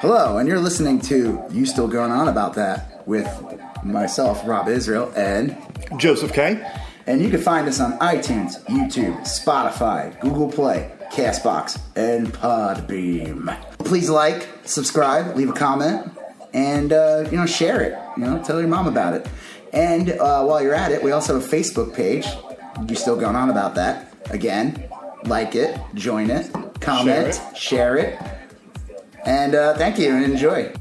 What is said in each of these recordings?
Hello, and you're listening to You Still Going On About That with myself, Rob Israel, and Joseph K. And you can find us on iTunes, YouTube, Spotify, Google Play, Castbox, and Podbeam. Please like, subscribe, leave a comment, and share it. Tell your mom about it. And while you're at it, we also have a Facebook page. You Still Going On About That. Again, like it, join it, comment, share it. And thank you and enjoy.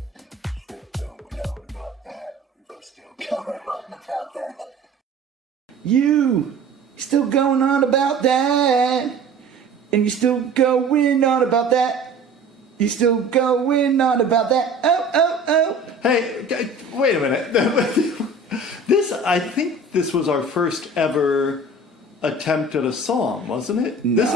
You still going on about that? And you still going on about that? You still going on about that? Oh. Hey, wait a minute. I think this was our first ever attempt at a song, wasn't it? No. This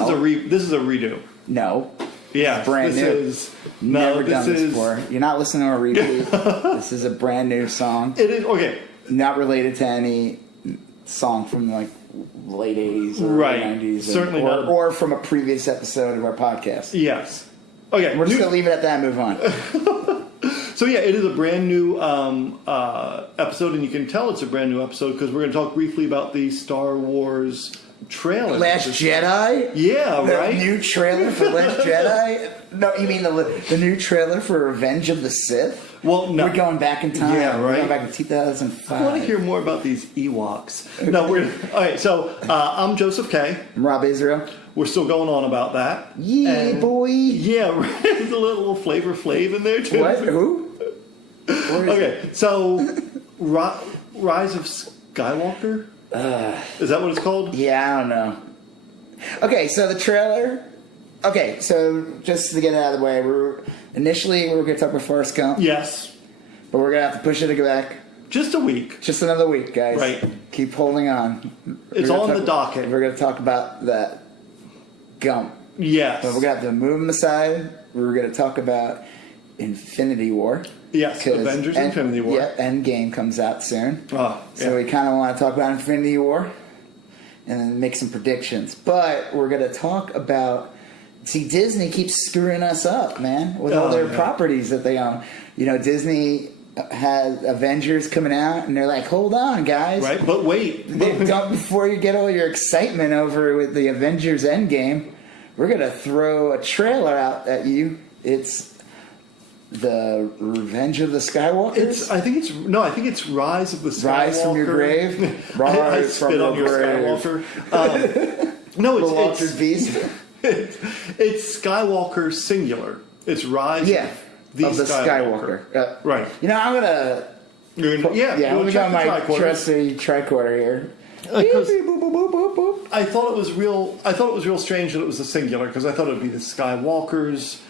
is a redo. No. Yeah, brand new. Never done this before. You're not listening to a repeat. This is a brand new song. It is, okay. Not related to any song from like late 80s or 90s. Certainly not. Or from a previous episode of our podcast. Yes. Okay. We're just going to leave it at that and move on. So yeah, it is a brand new episode, and you can tell it's a brand new episode because we're going to talk briefly about the Star Wars trailer. Last Jedi? Yeah, right? The new trailer for Last Jedi? No, you mean the new trailer for Revenge of the Sith? Well, no. We're going back in time. Yeah, right. We're going back to 2005. I want to hear more about these Ewoks. No, all right, so I'm Joseph K. I'm Rob Israel. We're still going on about that. Yeah, and boy. Yeah, right. There's a little Flavor Flav in there, too. What? Who? Okay, so Rise of Skywalker? Is that what it's called? Yeah, I don't know. Okay, so the trailer. Okay, so just to get it out of the way, we were going to talk about Forrest Gump. Yes. But we're going to have to push it back. Just a week. Just another week, guys. Right. Keep holding on. It's on the docket. We're going to talk about that Gump. Yes. But we're going to have to move him aside. We're going to talk about Infinity War. Yes, Avengers Infinity War. Yeah, Endgame comes out soon. Oh, yeah. So we kind of want to talk about Infinity War and then make some predictions. But we're going to talk about... See, Disney keeps screwing us up, man, with all their properties that they own. Disney has Avengers coming out, and they're like, hold on, guys. Right, but wait. Before you get all your excitement over with the Avengers Endgame, we're going to throw a trailer out at you. It's the Revenge of the Skywalkers? I think it's Rise of the Skywalker. Rise from your grave? Rise from your grave. Skywalker. No, it's Beast. It's Skywalker singular. It's Rise of the Skywalker. Right. I'm gonna. Let me got my trusty tricorder here. I thought it was real strange that it was the singular because I thought it would be the Skywalkers,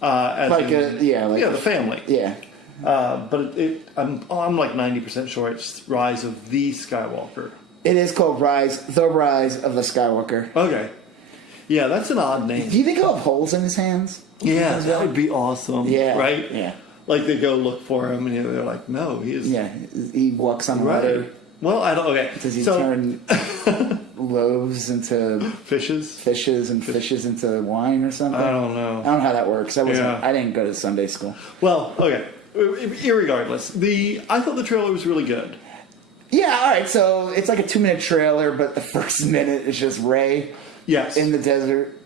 the family. Yeah. But I'm like 90% sure it's Rise of the Skywalker. It is called The Rise of the Skywalker. Okay. Yeah, that's an odd name. Do you think he'll have holes in his hands? Yeah, that would be awesome. Yeah. Right? Yeah. Like they go look for him and they're like, no, he is. Yeah, he walks on water. Well, I don't. Okay. Does he turn loaves into fishes and fishes into wine or something? I don't know. I don't know how that works. I didn't go to Sunday school. Well, okay. Irregardless, I thought the trailer was really good. Yeah. All right. So it's like a 2-minute trailer, but the first minute is just Rey. Yes. In the desert.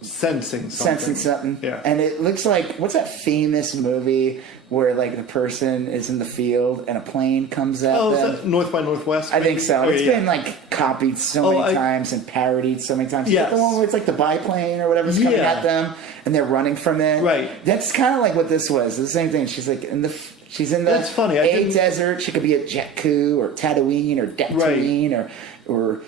Sensing something. Yeah. And it looks like, what's that famous movie where like the person is in the field and a plane comes at them? Is that North by Northwest? I think so. It's been like copied so many times and parodied so many times. Yes. The one where it's like the biplane or whatever's coming at them and they're running from it. Right. That's kind of like what this was. The same thing. She's like she's in the That's funny. desert. She could be at Jakku or Tatooine or Dactyline or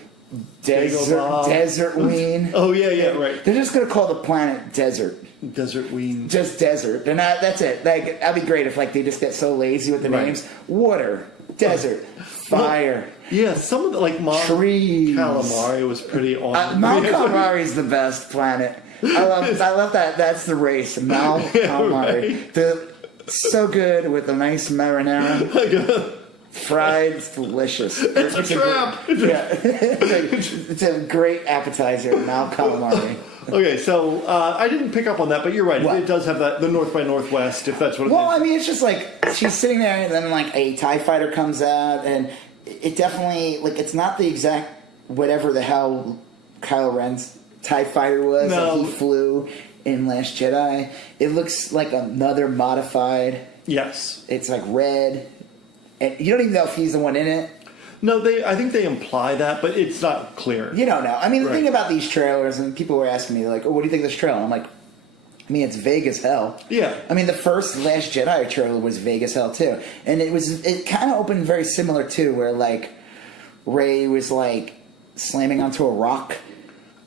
Desert Ween. Oh yeah, right. They're just gonna call the planet Desert. Desert Ween. Just Desert. They're not. That's it. Like that'd be great if like they just get so lazy with the names. Water, desert, fire. Yeah, some of the like trees. Calamari was pretty awesome. Mount Calamari is the best planet. I love that. That's the race. Mount Calamari. Right. They're so good with a nice marinara. Fried, it's delicious. It's a trap. It's a great appetizer, Mount Calamari. Okay, so I didn't pick up on that, but you're right. What? It does have that the North by Northwest, if that's what it Well, is. I mean, it's just like she's sitting there, and then like a TIE fighter comes out, and it definitely like it's not the exact whatever the hell Kylo Ren's TIE fighter was that he flew in Last Jedi. It looks like another modified. Yes. It's like red, and you don't even know if he's the one in it. No, I think they imply that, but it's not clear. You don't know. I mean, the Right. thing about these trailers, and people were asking me like, "Oh, what do you think of this trailer?" I'm like, I mean, it's vague as hell. Yeah. I mean, the first Last Jedi trailer was vague as hell too, and it kind of opened very similar too, where like Rey was like slamming onto a rock.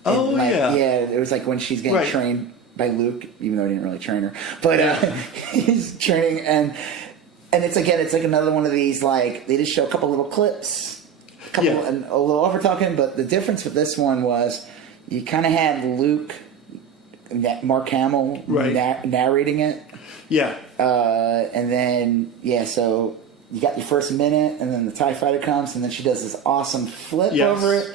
Oh, like, yeah. Yeah, it was like when she's getting Right. trained by Luke, even though he didn't really train her, but he's training and it's like another one of these like they just show a couple little clips, and a little over talking. But the difference with this one was you kind of had Luke, Mark Hamill, Right. narrating it, Yeah. and then so you got your first minute, and then the TIE fighter comes, and then she does this awesome flip over it.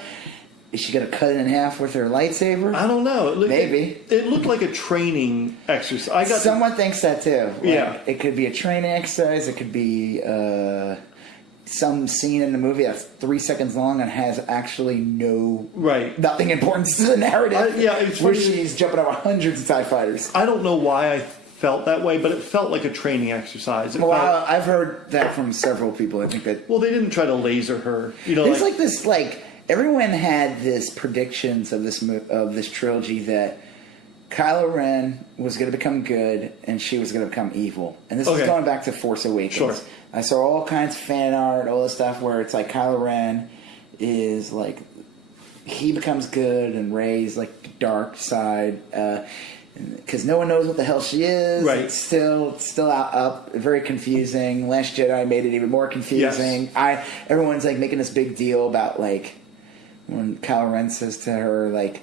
Is she gonna cut it in half with her lightsaber? I don't know. Maybe. It looked like a training exercise. Someone thinks that too. Yeah. It could be a training exercise. It could be some scene in the movie that's 3 seconds long and has actually nothing importance to the narrative. It's where funny. she's jumping over hundreds of TIE fighters. I don't know why I felt that way, but it felt like a training exercise. I've heard that from several people. I think that. Well, they didn't try to laser her. There's like this everyone had this predictions of this trilogy that Kylo Ren was going to become good and she was going to become evil. And this is going back to Force Awakens. Sure. I saw all kinds of fan art, all this stuff where it's like Kylo Ren is like he becomes good and Rey's like the dark side because no one knows what the hell she is. Right. It's still up, very confusing. Last Jedi made it even more confusing. Yes. Everyone's like making this big deal about like when Kylo Ren says to her like,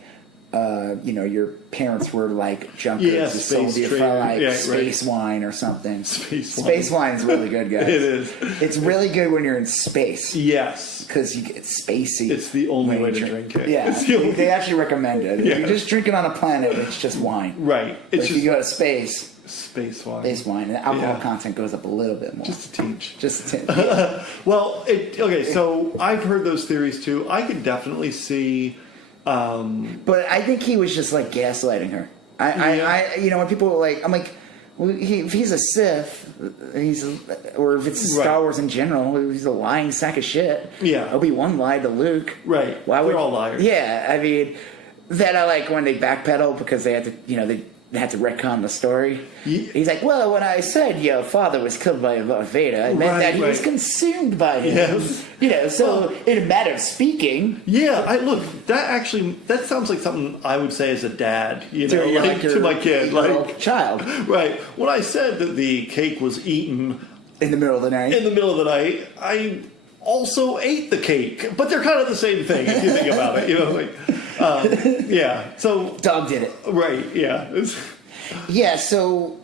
your parents were like junkers who sold you for like space wine or something. Space wine is really good, guys. It is. It's really good when you're in space. Yes. Because you get spacey. It's the only way to drink it. Yeah. They actually recommend it. If you just drink it on a planet, it's just wine. Right. But if you go to space... Space wine. And the alcohol content goes up a little bit more. Just a tinge. Yeah. Well, so I've heard those theories too. I could definitely see... but I think he was just like gaslighting her. When people were like, I'm like, well, if he's a Sith, or if it's Star Wars in general, he's a lying sack of shit. Yeah. Obi-Wan lied to Luke. Right. They're all liars. Yeah, I mean, then I like when they backpedal because they had to, they had to retcon the story. He's like, well, when I said your father was killed by Vader, I meant that he was consumed by him. Yes. In a matter of speaking. Yeah, that sounds like something I would say as a dad, to my kid, like child. Right. When I said that the cake was eaten in the middle of the night, I also ate the cake, but they're kind of the same thing if you think about it. So dog did it. Right. Yeah. Yeah. So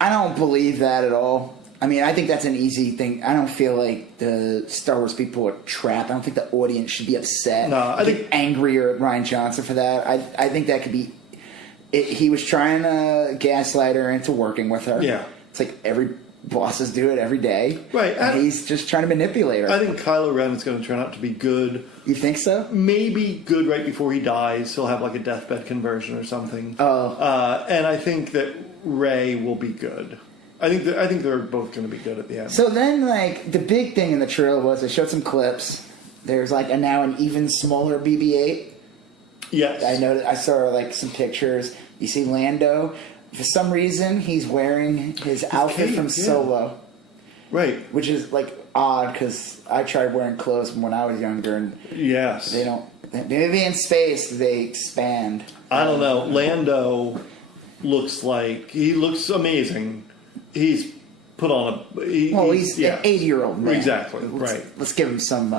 I don't believe that at all. I mean, I think that's an easy thing. I don't feel like the Star Wars people are trapped. I don't think the audience should be upset. No, I think angrier at Rian Johnson for that. I think that could be. He was trying to gaslight her into working with her. Yeah. It's like every bosses do it every day. Right. And he's just trying to manipulate her. I think Kylo Ren is going to turn out to be good. You think so? Maybe good right before he dies. He'll have like a deathbed conversion or something. Oh. And I think that Rey will be good. I think they're both going to be good at the end. So then, like, the big thing in the trailer was they showed some clips. There's like now an even smaller BB-8. Yes. I saw like some pictures. You see Lando. For some reason, he's wearing his outfit from Solo. Right. Which is, like, odd, because I tried wearing clothes when I was younger, and yes. they don't... Maybe in space, they expand. I don't know. Lando looks amazing. He's put on he's an 80-year-old man. Exactly, Let's give him some...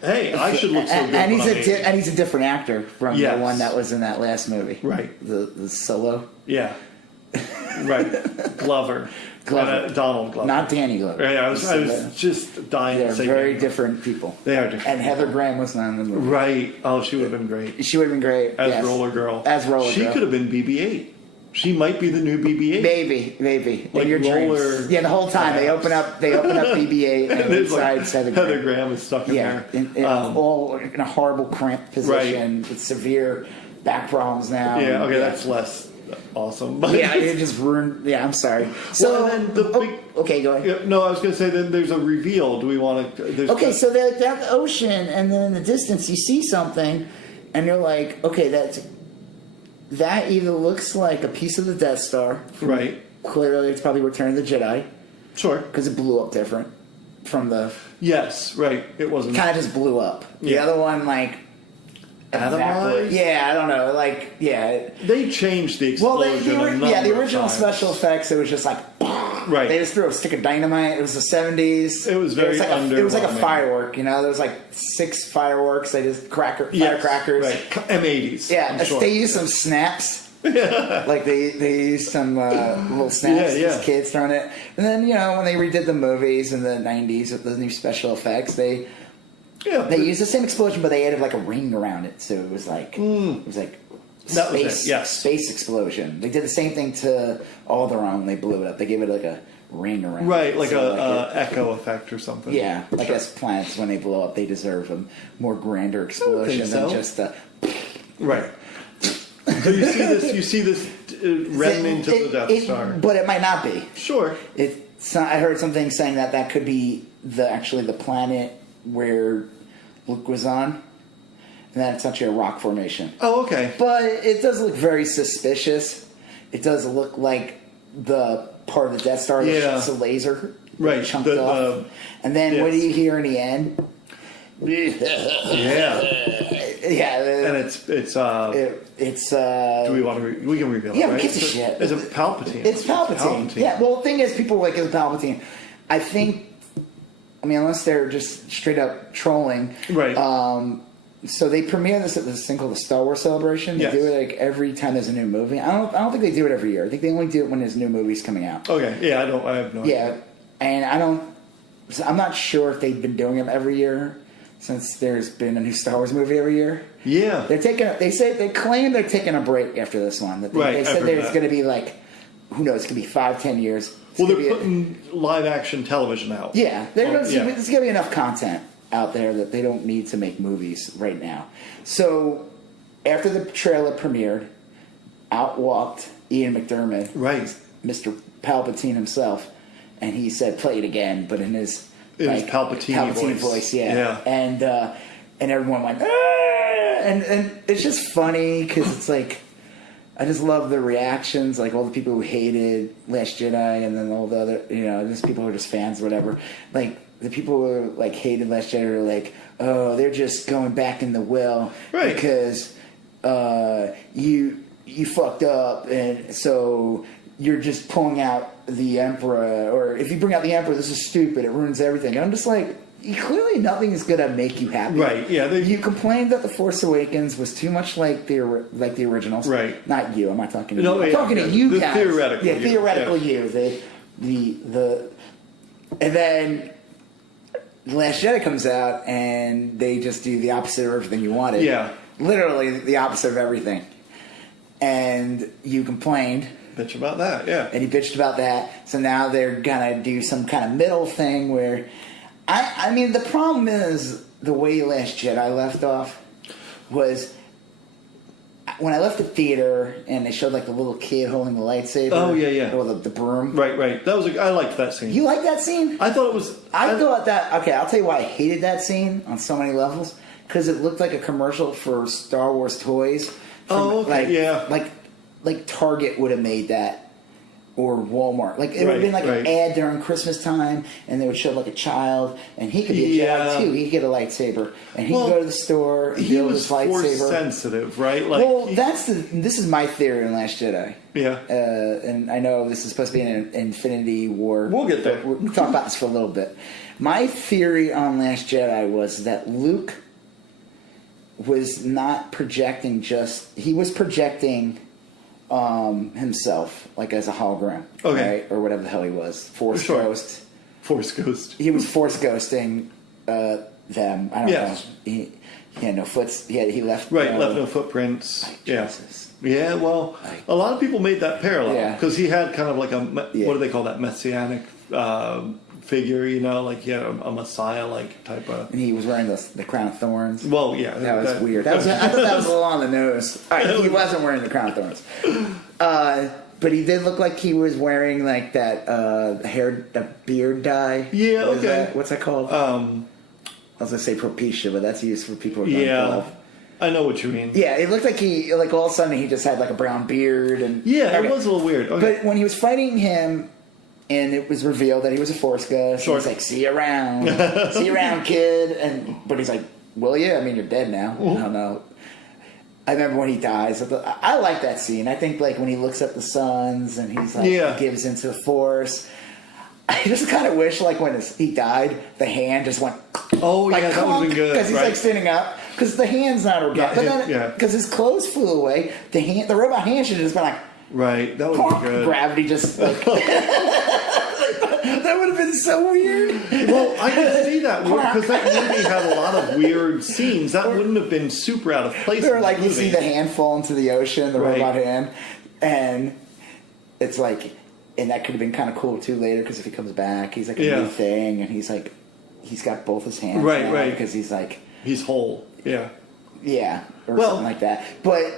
hey, I should look so good and he's a different actor from the one that was in that last movie. Right. The Solo. Yeah. Right. Glover. And, Donald Glover. Not Danny Glover. Right, I was just dying They're to say very Danny different people. They are different. And Heather Graham was not in the movie. Right. Oh, she would have been great. She would have been great. As Roller Girl. She could have been BB-8. She might be the new BB-8. Maybe. Like in your Roller. dreams. Yeah, the whole time they open up BB-8 and inside like Heather Heather Graham is stuck in there. All in a horrible cramped position with severe back problems now. Yeah, okay, that's less awesome. But yeah, it just ruined. Yeah, I'm sorry. So well, and then okay, go ahead. Yeah, no, I was going to say then there's a reveal. Do we want to? Okay, so they're like down the ocean, and then in the distance you see something, and you're like, okay, that either looks like a piece of the Death Star, right? Clearly, it's probably Return of the Jedi, sure, because it blew up different from the. Yes, right. It wasn't. Kind of just blew up. The other one, like. Otherwise? Yeah, I don't know. Like, yeah. They changed the explosion. Well, the original special effects, it was just like, right. They just threw a stick of dynamite. It was the 70s. It was very It was like a firework, you know? There was like 6 fireworks. They just firecrackers. Right. M80s. Yeah, they used some snaps. Like they used some little snaps. These kids throwing it. And then, when they redid the movies in the 90s with the new special effects, they used the same explosion, but they added like a ring around it, so it was like space explosion. They did the same thing to Alderaan when they blew it up. They gave it like a ring around, right? Like echo effect or something. Yeah, I guess planets when they blow up, they deserve a more grander explosion than just a. Right. So you see this remnant of the Death Star, but it might not be. Sure. I heard something saying that could be the planet where Luke was on, and that it's actually a rock formation. Oh, okay. But it does look very suspicious. It does look like the part of the Death Star that shoots a laser, right? Chunked off. And then what do you hear in the end? Yeah. And it's. Do we want to? We can reveal it. Yeah, right? who gives a shit? It's a Palpatine. It's Palpatine. Yeah. Well, the thing is, people were like, it's Palpatine. I think. I mean, unless they're just straight up trolling, right? So they premiere this thing called the Star Wars Celebration. They do it like every time there's a new movie. I don't think they do it every year. I think they only do it when there's new movies coming out. Okay, yeah, I have no idea. Yeah, and I'm not sure if they've been doing them every year since there's been a new Star Wars movie every year. Yeah, they claim they're taking a break after this one. They said there's going to be like, who knows? It could be 5-10 years. Well, they're putting live action television out. Yeah, there's going to be enough content out there that they don't need to make movies right now. So, after the trailer premiered, out walked Ian McDermott, right, Mr. Palpatine himself, and he said, "Play it again," but in his Palpatine voice, yeah. And everyone went, "Ah!" and it's just funny because it's like. I just love the reactions, like all the people who hated Last Jedi, and then all the other, just people who are just fans or whatever. Like the people who like hated Last Jedi are like, oh, they're just going back in the well because you fucked up, and so you're just pulling out the Emperor, or if you bring out the Emperor, this is stupid. It ruins everything. And I'm just like. Clearly, nothing is going to make you happy. Right? Yeah. You complained that the Force Awakens was too much like the originals. Right. Not you. I'm not talking to you. I'm talking to you guys. Theoretically. Yeah, theoretically you. And then The Last Jedi comes out, and they just do the opposite of everything you wanted. Yeah. Literally the opposite of everything. And you complained. Bitch about that. Yeah. And you bitched about that. So now they're gonna do some kind of middle thing where. I mean, the problem is the way Last Jedi left off was when I left the theater and they showed like the little kid holding the lightsaber. Oh yeah. Or the broom. Right. That was I liked that scene. You liked that scene? I thought it was. I thought that. Okay, I'll tell you why I hated that scene on so many levels because it looked like a commercial for Star Wars toys. Like Target would have made that. Or Walmart. Like, it would have been like an ad during Christmas time, and they would show like a child, and he could be a Jedi too. He could get a lightsaber, and he could go to the store and build his lightsaber. He was force sensitive, right? Like, this is my theory in Last Jedi. Yeah. And I know this is supposed to be an Infinity War. We'll get there. We'll talk about this for a little bit. My theory on Last Jedi was that Luke was not projecting he was projecting himself, like as a hologram, Okay. right? Or whatever the hell he was, Force Sure. Ghost. Force Ghost. He was Force ghosting them. I don't Yes. know. He had no foots. He left. Right, left no footprints. Yeah. Jesus. Yeah, well, a lot of people made that parallel Yeah. because he had kind of like Yeah. what do they call that, messianic figure, like he had a messiah-like type of... And he was wearing the crown of thorns. Well, yeah. That was weird. I thought that was a little on the nose. All right, he wasn't wearing the crown of thorns. But he did look like he was wearing like that beard dye. Yeah, okay. What's that called? I was going to say Propecia, but that's used for people who are Yeah, I know what you mean. Yeah, it looked like all of a sudden he just had like a brown beard. And Yeah, it was a little weird. Okay. But when he was fighting him, and it was revealed that he was a Force Ghost, Sure. he was like, see you around. See you around, kid. But he's like, will you? I mean, you're dead now. I don't know. I remember when he dies. I like that scene. I think like when he looks at the suns and he's like, he gives into the Force. I just kind of wish like when he died, the hand just went. Oh, like, yeah, that would have been good. Because he's like standing up. Because the hand's not organic. Yeah. Because his clothes flew away. The robot hand should have just been like. Right, that would be good. Gravity just like. That would have been so weird. Well, I can see that because that movie had a lot of weird scenes. That wouldn't have been super out of place. Or like you see the hand fall into the ocean, the robot hand, and it's like, and that could have been kind of cool too later because if he comes back, he's like a new thing, and he's like, he's got both his hands, right, because he's like, he's whole, or something like that. But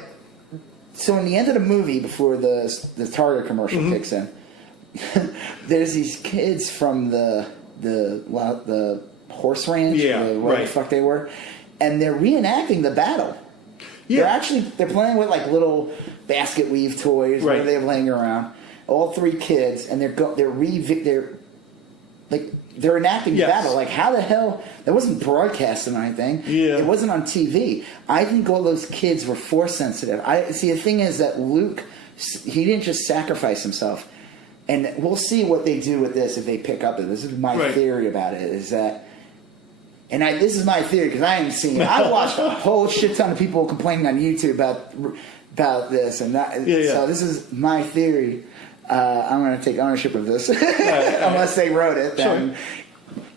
so in the end of the movie, before the Target commercial kicks in. There's these kids from the horse ranch, whatever the fuck they were, and they're reenacting the battle. Yeah. They're playing with like little basket weave toys, where they have laying around. All three kids, and they're enacting the battle. Like, how the hell that wasn't broadcasted or anything? Yeah, it wasn't on TV. I think all those kids were Force sensitive. The thing is that Luke, he didn't just sacrifice himself. And we'll see what they do with this if they pick up it. This is my theory about it. Is that, this is my theory because I haven't seen it. I watched a whole shit ton of people complaining on YouTube about this, and so this is my theory. I'm going to take ownership of this, unless they wrote it. Then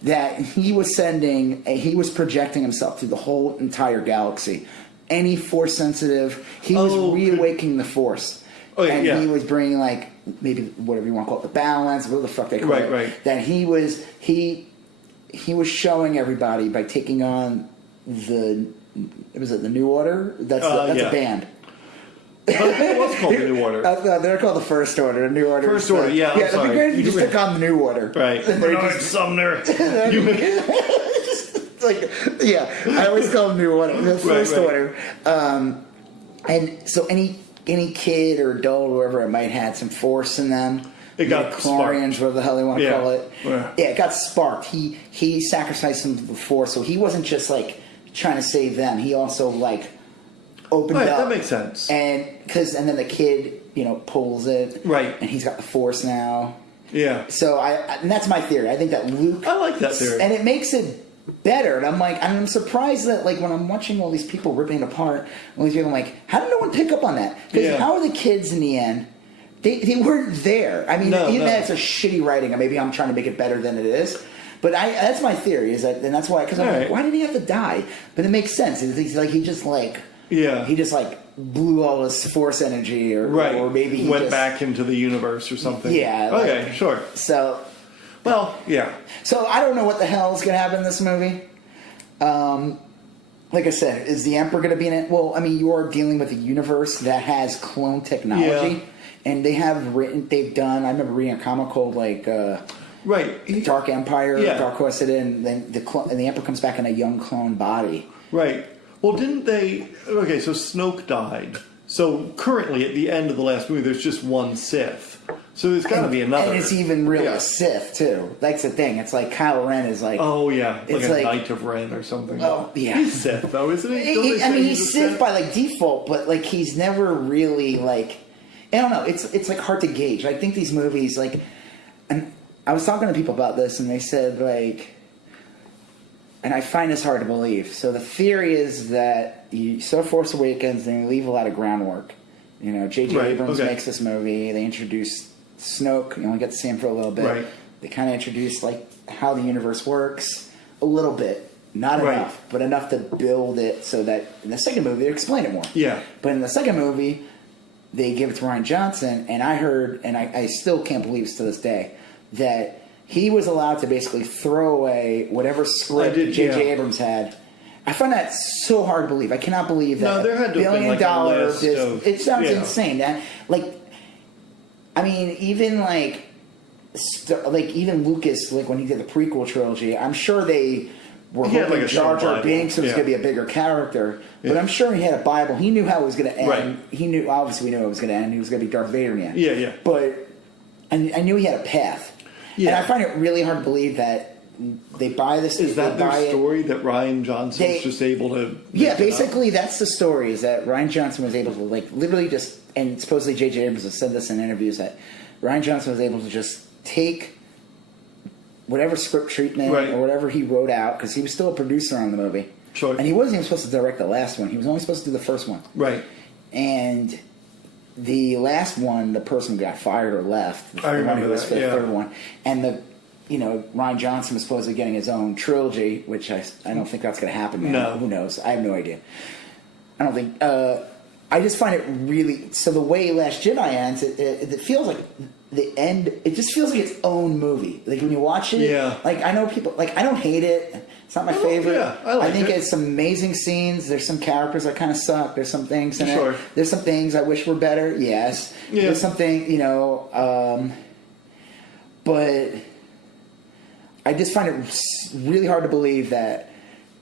that he was projecting himself through the whole entire galaxy. Any Force sensitive, he was reawakening the Force. He was bringing like maybe whatever you want to call it, the balance, whatever the fuck they call it. Right. That he was showing everybody by taking on the New Order. That's a band. It was called the New Order. They're called the First Order. The New Order. First Order. Yeah. I'm sorry. It'd be great if you just took on the New Order. Right. Bernard Sumner. I always call them New Order. The First Order. And so any kid or adult or whoever it might have some Force in them. It got Chlorians, whatever the hell they want to call it. Yeah, it got sparked. He sacrificed them to the Force, so he wasn't just like trying to save them. He also like opened up. That makes sense. And then the kid, pulls it. Right. And he's got the Force now. Yeah. So and that's my theory. I think that Luke. I like that theory. And it makes it better. And I'm surprised that like when I'm watching all these people ripping it apart, all these people, I'm like, how did no one pick up on that? Because how are the kids in the end? They weren't there. I mean, even that's a shitty writing. Maybe I'm trying to make it better than it is. But that's my theory. And that's why. Because I'm like, why did he have to die? But it makes sense. He's like he just blew all his Force energy, or maybe he went back into the universe or something. Yeah. Okay. Sure. So. Well, yeah. So I don't know what the hell is going to happen in this movie. Like I said, is the Emperor going to be in it? Well, I mean, you are dealing with a universe that has clone technology, and they've done. I remember reading a comic called Dark Empire, Dark Horse, and then the Emperor comes back in a young clone body. Right. Well, didn't they? Okay, so Snoke died. So currently, at the end of the last movie, there's just one Sith. So there's got to be another. And it's even really a Sith, too. That's the thing. It's like Kylo Ren is like... Oh, yeah. Like a Knight of Ren or something. Oh, yeah. He's Sith, though, isn't he? He's Sith by, like, default, but, like, he's never really, like... I don't know. It's like, hard to gauge. I think these movies, like... And I was talking to people about this, and they said, like... And I find this hard to believe. So the theory is that you saw Force Awakens, and you leave a lot of groundwork. You know, J.J. Right, Abrams okay. makes this movie. They introduce Snoke. You only get to see him for a little bit. Right. They kind of introduce like how the universe works a little bit, not Right. enough, but enough to build it so that in the second movie they explain it more. Yeah. But in the second movie, they give it to Rian Johnson, and I heard, and I still can't believe this to this day, that he was allowed to basically throw away whatever script J.J. Abrams had. I find that so hard to believe. I cannot believe that. No, there had to have been like a list of, it sounds insane. That, like, I mean, even like even Lucas, like when he did the prequel trilogy, I'm sure they were hoping like Jar Jar Bible. Binks was going to be a bigger character. But I'm sure he had a Bible. He knew how it was going to end. Right. He knew, obviously, we knew it was going to end. He was going to be Darth Vader in the end. Yeah, yeah. But I knew he had a path. Yeah. And I find it really hard to believe that they buy this. Is that their story, that Rian Johnson's just able to... Yeah, basically that's the story, is that Rian Johnson was able to, like, literally just, and supposedly J.J. Abrams has said this in interviews, that Rian Johnson was able to just take whatever script treatment or whatever he wrote out, because he was still a producer on the movie. Sure. And he wasn't even supposed to direct the last one. He was only supposed to do the first one. Right. And the last one, the person got fired or left. I remember was that, for the third one. And Rian Johnson was supposedly getting his own trilogy, which I don't think that's going to happen now. No. Who knows? I have no idea. I don't think... I just find it really... So the way Last Jedi ends, it feels like the end... It just feels like its own movie. Like, when you watch it... Yeah. Like, I know people... Like, I don't hate it. It's not my favorite. Yeah, I think it. it's some amazing scenes. There's some characters that kind of suck. There's some things in Sure. it. There's some things I wish were better. Yes. Yeah. There's something, but I just find it really hard to believe that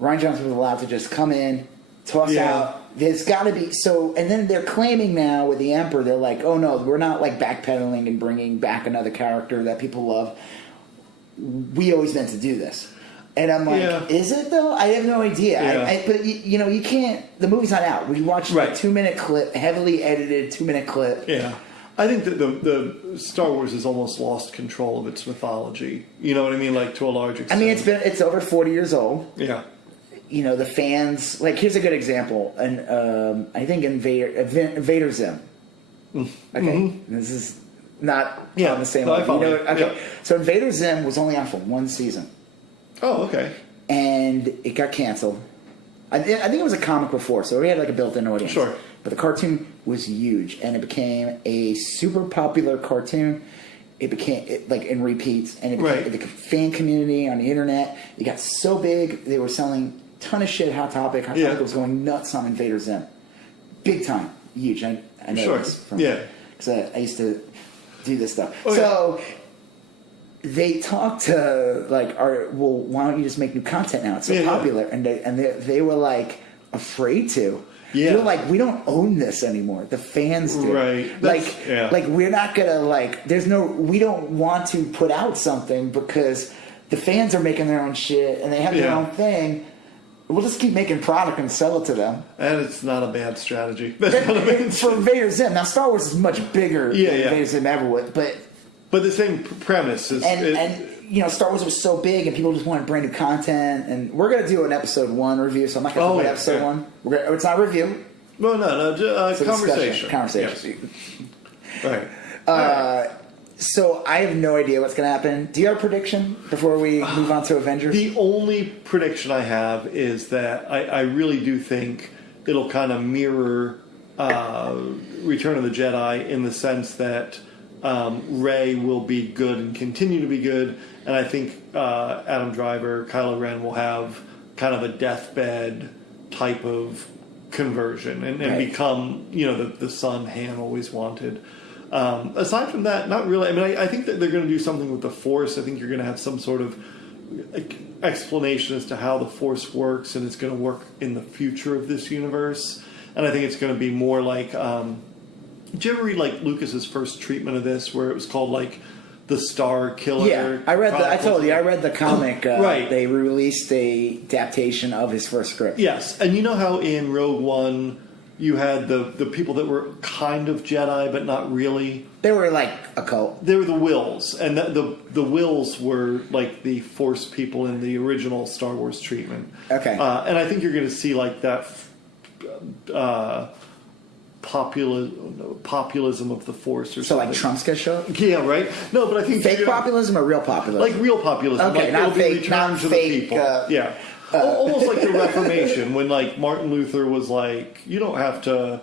Rian Johnson was allowed to just come in, toss out. There's got to be and then they're claiming now with the Emperor, they're like, oh no, we're not like backpedaling and bringing back another character that people love. We always meant to do this. And I'm like, is it though? I have no idea. Yeah. But you can't. The movie's not out. We watched a 2-minute clip, heavily edited 2-minute clip. Yeah, I think that the Star Wars has almost lost control of its mythology. You know what I mean? Like, to a large extent. I mean, it's over 40 years old. Yeah. The fans, like, here's a good example, and I think Invader Zim. Okay, This is not on the same level. Okay, so Invader Zim was only on for one season. Oh, okay. And it got canceled. I think it was a comic before, so we had like a built-in audience. Sure. But the cartoon was huge, and it became a super popular cartoon. It became in repeats, and it became the fan community on the internet. It got so big, they were selling a ton of shit. Hot Topic was going nuts on Invader Zim, big time, huge. I know this because I used to do this stuff. Oh, so they talked to why don't you just make new content now? It's so popular, and they were like afraid to. Yeah. They're like, we don't own this anymore. The fans do. Right. Like we're not gonna we don't want to put out something because the fans are making their own shit and they have their own thing. We'll just keep making product and sell it to them. And it's not a bad strategy. For Invader Zim. Now Star Wars is much bigger than Invader Zim ever would, but the same premise is Star Wars was so big and people just wanted brand new content, and we're going to do an episode 1 review, so I'm not going to talk about episode 1. It's not a review. No, conversation. Conversation. Yes. Right. So I have no idea what's going to happen. Do you have a prediction before we move on to Avengers? The only prediction I have is that I really do think it'll kind of mirror Return of the Jedi in the sense that Rey will be good and continue to be good, and I think Adam Driver, Kylo Ren will have kind of a deathbed type of conversion and become the son Han always wanted. Aside from that, not really. I mean, I think that they're going to do something with the Force. I think you're going to have some sort of explanation as to how the Force works, and it's going to work in the future of this universe. And I think it's going to be more like. Did you ever read Lucas's first treatment of this, where it was called the Star Killer? Yeah, I read. I told you, I read the comic. Right, they released a adaptation of his first script. Yes, and you know how in Rogue One you had the people that were kind of Jedi but not really. They were like a cult. They were the Wills, and the Wills were like the Force people in the original Star Wars treatment. Okay, and I think you're going to see that. populism of the Force or So something. like Trump's gonna show up? Yeah, right. No, but I think Fake populism or real populism? like real populism. Okay, like not it'll be fake. returned Not to fake. the people. Yeah, almost like the Reformation when like Martin Luther was like, you don't have to,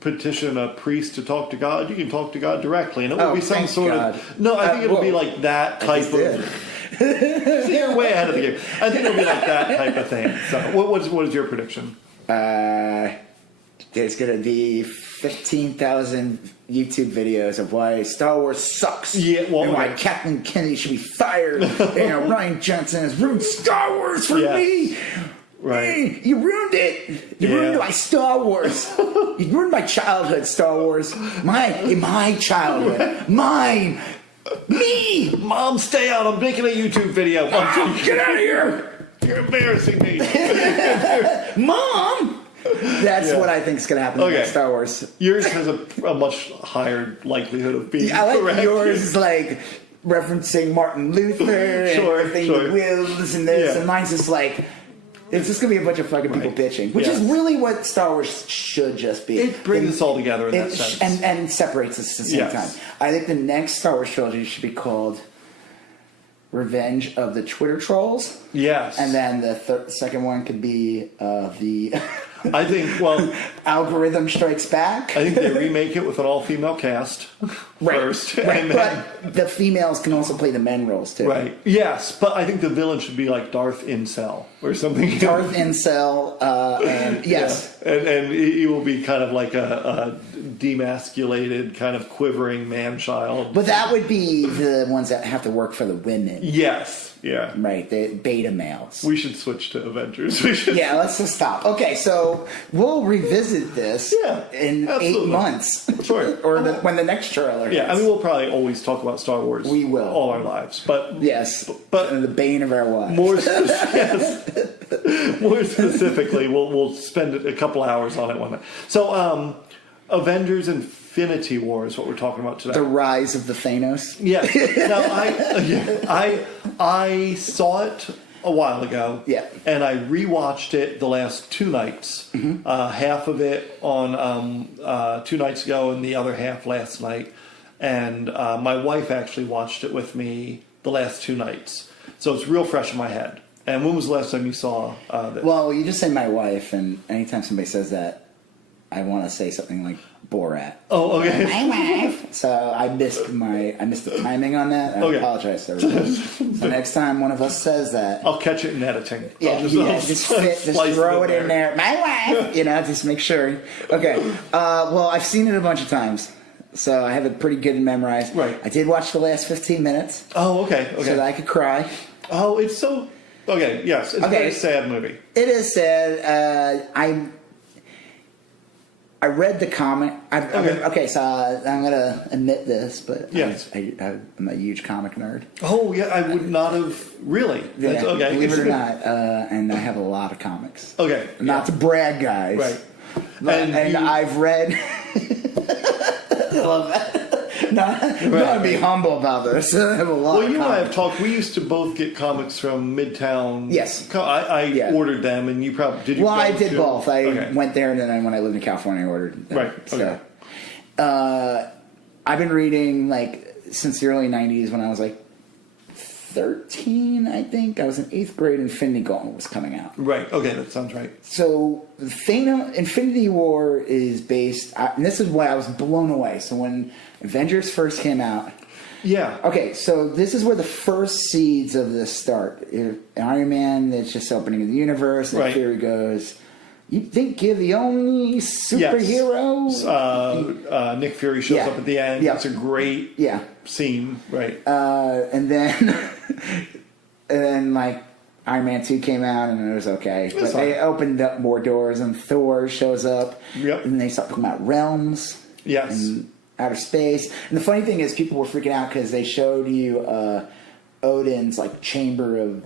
petition a priest to talk to God. You can talk to God directly, and it will be some thank sort God. of. No, I think it'll be like that type of. See, you're way ahead of the game. I think it'll be like that type of thing. So, what is your prediction? There's gonna be 15,000 YouTube videos of why Star Wars sucks. Yeah, well, and why okay. Kathleen Kennedy should be fired. And Ryan Johnson has ruined Star Wars for me. Right. You ruined it. You ruined my Star Wars. You ruined my childhood, Star Wars. My childhood. Mine. Me. Mom, stay out. I'm making a YouTube video. Get out of here. You're embarrassing me. Mom. That's what I think is going to happen in Star Wars. Yours has a much higher likelihood of being I like correct. yours is like referencing Martin Luther and everything the wills and this, and mine's just like it's just gonna be a bunch of fucking people bitching, which is really what Star Wars should just be. It brings us all together in that sense, and separates us at the same time. I think the next Star Wars trilogy should be called Revenge of the Twitter Trolls. Yes, and then the second one could be the. I think, Algorithm Strikes Back. I think they remake it with an all-female cast first. Right. And then, but the females can also play the men roles, too. Right. Yes, but I think the villain should be like Darth Incel or something. Darth Incel, and yes. Yeah. And he will be kind of like a demasculated, kind of quivering man-child. But that would be the ones that have to work for the women. Yes. Yeah. Right, the beta males. We should switch to Avengers. Yeah, let's just stop. Okay, so we'll revisit this in 8 months. Sure. Or when the next trailer Yeah, hits. I mean, we'll probably always talk about Star Wars. We will. All our lives. But yes, but the bane of our lives. More specifically, we'll spend a couple hours on it one night. So, Avengers Infinity War is what we're talking about today. The rise of the Thanos. Yes. Now, I saw it a while ago. Yeah. And I rewatched it the last 2 nights. Mm-hmm. Half of it on 2 nights ago, and the other half last night. And my wife actually watched it with me the last 2 nights, so it's real fresh in my head. And when was the last time you saw this? Well, you just say my wife, and anytime somebody says that, I want to say something like Borat. Oh, okay. My wife. So I missed the timing on that. I apologize to everybody. So next time one of us says that, I'll catch it in editing. Just throw it in there. My wife. Just make sure. Okay. Well, I've seen it a bunch of times, so I have it pretty good and memorized. Right. I did watch the last 15 minutes. Oh, okay. So that I could cry. Oh, it's so. Okay. Yes, it's a very sad movie. It is sad. I read the comic. So I'm going to admit this, but yes. I'm a huge comic nerd. Oh, yeah, I would not have really. Yeah, believe it or not, and I have a lot of comics. Okay. Not to brag, guys. Right. And I've read... I love that. I'm going to be humble about this. I have a lot of Well, you and comics. I have talked. We used to both get comics from Midtown. Yes. I ordered them, and you probably... Did you? Well, I did both. I went there, and then when I lived in California, I ordered them. Right. Okay. So, I've been reading, since the early 90s when I was, 13, I think. I was in 8th grade. Infinity Gauntlet was coming out. Right. Okay, that sounds right. So, Infinity War is based... and this is why I was blown away. So, when Avengers first came out... Yeah. Okay, so this is where the first seeds of this start. Iron Man, it's just opening of the universe, and the theory goes... You think you're the only superhero? Yes. Nick Fury shows up at the end. Yeah. It's a great scene. Right. And then Iron Man 2 came out and it was okay. But they opened up more doors and Thor shows up. Yep. And they start talking about realms. Yes. And outer space. And the funny thing is people were freaking out because they showed you Odin's chamber of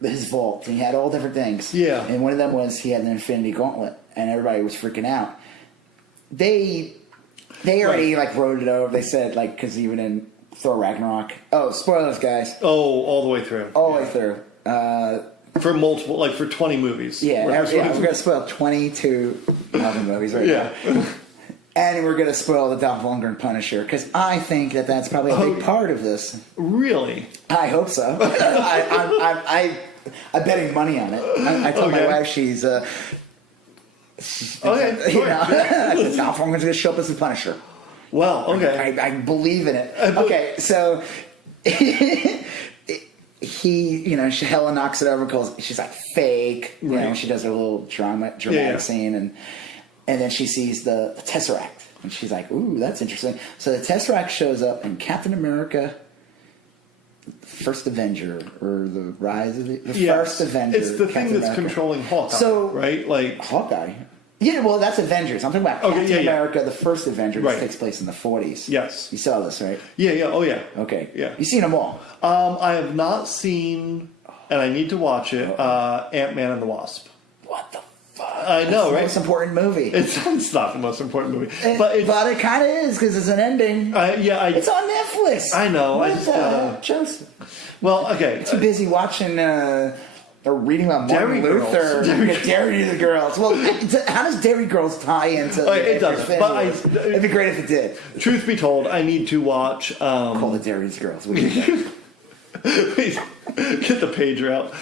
his vault, and he had all different things. Yeah. And one of them was he had an Infinity Gauntlet, and everybody was freaking out. They already wrote it over. They said because even in Thor Ragnarok. Oh, spoilers, guys. Oh, all the way through. All the way through. For multiple, like for 20 movies. Yeah, we're going to spoil 22 Marvel movies right now. And we're going to spoil the Dolph Lundgren Punisher, because I think that's probably a big part of this. Really? I hope so. I'm betting money on it. I told my wife she's... okay, sure. Dolph Lundgren's going to show up as the Punisher. Well, okay. I believe in it. Okay, so... Helen knocks it over because she's like fake. You know, she does her little dramatic scene, and then she sees the Tesseract, and she's like, "Ooh, that's interesting." So the Tesseract shows up in Captain America, First Avenger, or the Rise of the First Avenger. It's the thing that's controlling Hawkeye, right? Like Hawkeye. Yeah, well, that's Avengers. I'm talking about Captain America, the First Avenger, which takes place in the 40s. Yes. You saw this, right? Yeah. Oh, yeah. Okay. Yeah. You've seen them all. I have not seen, and I need to watch it, Ant-Man and the Wasp. What the fuck? I know, right? It's the most important movie. It's not the most important movie. But it kind of is, because it's an ending. It's on Netflix. I know. Joseph. Well, okay. Too busy watching... or reading about Martin Luther, Dairy Girls. Well, how does Dairy Girls tie into? It does, but it'd be great if it did. Truth be told, I need to watch. Call it Dairy Girls. Please get the pager out.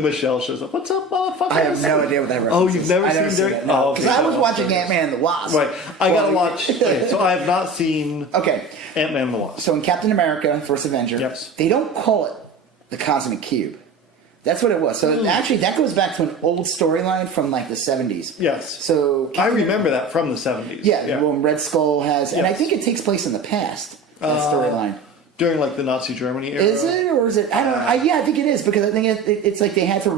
Michelle shows up. What's up, motherfucker? I have no idea what that reference is. Oh, you've never seen Dairy? No, because I was watching Ant-Man and the Wasp. Right, I gotta watch. So I have not seen. Okay, Ant-Man and the Wasp. So in Captain America: First Avenger, they don't call it the Cosmic Cube. That's what it was. So actually, that goes back to an old storyline from like the 70s. Yes. So I remember that from the 70s. Yeah. When Red Skull has, and I think it takes place in the past. That storyline during like the Nazi Germany era. Is it, or is it? I don't know. I think it is, because I think it's like they had to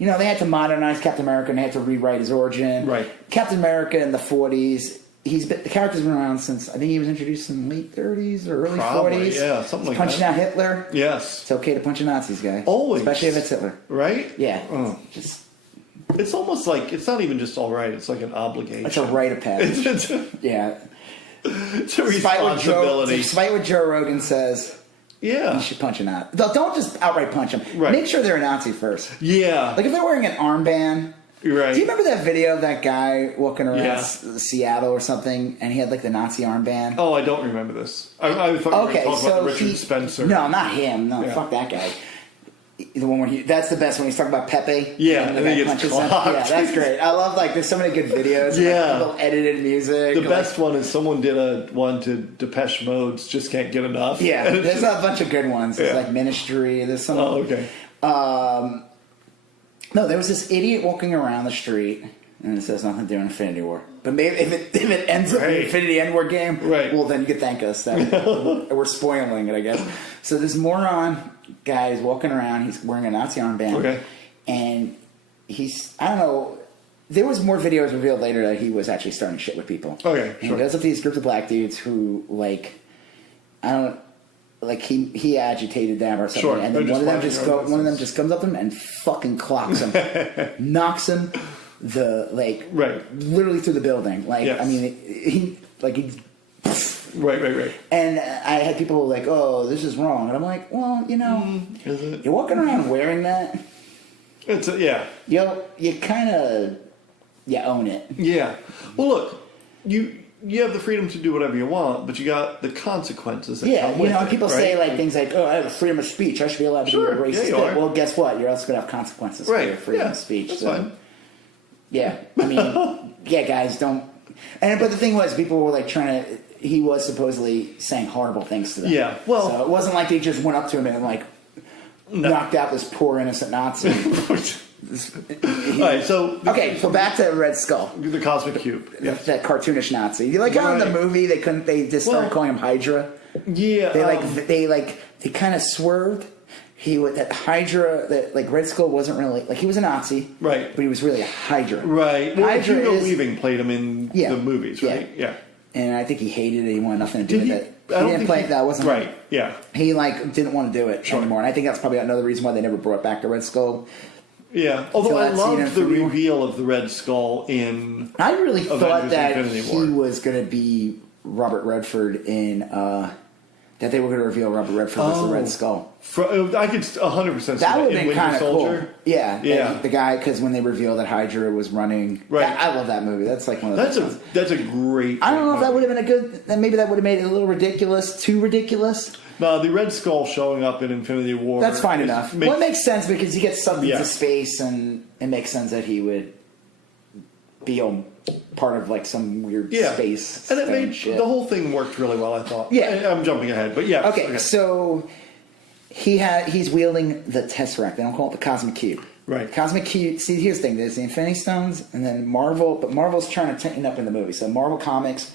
they had to modernize Captain America and they had to rewrite his origin. Right. Captain America in the 40s. The character's been around since, I think he was introduced in the late 30s or early 40s. Yeah, something like punching out Hitler. Yes. It's okay to punch a Nazis, guy. Always. Especially if it's Hitler. Right? Yeah. It's almost like, it's not even just all right, it's like an obligation. It's a rite of passage. Yeah. It's a responsibility. Despite what Joe Rogan says, you should punch a Nazi. Don't just outright punch them. Right. Make sure they're a Nazi first. Yeah. Like if they're wearing an armband... Right. Do you remember that video of that guy walking around Seattle or something, and he had like the Nazi armband? Oh, I don't remember this. I thought you were talking about Richard Spencer. No, not him. No, fuck that guy. The one where that's the best when he's talking about Pepe. Yeah, and the guy punches him. Yeah, that's great. I love there's so many good videos. Yeah, people edited music. The best one is someone did one to Depeche Mode's "Just Can't Get Enough." Yeah, there's a bunch of good ones. There's like Ministry. There's some. Oh, okay. No, there was this idiot walking around the street, and it says nothing to do with Infinity War. But maybe if it ends up in an Infinity End War game, well, then you can thank us. We're spoiling it, I guess. So this moron guy is walking around. He's wearing a Nazi armband, and I don't know. There was more videos revealed later that he was actually starting shit with people. Okay, and he goes up to these groups of black dudes who he agitated them or something, and then one of them just comes up to him and fucking clocks him, knocks him literally through the building. I mean, he right. And I had people like, "Oh, this is wrong," and I'm like, "Well, is it? You're walking around wearing that. It's you kind of own it. Yeah. Well, look, you have the freedom to do whatever you want, but you got the consequences that come with it. People say things like, "Oh, I have freedom of speech. I should be allowed to be a racist." Well, guess what? You're also going to have consequences for your freedom of speech. That's fine. Yeah, I mean, guys, don't. But the thing was, people were trying to. He was supposedly saying horrible things to them. Yeah, well, so it wasn't like they just went up to him and knocked out this poor innocent Nazi. Alright, so back to Red Skull, the Cosmic Cube, that cartoonish Nazi. You how in the movie they just started calling him Hydra. Yeah, they kind of swerved. That Hydra, Red Skull wasn't really he was a Nazi, right? But he was really a Hydra, right? Well, Hugo Weaving played him in the movies, right? Yeah. And I think he hated it. He wanted nothing to do with it. He didn't play that. Wasn't right. Yeah. He didn't want to do it anymore, and I think that's probably another reason why they never brought back the Red Skull. Yeah, although I loved the reveal of the Red Skull in. I really thought that he was going to be Robert Redford in That they were going to reveal Robert Redford was the Red Skull. I could 100% see that would have been kind of cool. Yeah, yeah. The guy, because when they revealed that Hydra was running, right? I love that movie. That's like one of the that's a great. I don't know movie. if that would have been a good. Maybe that would have made it a little ridiculous, too ridiculous. No, the Red Skull showing up in Infinity War. That's fine enough. Well, it makes sense because he gets sucked into space, and it makes sense that he would be part of like some weird space. And it made shit. The whole thing worked really well, I thought. Yeah. I'm jumping ahead, but yeah. Okay, so he's wielding the Tesseract. They don't call it the Cosmic Cube. Right. Cosmic Cube. See, here's the thing. There's the Infinity Stones, and then Marvel. But Marvel's trying to tighten up in the movie. So Marvel Comics,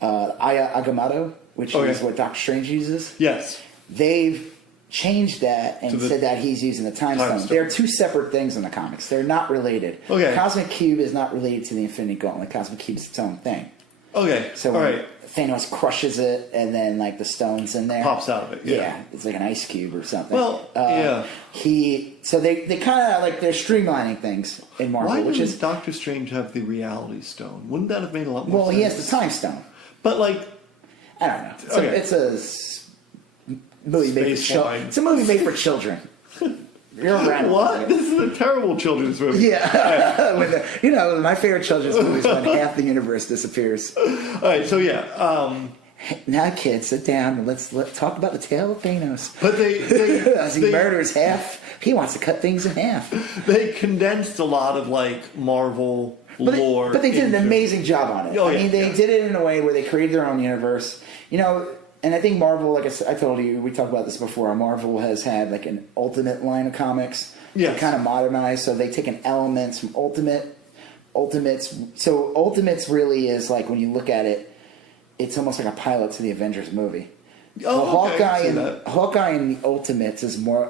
Aya Agamotto, which is what Doctor Strange uses. Yes. They've changed that and said that he's using the Time Stone. They're two separate things in the comics. They're not related. Okay. The Cosmic Cube is not related to the Infinity Gauntlet. The Cosmic Cube is its own thing. Okay. So when Thanos crushes it, and then like the stones in there pops out of it. Yeah, it's like an ice cube or something. Well, So they kind of like they're streamlining things in Marvel. Why which does is Doctor Strange have the Reality Stone? Wouldn't that have made a lot more sense? Well, he has the Time Stone. But like, I don't know. It's a movie made for children. It's a movie made for children. You're right. What? This is a terrible children's movie. Yeah. My favorite children's movie is when half the universe disappears. All right, so now, kids, sit down and let's talk about the tale of Thanos. But as he murders half, he wants to cut things in half. They condensed a lot of like Marvel lore, but they did an amazing job on it. They did it in a way where they created their own universe. And I think Marvel, like I told you, we talked about this before. Marvel has had like an Ultimate line of comics. Yes. Kind of modernized, so they've taken elements from Ultimates. So Ultimates really is like, when you look at it, it's almost like a pilot to the Avengers movie. Hawkeye and the Ultimates is more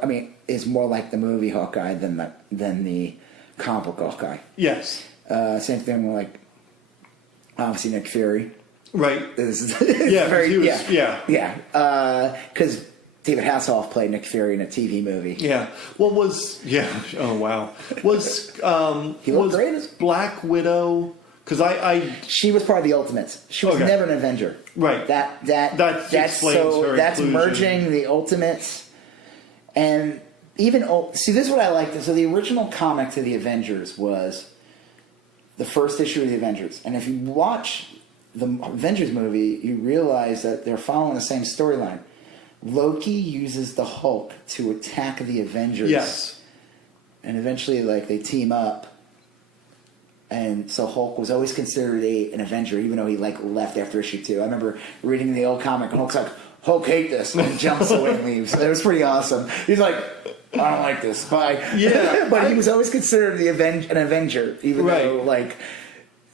like the movie Hawkeye than the comic book Hawkeye. Yes. Same thing with like obviously Nick Fury. Right. Because David Hasselhoff played Nick Fury in a TV movie. Yeah. What was? Yeah. Oh wow. Was he looked great? Black Widow? Because she was part of the Ultimates. She was never an Avenger. Right. That's merging the Ultimates and even this is what I liked. So the original comic to the Avengers was the first issue of the Avengers, and if you watch the Avengers movie, you realize that they're following the same storyline. Loki uses the Hulk to attack the Avengers. Yes. And eventually, like, they team up. And so Hulk was always considered an Avenger, even though he, like, left after issue 2. I remember reading the old comic, and Hulk's like, Hulk hate this, and he jumps away and leaves. It was pretty awesome. He's like, I don't like this, bye. Yeah. But he was always considered an Avenger, even though, like...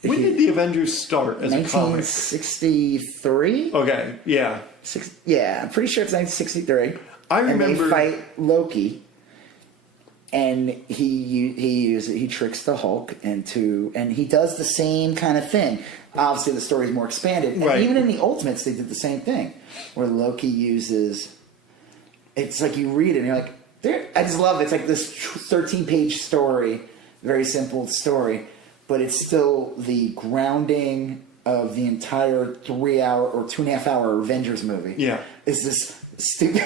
When did the Avengers start as a comic? 1963? Okay, yeah. I'm pretty sure it's 1963. I remember... And they fight Loki, and he tricks the Hulk and he does the same kind of thing. Obviously, the story's more expanded. And even in the Ultimates, they did the same thing, where Loki uses... It's like you read it, and you're like... I just love it. It's like this 13-page story, very simple story, but it's still the grounding of the entire 3-hour or 2.5-hour Avengers movie. Yeah. It's this stupid,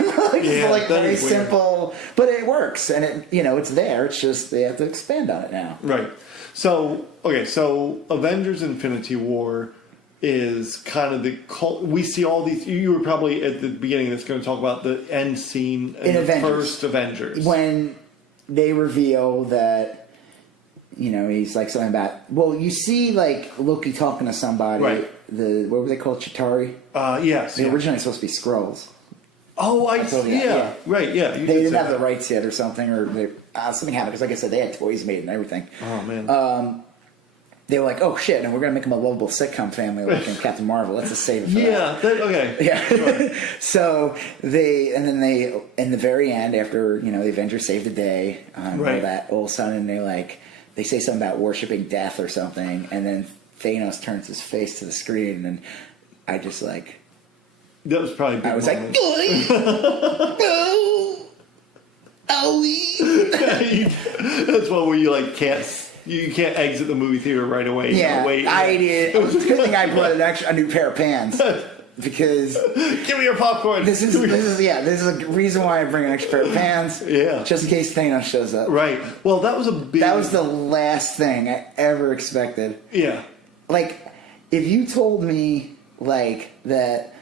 very simple, but it works, and it's there. It's just they have to expand on it now. Right. So Avengers Infinity War is kind of the cult. We see all these. You were probably at the beginning that's going to talk about the end scene in the Avengers. First Avengers. When they reveal that... he's like something about... Well, you see, like, Loki talking to somebody. Right. What were they called? Chitauri? Yes. They originally supposed to be Skrulls. Oh, yeah. Right, yeah. They didn't have the rights yet or something, or something happened, because, like I said, they had toys made and everything. Oh, man. They were like, oh, shit, and we're going to make them a lovable sitcom family like in Captain Marvel. Let's just save it for that. Okay. Yeah. Sure. So they, in the very end, after, the Avengers saved the day, all that, all of a sudden they say something about worshiping death or something, and then Thanos turns his face to the screen, and I just like... That was probably a big moment. Like, that's one where you can't exit the movie theater right away. Yeah, wait. I did. It was a good thing I brought a new pair of pants. because give me your popcorn. This is a reason why I bring an extra pair of pants. Yeah, just in case Thanos shows up. Right. Well, that was the last thing I ever expected. Yeah. Like, if you told me like that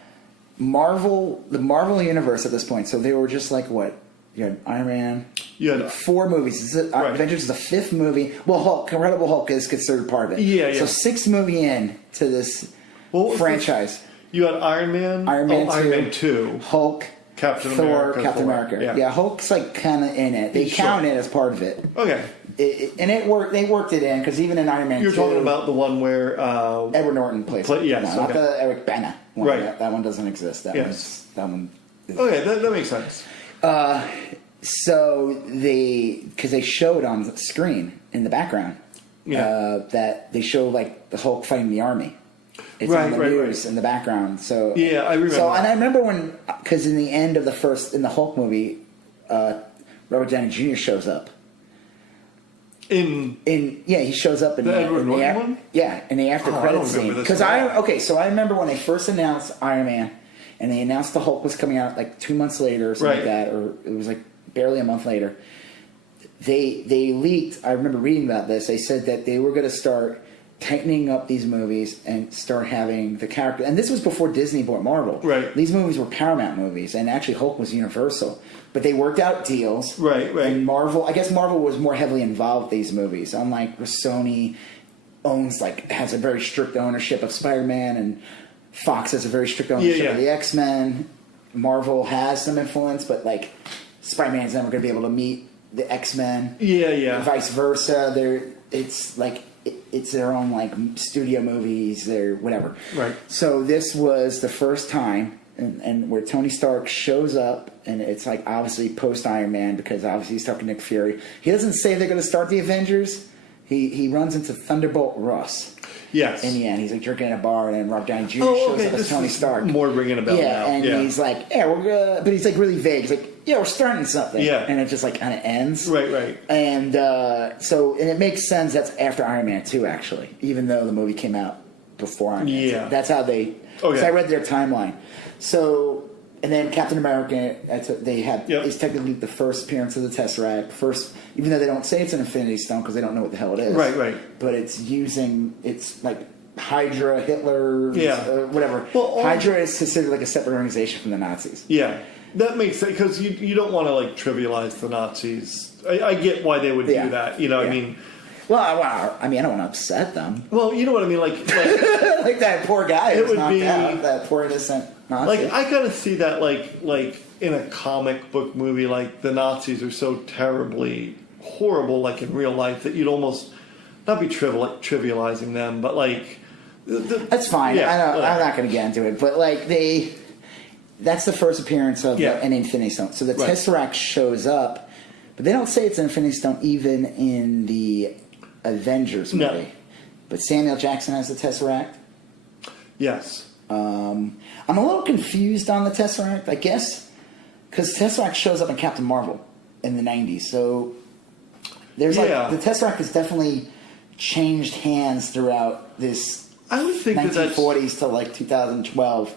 the Marvel universe at this point, so they were just like what? You had Iron Man. You had 4 movies. Avengers is the 5th movie. Well, Incredible Hulk is considered part of it. Yeah. So 6th movie in to this franchise. You had Iron Man. Iron Man 2. Hulk. Captain Thor, America. Captain America. Yeah, Hulk's like kind of in it. They count it as part of it. Okay. It worked. They worked it in because even in Iron Man 2... You're talking about the one where... Edward Norton plays it. Yes. No, not the Eric Bana one. Right. That one doesn't exist. That one is... Okay, that makes sense. So because they showed on the screen in the background that they show like the Hulk fighting the army. It's on the news in the background. So yeah, I remember. So and I remember when, because in the end of in the Hulk movie, Robert Downey Jr. shows up. He shows up in the Edward Norton one. Yeah, in the after credits scene. Because so I remember when they first announced Iron Man, and they announced the Hulk was coming out like 2 months later or something like that, or it was like barely a month later. They leaked. I remember reading about this. They said that they were going to start tightening up these movies and start having the character. And this was before Disney bought Marvel. Right. These movies were Paramount movies, and actually Hulk was Universal. But they worked out deals. Right. And I guess Marvel was more heavily involved with these movies. Unlike Sony has a very strict ownership of Spider-Man, and Fox has a very strict ownership of the X-Men. Marvel has some influence, but like Spider-Man's never going to be able to meet the X-Men. Yeah. And vice versa. It's their own like studio movies, they're whatever. Right. So this was the first time, and where Tony Stark shows up, and it's like obviously post Iron Man, because obviously he's talking to Nick Fury. He doesn't say they're going to start the Avengers. He runs into Thunderbolt Ross. Yes. In the end, he's like drinking at a bar, and then Rob Downey Jr. shows up as Tony Stark. More ringing a bell now. And he's like, we're gonna, but he's like really vague. He's like, we're starting something. Yeah. And it just like kind of ends. Right. And and it makes sense that's after Iron Man 2, actually, even though the movie came out before Iron Man 2. That's how they... Okay. So I read their timeline. So, and then Captain America, is technically the first appearance of the Tesseract. Even though they don't say it's an Infinity Stone because they don't know what the hell it is. Right. But it's like Hydra, Hitler, whatever. Well, Hydra is considered like a separate organization from the Nazis. Yeah. That makes sense, because you don't want to like trivialize the Nazis. I get why they would do that. I mean... Well, I don't want to upset them. Well, you know what I mean? Like like that poor guy who was knocked out, that poor innocent Nazi. Like, I kind of see that like in a comic book movie, like the Nazis are so terribly horrible, like in real life, that you'd almost not be trivializing them, but like... That's fine. I'm not going to get into it, but like that's the first appearance of an Infinity Stone. So the Tesseract shows up, but they don't say it's an Infinity Stone even in the Avengers movie. No. But Samuel Jackson has the Tesseract. Yes. I'm a little confused on the Tesseract, I guess, because Tesseract shows up in Captain Marvel in the 90s. So there's the Tesseract has definitely changed hands throughout this I would think 1940s to like 2012.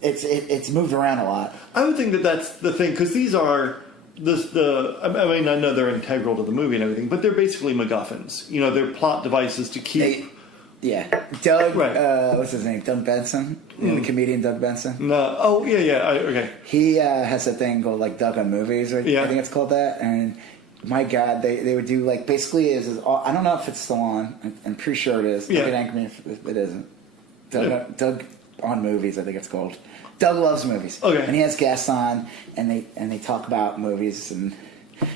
It's moved around a lot. I would think that's the thing, because these are I mean, I know they're integral to the movie and everything, but they're basically MacGuffins. They're plot devices to keep. Doug. What's his name? Doug Benson. The comedian Doug Benson. No. Oh yeah. Okay. He has a thing called like Doug on Movies. I think it's called that. And my God, they would do like basically I don't know if it's still on. I'm pretty sure it is. Don't get angry if it isn't. Doug on Movies, I think it's called. Doug loves movies. Okay. And he has guests on, and they talk about movies, and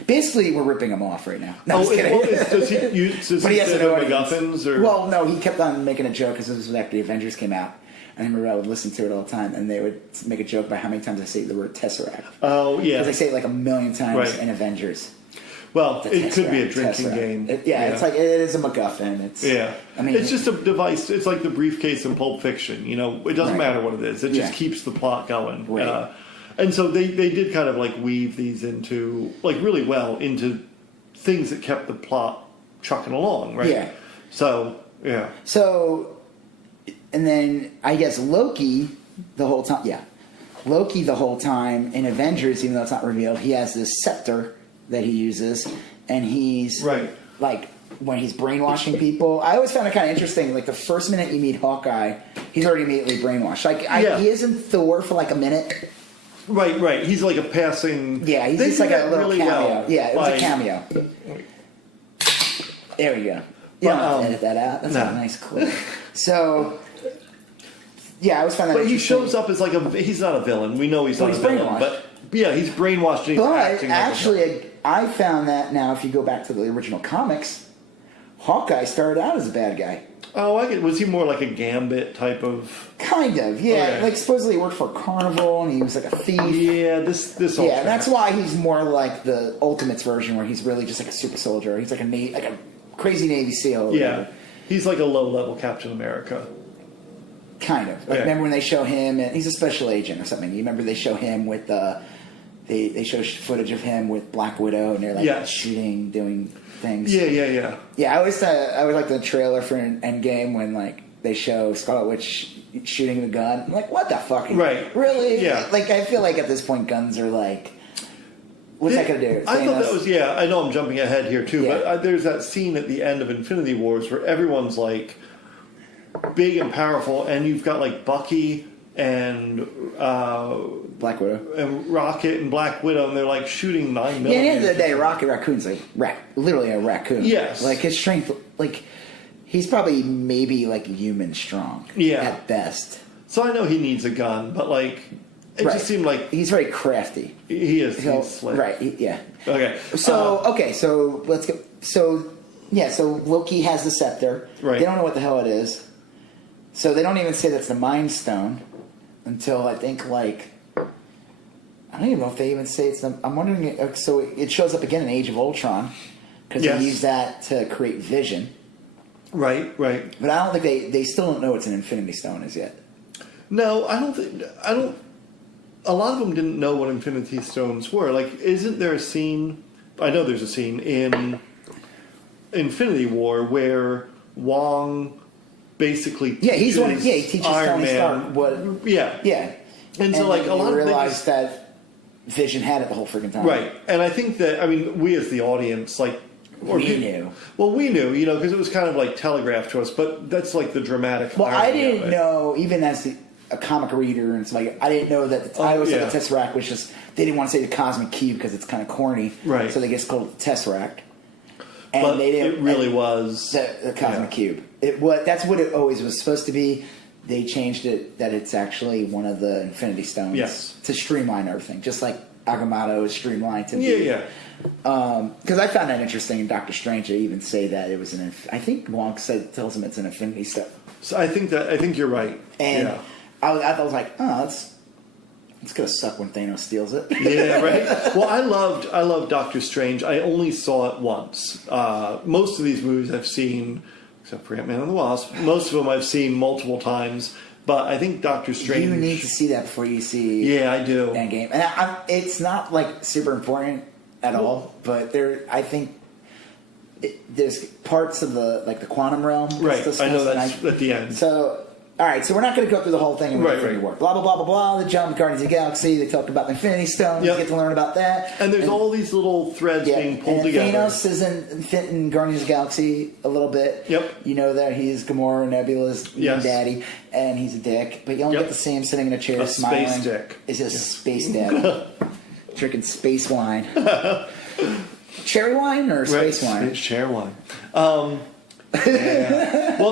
basically we're ripping him off right now. No, I'm just kidding. Does he say MacGuffins? Or? Well, no, he kept on making a joke because this was after the Avengers came out. I remember I would listen to it all the time, and they would make a joke about how many times I say the word Tesseract. Oh, yeah. Because they say it like 1,000,000 times in Avengers. Well, it could be a drinking game. It's like it is a MacGuffin. It's just a device. It's like the briefcase in Pulp Fiction. It doesn't matter what it is. It just keeps the plot going. Right. And so they did kind of like weave these into really well into things that kept the plot trucking along, right? Yeah. So yeah. So And then I guess Loki the whole time. Yeah, Loki the whole time in Avengers, even though it's not revealed, he has this scepter that he uses, and he's like when he's brainwashing people. I always found it kind of interesting. Like the first minute you meet Hawkeye, he's already immediately brainwashed. Like he isn't Thor for like a minute. Right. He's like a passing. Yeah, he's just like a little cameo. Well. Yeah, it was a cameo. There we go. You don't have to edit that out. That's a nice clip. So, yeah, I always found that. But he shows up as like he's not a villain. We know he's not a villain. But yeah, he's brainwashed. And he's acting actually, I found that now. If you go back to the original comics, Hawkeye started out as a bad guy. Oh, was he more like a Gambit type of? Kind of, yeah. Okay. Like supposedly he worked for Carnival and he was like a thief. Yeah, this. Yeah, that's why he's more like the Ultimates version, where he's really just like a super soldier. He's like a crazy Navy SEAL. Yeah, he's like a low-level Captain America. Kind of. Like, remember when they show him? And he's a special agent or something. You remember they show him with they show footage of him with Black Widow, and they're like shooting, doing things. Yeah. Yeah, I always like the trailer for Endgame when like they show Scarlet Witch shooting the gun. I'm like, what the fuck? Right. Really? Yeah. Like, I feel like at this point guns are like, what's that going to do? I thought that was, I know I'm jumping ahead here too, but there's that scene at the end of Infinity Wars where everyone's like big and powerful, and you've got like Bucky and Black Widow and Rocket and Black Widow, and they're like shooting 9mm. Yeah, at the end of the day, Rocket Raccoon's like literally a raccoon. Yes. Like his strength, like he's probably maybe like human strong. Yeah. At best. So I know he needs a gun, but like it just seemed like he's very crafty. He is. He's slick. Right. Yeah. Okay. So let's go. So Loki has the scepter. Right. They don't know what the hell it is. So they don't even say that's the Mind Stone until I think like I don't even know if they even say it's. I'm wondering. So it shows up again in Age of Ultron because they use that to create Vision. Right. But I don't think they still don't know it's an Infinity Stone as yet. No, I don't. A lot of them didn't know what Infinity Stones were. Like, isn't there a scene? I know there's a scene in Infinity War where Wong basically he teaches Iron Tony Man Stark what and so like a lot of realized that Vision had it the whole freaking time, right? And I think that we as the audience knew. Well, we knew, because it was kind of like telegraphed to us, but that's like the dramatic. Well, I didn't know, even as a comic reader and stuff, I didn't know that. I always thought the Tesseract was just, they didn't want to say the Cosmic Cube because it's kind of corny, right? So they just called it the Tesseract. And but it really was the Cosmic Cube. That's what it always was supposed to be. They changed it that it's actually one of the Infinity Stones to streamline everything, just like Agamotto is streamlined to be. Because I found that interesting in Doctor Strange. They even say that it was I think Wong tells him it's an Infinity Stone. So I think you're right. And I was like, oh, it's gonna suck when Thanos steals it. Yeah, right. Well, I loved Doctor Strange. I only saw it once. Most of these movies I've seen, except for Ant-Man and the Wasp, most of them I've seen multiple times. But I think Doctor Strange. You need to see that before you see. Yeah, I do. Endgame, and it's not like super important at all, but I think there's parts of the quantum realm. Right, I know that's at the end. So, all right, so we're not going to go through the whole thing. Right. Blah blah blah blah blah. The jump Guardians of the Galaxy. They talk about the Infinity Stone. You get to learn about that. And there's all these little threads being pulled together. Thanos is in Guardians of the Galaxy a little bit. Yep. You know that he's Gamora, Nebula's daddy, and he's a dick. But you only get to see him sitting in a chair smiling. Space dick. It's a space daddy. Drinking space wine. Cherry wine or space wine? It's cherry wine. Well,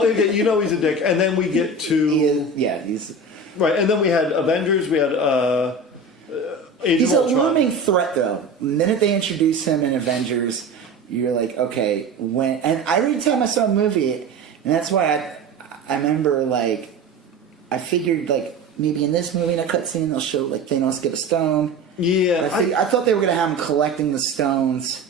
he's a dick, and then we get to he's right, and then we had Avengers. We had Age he's of a Ultron. looming threat, though. The minute they introduce him in Avengers, you're like, okay, when? And every time I saw a movie, and that's why I remember I figured maybe in this movie in a cutscene they'll show Thanos get a stone. Yeah, I thought they were going to have him collecting the stones.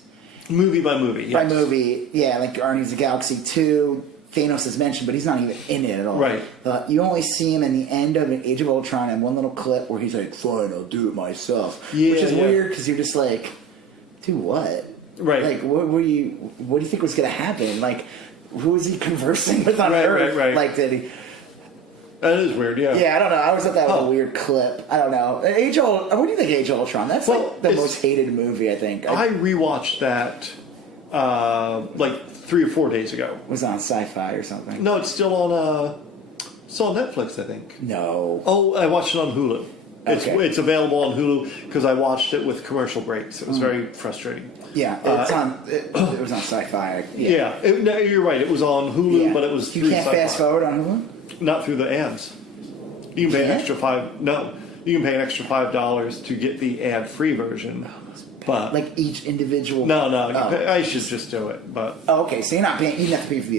Movie by movie. Yes. By movie, like Guardians of the Galaxy 2, Thanos is mentioned, but he's not even in it at all. Right. You only see him in the end of an Age of Ultron in one little clip where he's like, fine, I'll do it myself. Yeah, which is weird because you're just like, do what? Right. What do you think was going to happen? Who is he conversing with on Earth? Right. Did he... That is weird, yeah. Yeah, I don't know. I always thought that was a weird clip. I don't know. What do you think of Age of Ultron? That's like the most hated movie, I think. I rewatched that like 3 or 4 days ago. Was it on Sci-Fi or something? No, it's still on Netflix, I think. No. Oh, I watched it on Hulu. Okay. It's available on Hulu because I watched it with commercial breaks. It was very frustrating. Yeah, it was on Sci-Fi. Yeah, you're right. It was on Hulu, but it was You through can't Sci-Fi. fast forward on Hulu? Not through the ads. You can pay an extra you can pay an extra $5 to get the ad-free version. But like each individual. No. I should just do it. But okay, so you're not paying. You didn't have to pay for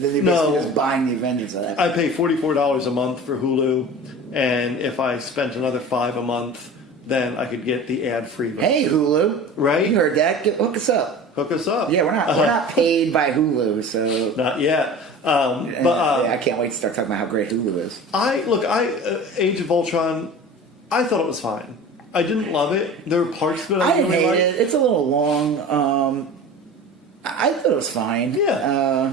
they're basically just buying the Avengers. I pay $44 a month for Hulu, and if I spent another $5 a month, then I could get the ad-free version. Hey, Hulu, right? You heard that? Hook us up. Hook us up. Yeah, we're not paid by Hulu, so not yet. I can't wait to start talking about how great Hulu is. Age of Ultron, I thought it was fine. I didn't love it. There were parts of it I didn't hate it. It's a little long. I thought it was fine. Yeah.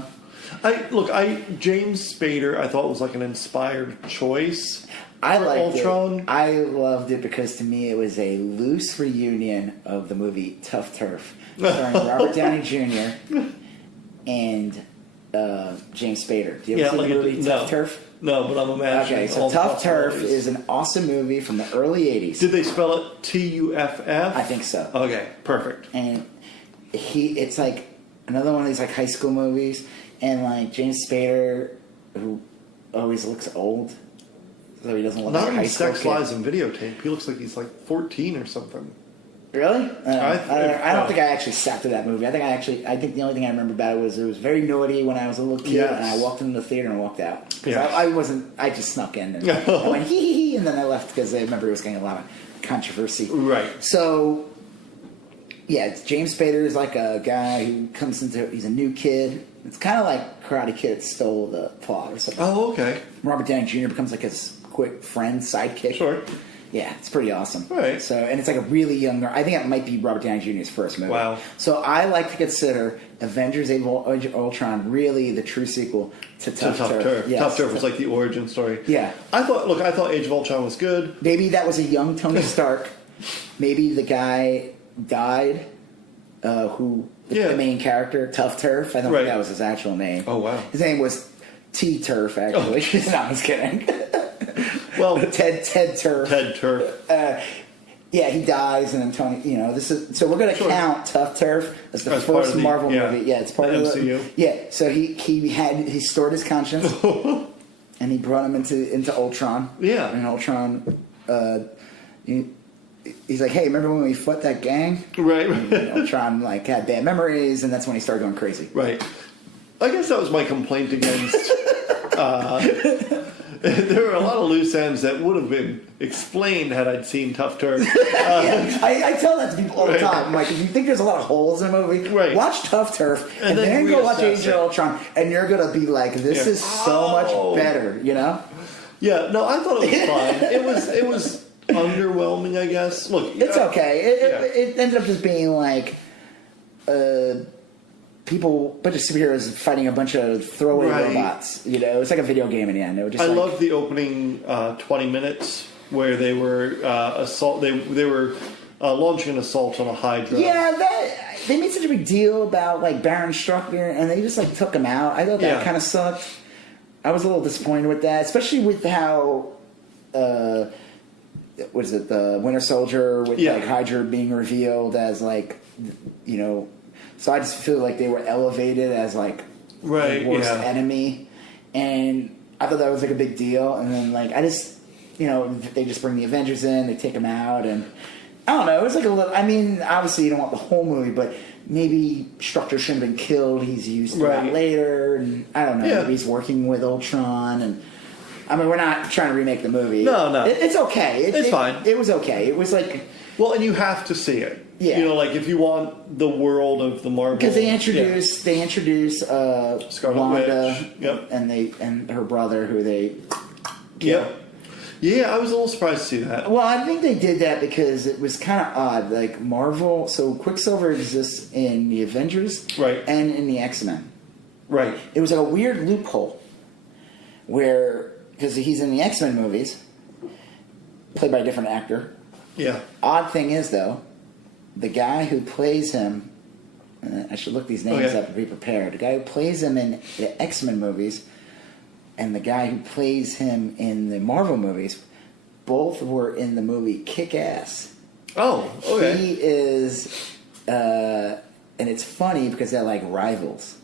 James Spader, I thought was like an inspired choice. I liked Ultron. it. I loved it because to me it was a loose reunion of the movie Tough Turf, starring Robert Downey Jr. and James Spader. Do you ever see the movie Tough Turf? No, but I'm imagining. Okay, so Tough Turf is an awesome movie from the early 80s. Did they spell it Tuff? I think so. Okay, perfect. And it's like another one of these like high school movies, and like James Spader, who always looks old, so he doesn't look like a high school kid. Sex, Lies, and Videotape. He looks like he's like 14 or something. Really? I don't think I actually sat through that movie. I think the only thing I remember about it was very naughty when I was a little kid, and I walked into the theater and walked out. I just snuck in and I went hee hee hee, and then I left because I remember it was getting a lot of controversy. Right. So, yeah, James Spader is like a guy who he's a new kid. It's kind of like Karate Kid stole the plot or something. Oh, okay. Robert Downey Jr. becomes like his quick friend, sidekick. Sure. Yeah, it's pretty awesome. Right. So, and it's like a really young. I think it might be Robert Downey Jr.'s first movie. Wow. So I like to consider Avengers: Age of Ultron really the true sequel to Tough Turf. Yes. Tough Turf was like the origin story. Yeah. I thought Age of Ultron was good. Maybe that was a young Tony Stark. Maybe the guy died. The main character, Tough Turf. I don't think that was his actual name. Oh wow. His name was T Turf actually. Oh. No, I was kidding. Well, Ted Turf. Ted Turf. Yeah, he dies, and then Tony. So we're going to count Tough Turf as the first Marvel movie. Yeah, it's part of the MCU. Yeah, so he stored his conscience, and he brought him into Ultron. Yeah, and Ultron. He's like, hey, remember when we fought that gang? Right. And Ultron had bad memories, and that's when he started going crazy. Right. I guess that was my complaint against. There were a lot of loose ends that would have been explained had I'd seen Tough Turf. I tell that to people all the time. I'm like, if you think there's a lot of holes in a movie, watch Tough Turf, and then go watch Age of Ultron, and you're going to be like, this is so much better, Yeah, no, I thought it was fine. It was underwhelming, I guess. Look, it's okay. It ended up just being like bunch of superheroes fighting a bunch of throwaway robots. It's like a video game in the end. I love the opening 20 minutes where they were They were launching an assault on a Hydra. Yeah, they made such a big deal about Baron Strucker, and they just took him out. I thought that kind of sucked. I was a little disappointed with that, especially with how. What is it? The Winter Soldier with Hydra being revealed as So I just feel like they were elevated as the worst enemy, and I thought that was a big deal. And then I just they just bring the Avengers in, they take them out, and I don't know. It was a little. I mean, obviously you don't want the whole movie, but maybe Structure shouldn't have been killed. He's used to that later, and I don't know. Yeah. Maybe he's working with Ultron and. I mean, we're not trying to remake the movie. No. It's okay. It's fine. It was okay. It was well, and you have to see it. Yeah. If you want the world of the Marvel. Because they introduce Scarlet Wanda, Witch. and her brother, who they kill. Yeah, I was a little surprised to see that. Well, I think they did that because it was kind of odd. Marvel, so Quicksilver exists in the Avengers, and in the X-Men. Right. It was a weird loophole where because he's in the X-Men movies, played by a different actor. Yeah. Odd thing is, though, the guy who plays him, I should look these names up and be prepared. The guy who plays him in the X-Men movies and the guy who plays him in the Marvel movies, both were in the movie Kick-Ass. Oh, okay. He is, and it's funny because they're like rivals.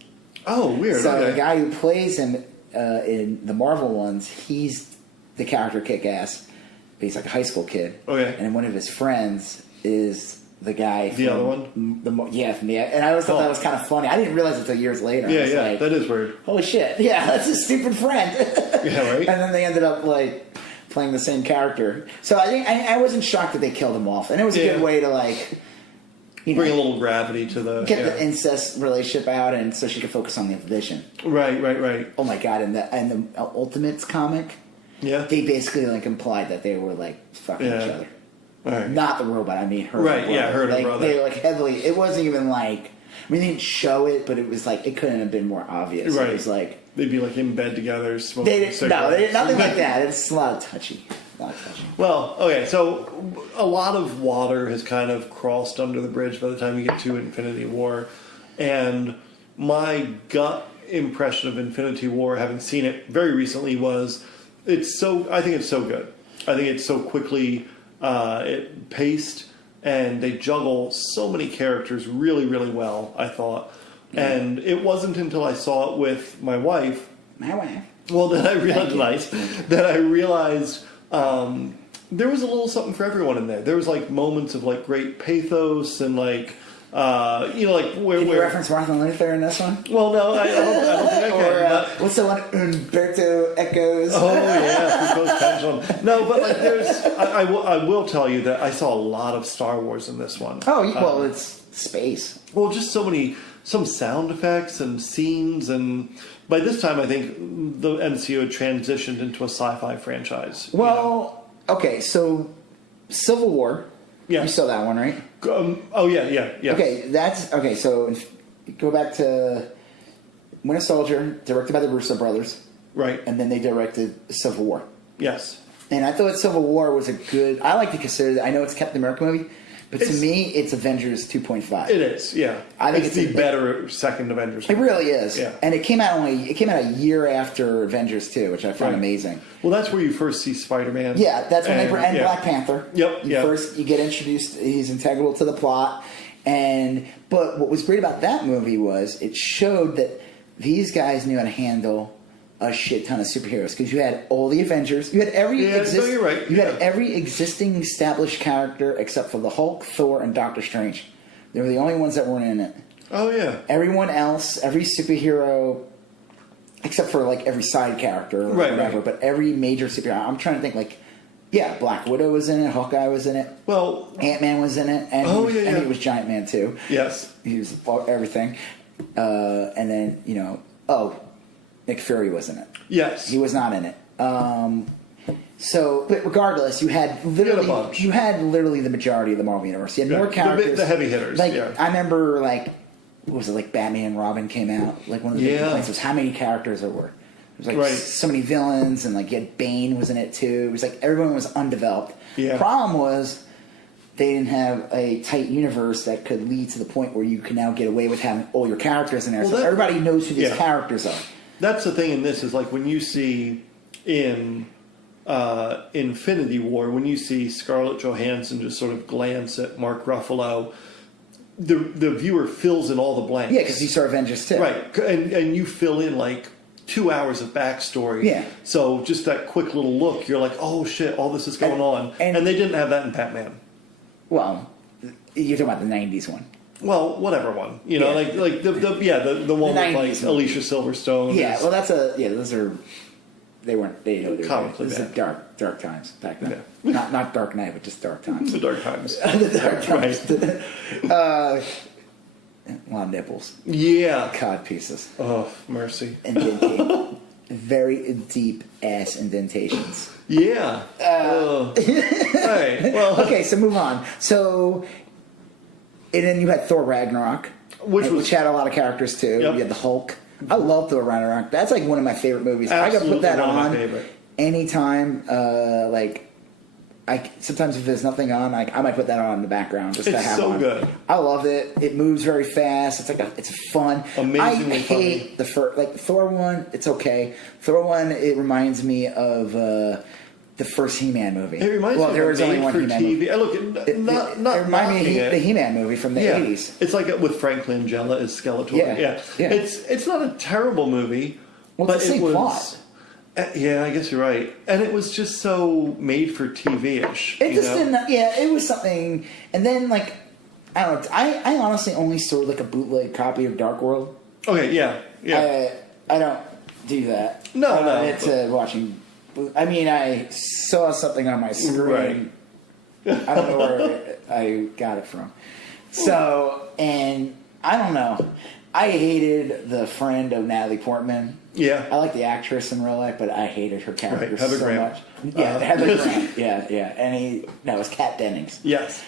Oh, weird. So okay. the guy who plays him in the Marvel ones, he's the character Kick-Ass. He's like a high school kid. Okay. And one of his friends is the guy from... The other one? And I always thought that was kind of funny. I didn't realize it until years later. Yeah, I was like, that is weird. holy shit. Yeah, that's a stupid friend. Yeah, right? And then they ended up, like, playing the same character. So I think I wasn't shocked that they killed him off. And it was a good way to, like... Bring a little gravity to the... Get the incest relationship out and so she could focus on the Vision. Right. Oh my god, and the Ultimates comic... Yeah. They basically like implied that they were like fucking each other. Right. Not the robot. I mean her. Right. Brother. Yeah. Her like, brother. They like heavily. It wasn't even like. I mean, they didn't show it, but it was like it couldn't have been more obvious. Right. It was like they'd be like in bed together smoking cigarettes. No, they did nothing like that. It's a lot of touchy. Well, okay, so a lot of water has kind of crossed under the bridge by the time you get to Infinity War, and my gut impression of Infinity War, having seen it very recently, was. I think it's so good. I think it's so quickly paced, and they juggle so many characters really, really well, I thought. Yeah. And it wasn't until I saw it with my wife. Well, that I realized there was a little something for everyone in there. There was like moments of like great pathos and like. Where Can you reference Martin Luther in this one? Well, no, I don't think I can. Or what's the one? Umberto Echoes. Oh yeah, Foucault's Pendulum. No, but like I will tell you that I saw a lot of Star Wars in this one. Oh, well, it's space. Well, just some sound effects and scenes, and by this time I think the MCU had transitioned into a sci-fi franchise. Well, okay, so Civil War. Yeah. You saw that one, right? Yeah. Okay, so go back to Winter Soldier, directed by the Russo brothers. Right. And then they directed Civil War. Yes. And I thought Civil War was I like to consider I know it's Captain America movie, but to me, it's Avengers 2.5. It is, yeah. I think it's the better second Avengers movie. It really is. Yeah. And it came out a year after Avengers 2, which I found amazing. Well, that's where you first see Spider-Man. Yeah, that's when and Black Panther. Yep. First, you get introduced. He's integral to the plot. But what was great about that movie was it showed that these guys knew how to handle a shit ton of superheroes because you had all the Avengers. You had every you're right. You had every existing established character except for the Hulk, Thor, and Doctor Strange. They were the only ones that weren't in it. Oh yeah. Everyone else, every superhero, except for like every side character or whatever, but every major superhero. I'm trying to think like. Yeah, Black Widow was in it. Hawkeye was in it. Well, Ant-Man was in it, and he was Giant Man too. Yes, he was everything. And then Nick Fury was in it. Yes, he was not in it. But regardless, you had literally the majority of the Marvel universe. You had more characters, the heavy hitters. I remember what was it Batman and Robin came out? Like one of the big complaints was how many characters there were. It was so many villains, and you had Bane was in it too. It was like everyone was undeveloped. Yeah. The problem was they didn't have a tight universe that could lead to the point where you can now get away with having all your characters in there. So everybody knows who these characters are. That's the thing in this is like when you see in Infinity War, when you see Scarlett Johansson just sort of glance at Mark Ruffalo, the viewer fills in all the blanks. Yeah, because you saw Avengers too. Right, and you fill in 2 hours of backstory. Yeah. So just that quick little look, you're like, oh shit, all this is going on. And they didn't have that in Batman. Well, you're talking about the 90s one. Well, whatever one. The one with Alicia Silverstone. Yeah, well those are they know they were this is dark times back then. Yeah. Not Dark Knight, but just dark times. The dark times. The dark times. Right. A lot of nipples. Yeah. Cod pieces. Oh, mercy. Indentation. Very deep ass indentations. Yeah. All right. Well. Okay, so move on. So, and then you had Thor Ragnarok, which had a lot of characters too. Yep. You had the Hulk. I love Thor Ragnarok. That's one of my favorite movies. Absolutely I gotta put that one on. of my favorite. anytime, like, sometimes if there's nothing on, like, I might put that on in the background just to It's have so on. good. I love it. It moves very fast. It's fun. Amazingly I hate the first, like, Thor one. It's okay. Thor one. It reminds me of the first He-Man movie. It reminds me there of was a only one made-for-TV. He-Man movie. Look, It reminded me of the He-Man movie from the 80s. It's like with Frank Langella as Skeletor. Yeah. It's not a terrible movie, Well, but it's the same it was. plot. Yeah, I guess you're right. And it was just so made for TV-ish. It just didn't. Yeah, it was something. And then, like, I don't know. I honestly only saw like a bootleg copy of Dark World. Okay, yeah. I don't do that. No. It's watching. I mean, I saw something on my screen. Right. I don't know where I got it from. So, and I don't know. I hated the friend of Natalie Portman. Yeah. I like the actress in real life, but I hated her character Right, Heather so Graham. much. Yeah, Heather Graham. Yeah. And it was Kat Dennings. Yes.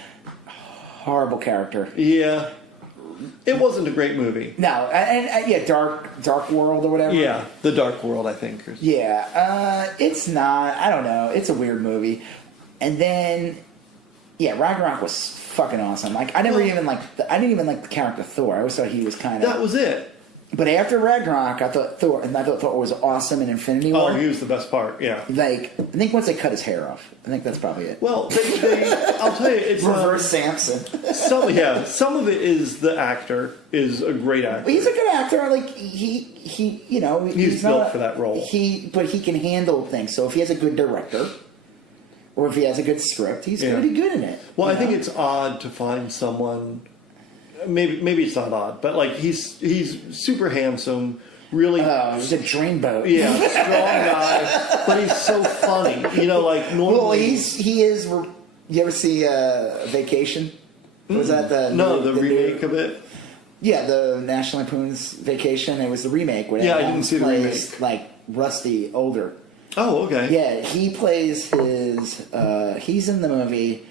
Horrible character. Yeah. It wasn't a great movie. No, and yeah, Dark World or whatever. Yeah, The Dark World, I think. Yeah, it's not. I don't know. It's a weird movie. And then, yeah, Ragnarok was fucking awesome. Like, I didn't even like the character Thor. I always thought he was kind of. That was it. But after Ragnarok, I thought Thor was awesome in Infinity War. Oh, he was the best part. Yeah. Like, I think once they cut his hair off, I think that's probably it. Well, I'll tell you, it's Reverse Samson. Some of it is the actor is a great actor. He's a good actor. Like he you know, he's built for that role. But he can handle things. So if he has a good director, or if he has a good script, he's going to be good in it. Well, I think it's odd to find someone. Maybe it's not odd, but like he's super handsome. Really, he's a dreamboat. Yeah, strong guy, but he's so funny. You know, like normally. Well, he is. You ever see Vacation? Was that the remake of it? Yeah, the National Lampoon's Vacation. It was the remake. Where I didn't see the plays, remake. Like Rusty, older. Oh, okay. Yeah, he plays his. He's in the movie.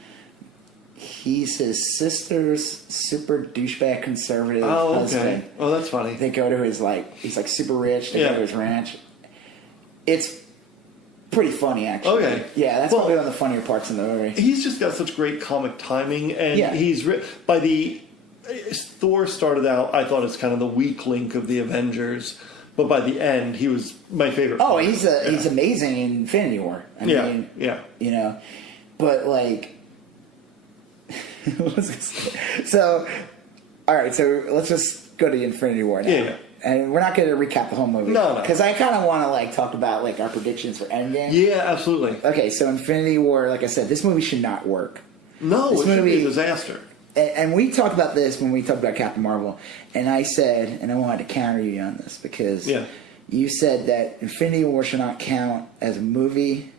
He's his sister's super douchebag conservative husband. Okay. Oh, that's funny. They go to his he's like super rich. They go to his ranch. It's pretty funny, actually. Okay. Yeah, that's probably one of the funnier parts in the movie. He's just got such great comic timing, and Thor started out, I thought, as kind of the weak link of the Avengers, but by the end, he was my favorite. Oh, he's amazing in Infinity War. I mean, you know, but like. So, all right. So let's just go to Infinity War now. Yeah. And we're not going to recap the whole movie. No. Because I kind of want to talk about our predictions for Endgame. Yeah, absolutely. Okay, so Infinity War, like I said, this movie should not work. No, it should be a disaster. And we talked about this when we talked about Captain Marvel, and I said, and I wanted to counter you on this because you said that Infinity War should not count as a movie,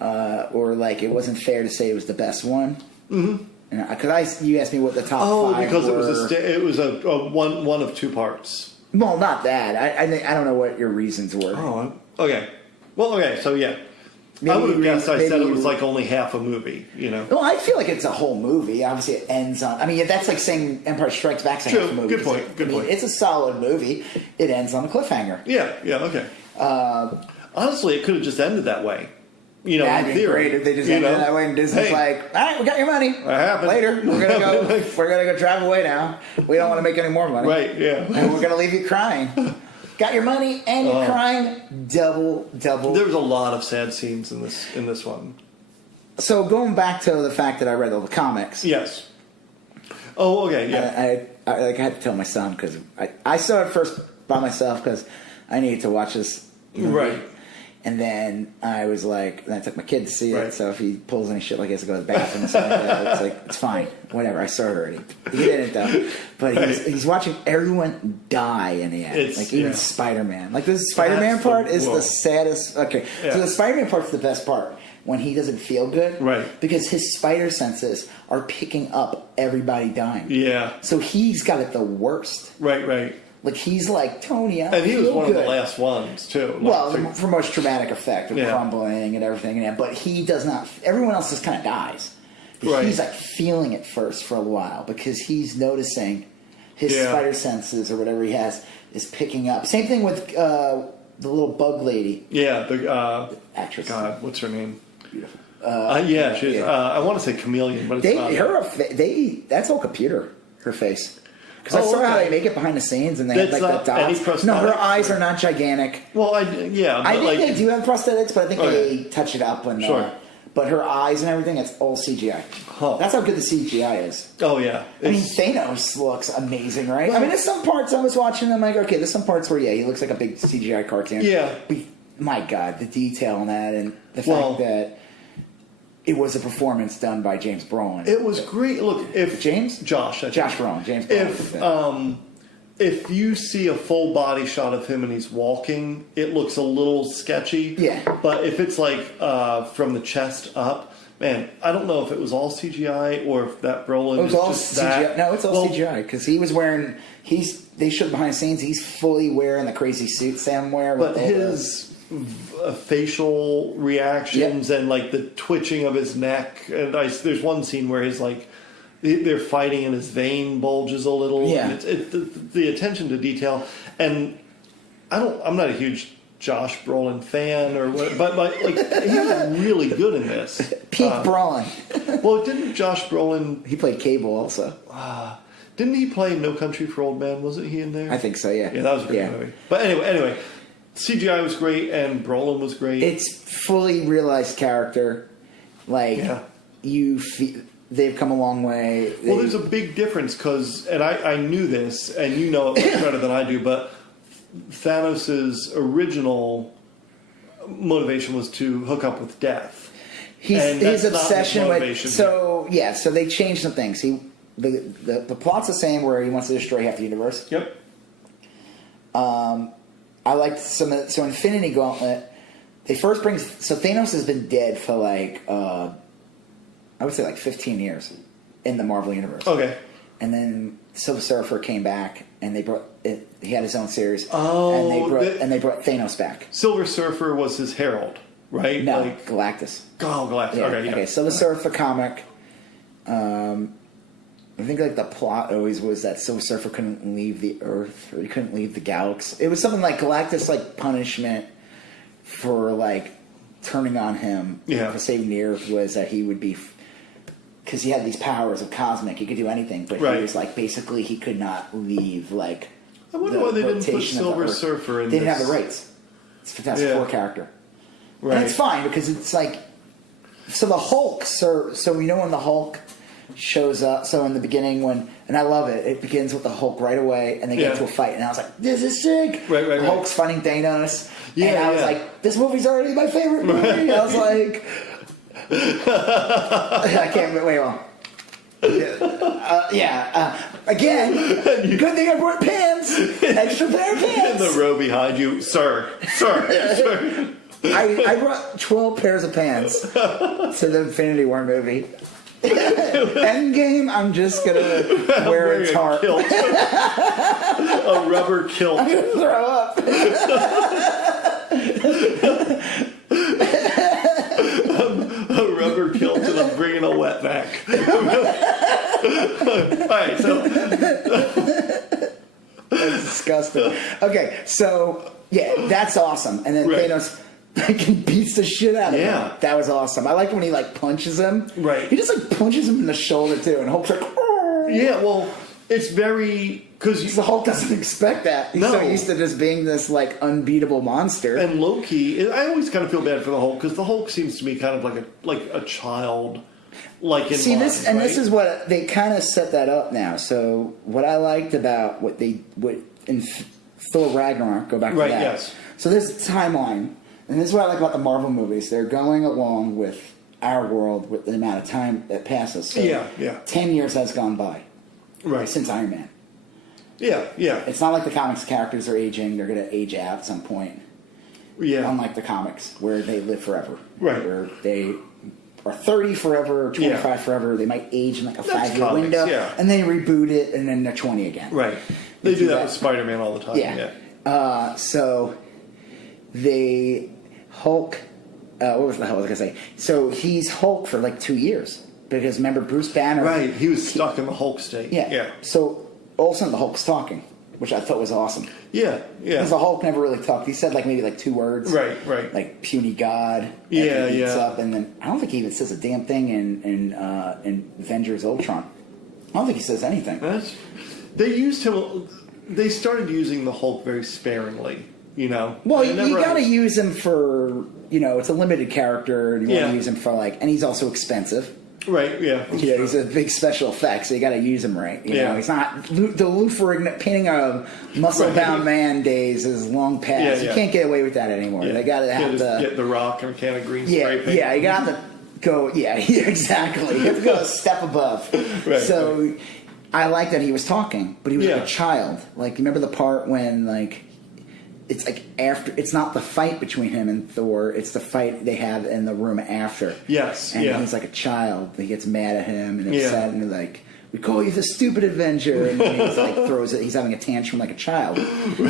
or it wasn't fair to say it was the best one. Mm-hmm. Because you asked me what the top five because were. it was a one of two parts. Well, not that. I don't know what your reasons were. Oh, okay. Well, okay. So yeah, maybe I would have guessed. I said it was only half a movie. You know. Well, I feel like it's a whole movie. Obviously, it ends on. I mean, that's like saying Empire Strikes Back's a half a movie. Good point. Good point. It's a solid movie. It ends on a cliffhanger. Yeah. Okay. Honestly, it could have just ended that way. You know, that'd be great if they just ended it that way, and Disney's like, "All right, we got your money. That happened. Later, we're gonna go. We're gonna go drive away now. We don't want to make any more money, right? Yeah, and we're gonna leave you crying. Got your money and you're crying. Double. There was a lot of sad scenes in this one. So going back to the fact that I read all the comics. Yes. Oh, okay. Yeah. I had to tell my son because I saw it first by myself because I needed to watch this movie. Right. And then I was like, and I took my kid to see it. Right. So if he pulls any shit like he has to go to the bathroom and stuff like that, it's fine. Whatever. I saw it already. He didn't though. But he's watching everyone die in the end. Even Spider-Man. The Spider-Man part is the saddest. Okay. Yeah. So the Spider-Man part's the best part. When he doesn't feel good. Right. Because his spider senses are picking up everybody dying. Yeah. So he's got it the worst. Right. He's like, Tony, I and he was one good. of the last ones, too. For most traumatic effect of crumbling and everything. But he does not... Everyone else just kind of dies. Right. He's feeling it first for a while because he's noticing his spider senses or whatever he has is picking up. Same thing with the little bug lady. Yeah, the Actress. God, what's her name? Beautiful. Yeah, she's. Yeah. I want to say chameleon, but it's not. That's all computer. Her face. Because I saw how they make it behind the scenes, and they have like the dots. No, her eyes are not gigantic. Well, I think they do have prosthetics, but I think they touch it up when. Sure. But her eyes and everything, it's all CGI. Huh. That's how good the CGI is. Oh yeah. I mean, Thanos looks amazing, right? I mean, there's some parts I was watching, and I'm like, okay, there's some parts where he looks like a big CGI cartoon. Yeah. But, my God, the detail on that, and the fact that it was a performance done by James Brolin. It was great. Look, if Josh Brolin, James Brolin. If you see a full body shot of him and he's walking, it looks a little sketchy. Yeah. But if it's like from the chest up, man, I don't know if it was all CGI or if that Brolin was all just CGI. That. No, it's all CGI because he was wearing. They showed behind the scenes. He's fully wearing the crazy suit Sam wear. But his facial reactions and like the twitching of his neck, and there's one scene where he's like. They're fighting and his vein bulges a little. Yeah. The attention to detail, and I'm not a huge Josh Brolin fan or what, but like he was really good in this. Peak Brolin. Well, didn't Josh Brolin? He played Cable also. Didn't he play No Country for Old Men? Wasn't he in there? I think so. Yeah. Yeah, that was a great movie. But anyway, CGI was great and Brolin was great. It's fully realized character. Like you feel. They've come a long way. Well, there's a big difference because, and I knew this, and you know it much better than I do, but Thanos' original motivation was to hook up with death. His obsession with... So they changed some things. The plot's the same where he wants to destroy half the universe. Yep. I liked some of... So Infinity Gauntlet, they first bring... So Thanos has been dead for like... I would say like 15 years in the Marvel Universe. Okay. And then Silver Surfer came back, and they brought it. He had his own series. Oh. And they brought Thanos back. Silver Surfer was his herald, right? No, Galactus. Oh, Galactus. Yeah. Okay. Okay. Silver Surfer comic. I think like the plot always was that Silver Surfer couldn't leave the Earth, or he couldn't leave the galaxy. It was something like Galactus, like punishment for like turning on him for saving the Earth was that he would be. Because he had these powers of cosmic, he could do anything, but he was like basically he could not leave like. I wonder why they didn't put Silver Surfer in. They didn't have the rights. It's a Fantastic Four character, right? And it's fine because it's like so the Hulk. So you know when the Hulk shows up. So in the beginning and I love it. It begins with the Hulk right away, and they get into a fight, and I was like, "This is sick!" Right. Hulk's fighting Thanos, and I was like, "This movie's already my favorite movie." I was like. I can't wait on. Again, good thing I brought pants. Extra pair of pants. And the row behind you, sir. I brought 12 pairs of pants to the Infinity War movie. Endgame, I'm just gonna wear a tarp. A rubber kilt. I'm gonna throw up. A rubber kilt and I'm bringing a wetback. Alright, so that's disgusting. Okay, so that's awesome. And then Thanos fucking beats the shit out of him. That was awesome. I like when he like punches him. Right. He just like punches him in the shoulder too, and Hulk's like, "Oh." Yeah, well, it's very because the Hulk doesn't expect that. He's so used to just being this like unbeatable monster. And Loki, I always kind of feel bad for the Hulk because the Hulk seems to be kind of like a child. Like in this is what they kind of set that up now. So what I liked about what in Thor Ragnarok, go back to that. Yes. So there's a timeline, and this is what I like about the Marvel movies. They're going along with our world with the amount of time that passes. So 10 years has gone by. Right. Since Iron Man. Yeah. It's not like the comics characters are aging. They're going to age out at some point. Yeah. Unlike the comics, where they live forever. Right. Where they are 30 forever, 25 forever. They might age in like a 5-year window. Yeah. And then reboot it, and then they're 20 again. Right. They do that with Spider-Man all the time. Yeah. So they Hulk... what was the hell was I going to say? So he's Hulk for like 2 years. Because remember, Bruce Banner... Right, he was stuck in the Hulk state. Yeah. So all of a sudden the Hulk's talking. which I thought was awesome. Yeah, yeah. Because the Hulk never really talked. He said maybe 2 words. Right, right. Like puny god. Yeah, he beats yeah. up, and then I don't think he even says a damn thing in Avengers Ultron. I don't think he says anything. They used him. They started using the Hulk very sparingly. Well, you got to use him for it's a limited character, and you want to use him for and he's also expensive. Right, yeah. He's a big special effect, so you got to use him right. You know, he's not the Lou Ferrigno painting a muscle-bound man days is long past. You can't get away with that anymore. They got to have get the Rock and a can of green spray paint. Yeah, you got to go. Yeah, exactly. You have to go a step above. Right. So I like that he was talking, but he was like a child. Like, you remember the part when it's after. It's not the fight between him and Thor. It's the fight they have in the room after. Yes. And he's like a child. He gets mad at him and upset and we call you the stupid Avenger. And he's throws it. He's having a tantrum like a child.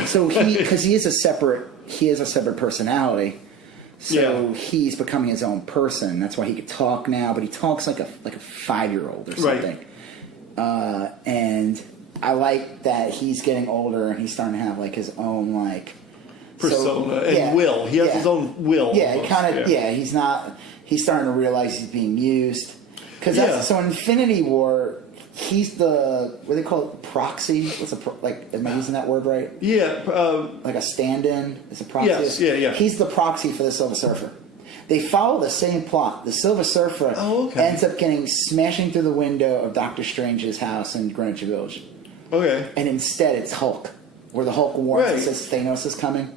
So because he is a separate personality. So he's becoming his own person. That's why he could talk now. But he talks like a 5-year-old or something. Right. And I like that he's getting older and he's starting to have his own persona and will. He has his own will. Yeah, he's starting to realize he's being used. Because so in Infinity War, he's what do they call it? Proxy? Am I using that word right? Yeah. Like a stand-in? Is a proxy? Yes, yeah. He's the proxy for the Silver Surfer. They follow the same plot. The Silver Surfer ends up smashing through the window of Doctor Strange's house in Greenwich Village. Okay. And instead it's Hulk. Where the Hulk warns and says Thanos is coming.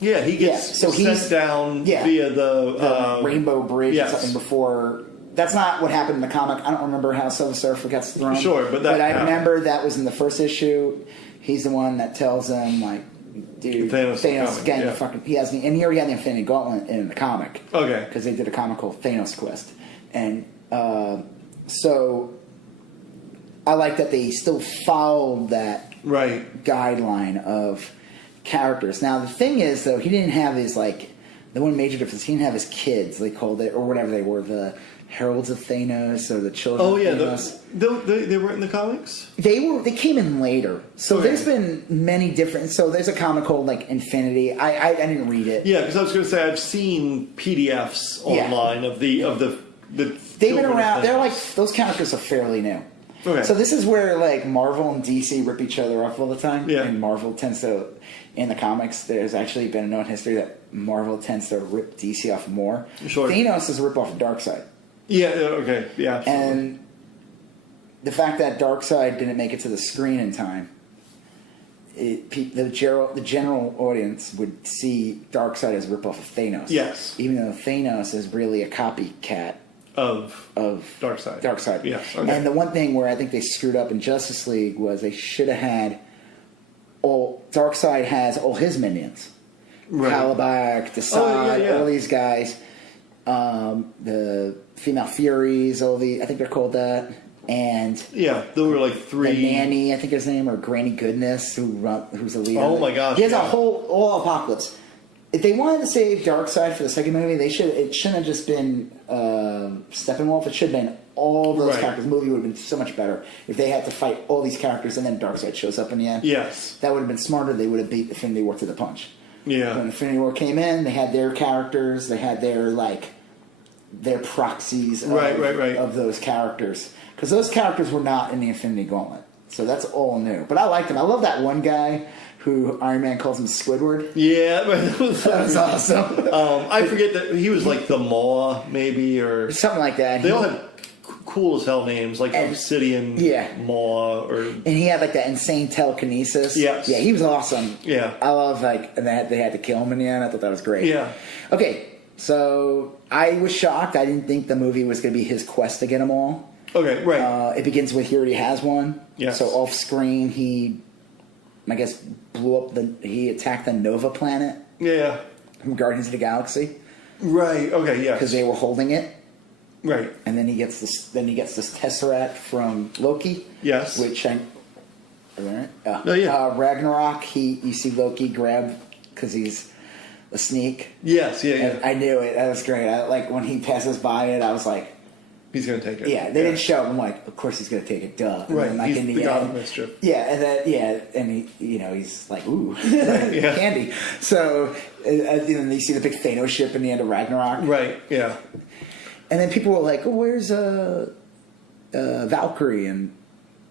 Yeah, he gets sent down via the Rainbow Bridge or something before. That's not what happened in the comic. I don't remember how Silver Surfer gets thrown. Sure, but I remember that was in the first issue. He's the one that tells them, dude, Thanos getting the fucking... He already had the Infinity Gauntlet in the comic. Okay. Because they did a comic called Thanos Quest. And so I like that they still followed that guideline of characters. Now, the thing is, though, he didn't have his, the one major difference, he didn't have his kids, they called it, or whatever they were, the Heralds of Thanos, or the Children of Thanos. They weren't in the comics? They came in later. So there's been many different... So there's a comic called, Infinity. I didn't read it. Yeah, because I was going to say, I've seen PDFs online of the They've been around... They're those characters are fairly new. Okay. So this is where Marvel and DC rip each other off all the time. Yeah. And Marvel tends to, in the comics, there's actually been a known history that Marvel tends to rip DC off more. Sure. Thanos is a rip off of Darkseid. Yeah. Okay. Yeah. Absolutely. And the fact that Darkseid didn't make it to the screen in time, the general audience would see Darkseid as a rip off of Thanos. Yes. Even though Thanos is really a copycat. Of Darkseid. Darkseid. Yes. Okay. And the one thing where I think they screwed up in Justice League was they should have had Darkseid has all his minions. Right. Kalibak, Desaad, all these guys. The Female Furies, I think they're called that. And there were 3. The Nanny, I think his name, or Granny Goodness, who's the leader. Oh my gosh. He has a whole Apocalypse. If they wanted to save Darkseid for the second movie, it shouldn't have just been Steppenwolf. It should have been all those characters. The movie would have been so much better if they had to fight all these characters and then Darkseid shows up in the end. Yes. That would have been smarter. They would have beat Infinity War to the punch. Yeah. When Infinity War came in, they had their characters. They had their proxies of those characters. Because those characters were not in the Infinity Gauntlet. So that's all new. But I liked them. I love that one guy who Iron Man calls him Squidward. Yeah, that was awesome. I forget that he was the Maw, maybe, or something like that. They all had cool as hell names, Obsidian, Maw, or and he had that insane telekinesis. Yes. Yeah, he was awesome. Yeah, I love and that they had to kill him in the end. I thought that was great. Yeah. Okay, so I was shocked. I didn't think the movie was going to be his quest to get them all. Okay, right. It begins with he already has one. Yes. So off screen he he attacked the Nova planet. Yeah. From Guardians of the Galaxy. Right. Okay. Yeah. Because they were holding it. Right. And then he gets this Tesseract from Loki. Yes. Which Ragnarok. You see Loki grab because he's a sneak. Yes. Yeah. I knew it. That was great. When he passes by it, I was like, He's going to take it. Yeah, they didn't show him. I'm like, of course he's going to take it, duh. And Right, then, like, he's in the god of end, mischief. Yeah, and then and he's like, ooh, Right, yeah. candy. So and then you see the big Thanos ship in the end of Ragnarok. Right. Yeah. And then people were like, oh, where's Valkyrie? And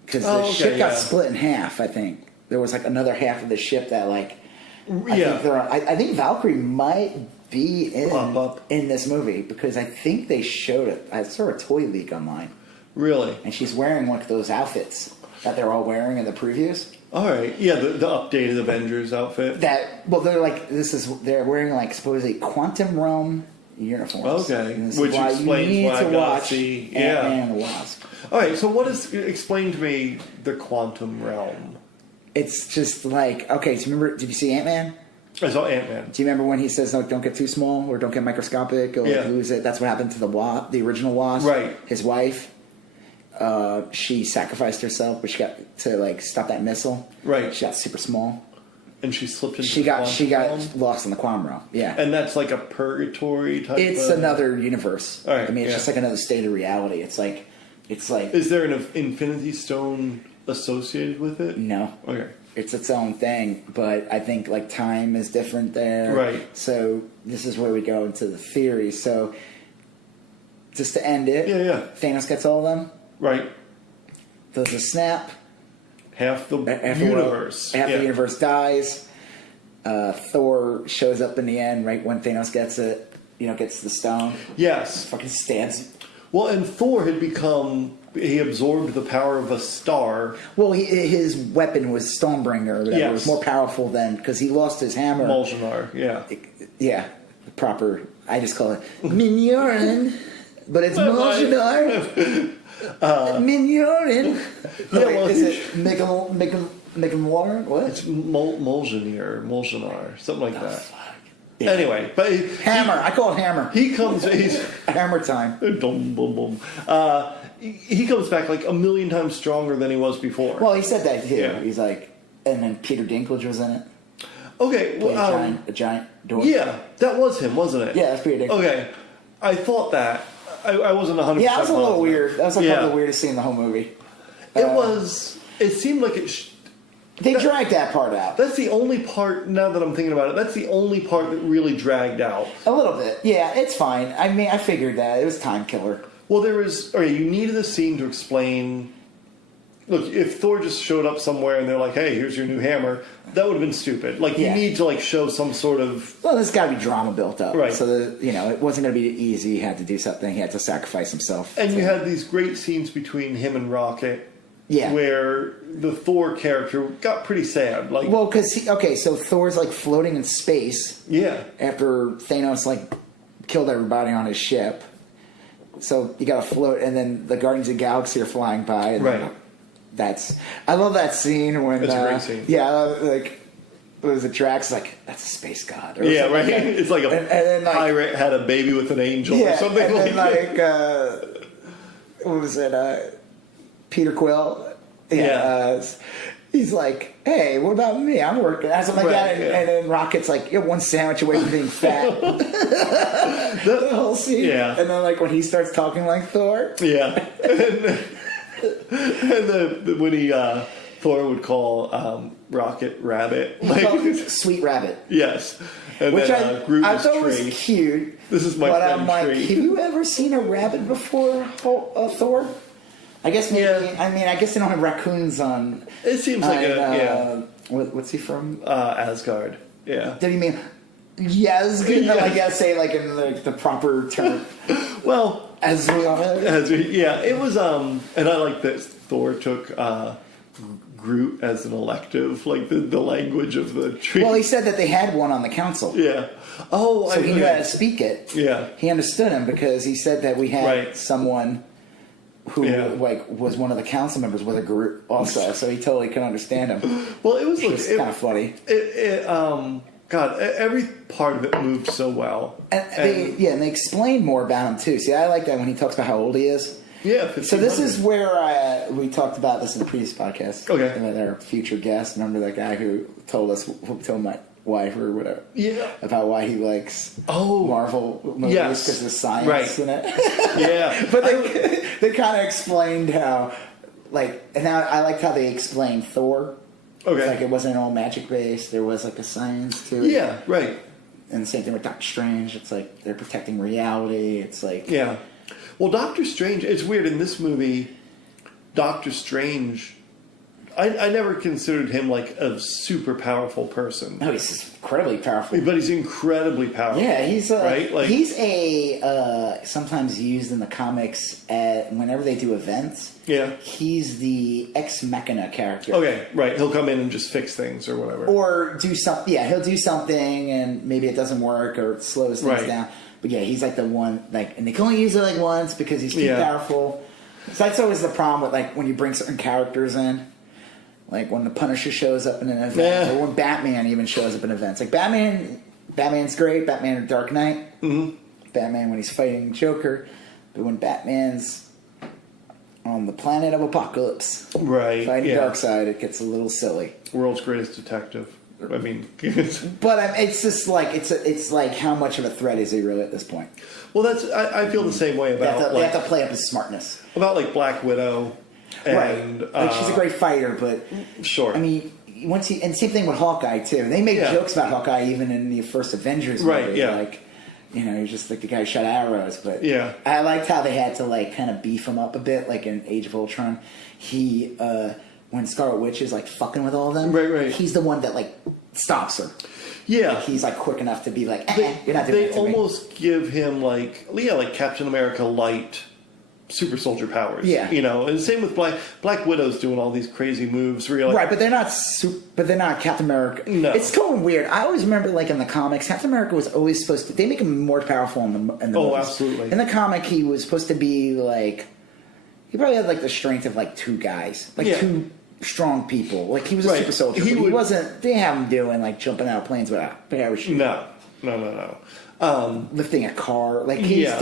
because the ship got split in half, I think there was like another half of the ship that like. I think Valkyrie might be in this movie because I think they showed it. I saw a toy leak online. Really? And she's wearing one of those outfits that they're all wearing in the previews. All right. Yeah, the updated Avengers outfit. They're like they're wearing like supposedly quantum realm uniforms. Okay. Which explains why I gotta see Ant-Man and the Wasp. All right. So explain to me the quantum realm? It's just like, okay, so remember, did you see Ant-Man? I saw Ant-Man. Do you remember when he says, no, don't get too small or don't get microscopic or lose it? That's what happened to the original Wasp. Right. His wife, she sacrificed herself, but she got to like stop that missile. Right. She got super small. And she slipped into She got lost in the quantum realm. Yeah. And that's like a purgatory type It's another universe. All right. I mean, it's just like another state of reality. It's like... Is there an Infinity Stone associated with it? No. Okay. It's its own thing, but I think like time is different there. Right. So this is where we go into the theory. So just to end it, Thanos gets all of them. Right. Does a snap. Half the universe. Half the universe dies. Thor shows up in the end, right when Thanos gets it. Gets the stone. Yes. Fucking stabs. Well, and Thor had he absorbed the power of a star. Well, his weapon was Stonebringer. It was more powerful than, because he lost his hammer. Mjolnir, yeah. Yeah, proper, I just call it Mjolnir, but it's Mjolnir. Mjolnir. Is it Mjolnir? What? It's Mjolnir, something like that. Fuck. Yeah. Anyway, but Hammer. I call it Hammer. He's Hammer time. Dum, bum, bum. He comes back like a million times stronger than he was before. Well, he said that too. Yeah. He's like, and then Peter Dinklage was in it. Okay, well, a giant dwarf. Yeah, that was him, wasn't it? Yeah, that's Peter Dinklage. Okay, I thought that. I wasn't 100%. Yeah, that was a little weird. That was like one of the weirdest scene in the whole movie. It seemed like it. They dragged that part out. That's the only part, now that I'm thinking about it, that's the only part that really dragged out. A little bit. Yeah, it's fine. I mean, I figured that. It was time killer. Well, you needed a scene to explain... Look, if Thor just showed up somewhere and they're like, hey, here's your new hammer, that would have been stupid. Like, you need to, like, show some sort of... Well, there's got to be drama built up. Right. So, it wasn't going to be easy. He had to do something. He had to sacrifice himself. And you had these great scenes between him and Rocket... Yeah. Where the Thor character got pretty sad. Like, well, because so Thor's like floating in space. Yeah. After Thanos like killed everybody on his ship, so you got to float, and then the Guardians of the Galaxy are flying by. And right. I love that scene when. It's a great scene. Yeah, like. What was it? Drax like, that's a space god. Or yeah, right. Like it's like a then, like, pirate had a baby with an angel or something and like then, that. What was it? Peter Quill. He's like, hey, what about me? I'm working. Something like that. And then Rocket's like, you're one sandwich away from being fat. the whole scene. Yeah. And then, like, when he starts talking like Thor. Yeah. and when Thor would call Rocket Rabbit. Like, Sweet Rabbit. Yes. And which then, Groot I is thought Tree. was cute. This is my but friend I'm like, Tree. have you ever seen a rabbit before, Thor? I guess maybe. Yeah. I mean, I guess they don't have raccoons on. It seems like what's he from? Asgard. Yeah. Did he mean? Yes. Yeah. I guess say like in the proper term. Well, yeah. It was. And I like that Thor took Groot as an elective, like the language of the tree. Well, he said that they had one on the council. Yeah. Oh, so he knew how to speak it. Yeah. He understood him because he said that we had someone who like was one of the council members with a Groot also, so he totally could understand him. Well, it was kind of funny. God, every part of it moved so well. And they explained more about him too. See, I like that when he talks about how old he is. Yeah. So this is where we talked about this in the previous podcast. Okay. And our future guest, remember that guy who told us wife or whatever. Yeah. About why he likes Oh. Marvel movies Yes. because of science Right. in it. Yeah. But they kind of explained how, like, and now I liked how they explained Thor. Okay. It's like it wasn't all magic based. There was like a science to it. Yeah, right. And the same thing with Doctor Strange. It's like they're protecting reality. It's like Yeah. Well, Doctor Strange, it's weird. In this movie, Doctor Strange, I never considered him like a super powerful person. no, he's incredibly powerful. But he's incredibly powerful. Yeah, he's right? Like, he's sometimes used in the comics at whenever they do events. yeah. He's the Ex Machina character. Okay, right. He'll come in and just fix things or whatever. Or do something. Yeah, he'll do something and maybe it doesn't work or it slows things Right. down. But yeah, he's like the one like, and they can only use it like once because he's too Yeah. powerful. So that's always the problem with like when you bring certain characters in. Like when the Punisher shows up in an event, Yeah. or when Batman even shows up in events. Like Batman's great. Batman Dark Knight. Mm-hmm. Batman when he's fighting Joker. But when Batman's on the planet of Apocalypse, Right. fighting Yeah. Darkseid, it gets a little silly. World's greatest detective. I mean, But it's just like it's like how much of a threat is he really at this point? well, that's I feel the same way They have, about to, they like, have to play up his smartness, like Black Widow. And, right? Like she's a great fighter, but Sure. I mean, and same thing with Hawkeye too. They made Yeah. jokes about Hawkeye even in the first Avengers Right, movie. yeah. Like, you know, he's just like the guy who shot arrows. But Yeah. I liked how they had to like kind of beef him up a bit, like in Age of Ultron. He when Scarlet Witch is like fucking with all of them, Right. He's the one that like stops her. Yeah. He's like quick enough to be like, you're not doing They that to me. almost give him like Captain America light super soldier powers. Yeah. You know, and same with Black Widow's doing all these crazy moves where you're like, Right, but they're not Captain America. No. It's totally weird. I always remember, like in the comics, Captain America was always supposed to. They make him more powerful in the Oh, movies. absolutely. In the comic, he was supposed to be like. He probably had like the strength of like two guys, like Yeah. two strong people. Like he was a Right. super soldier. He But he would- wasn't. They have him doing like jumping out of planes with a parachute, no. lifting a car. Like he's Yeah.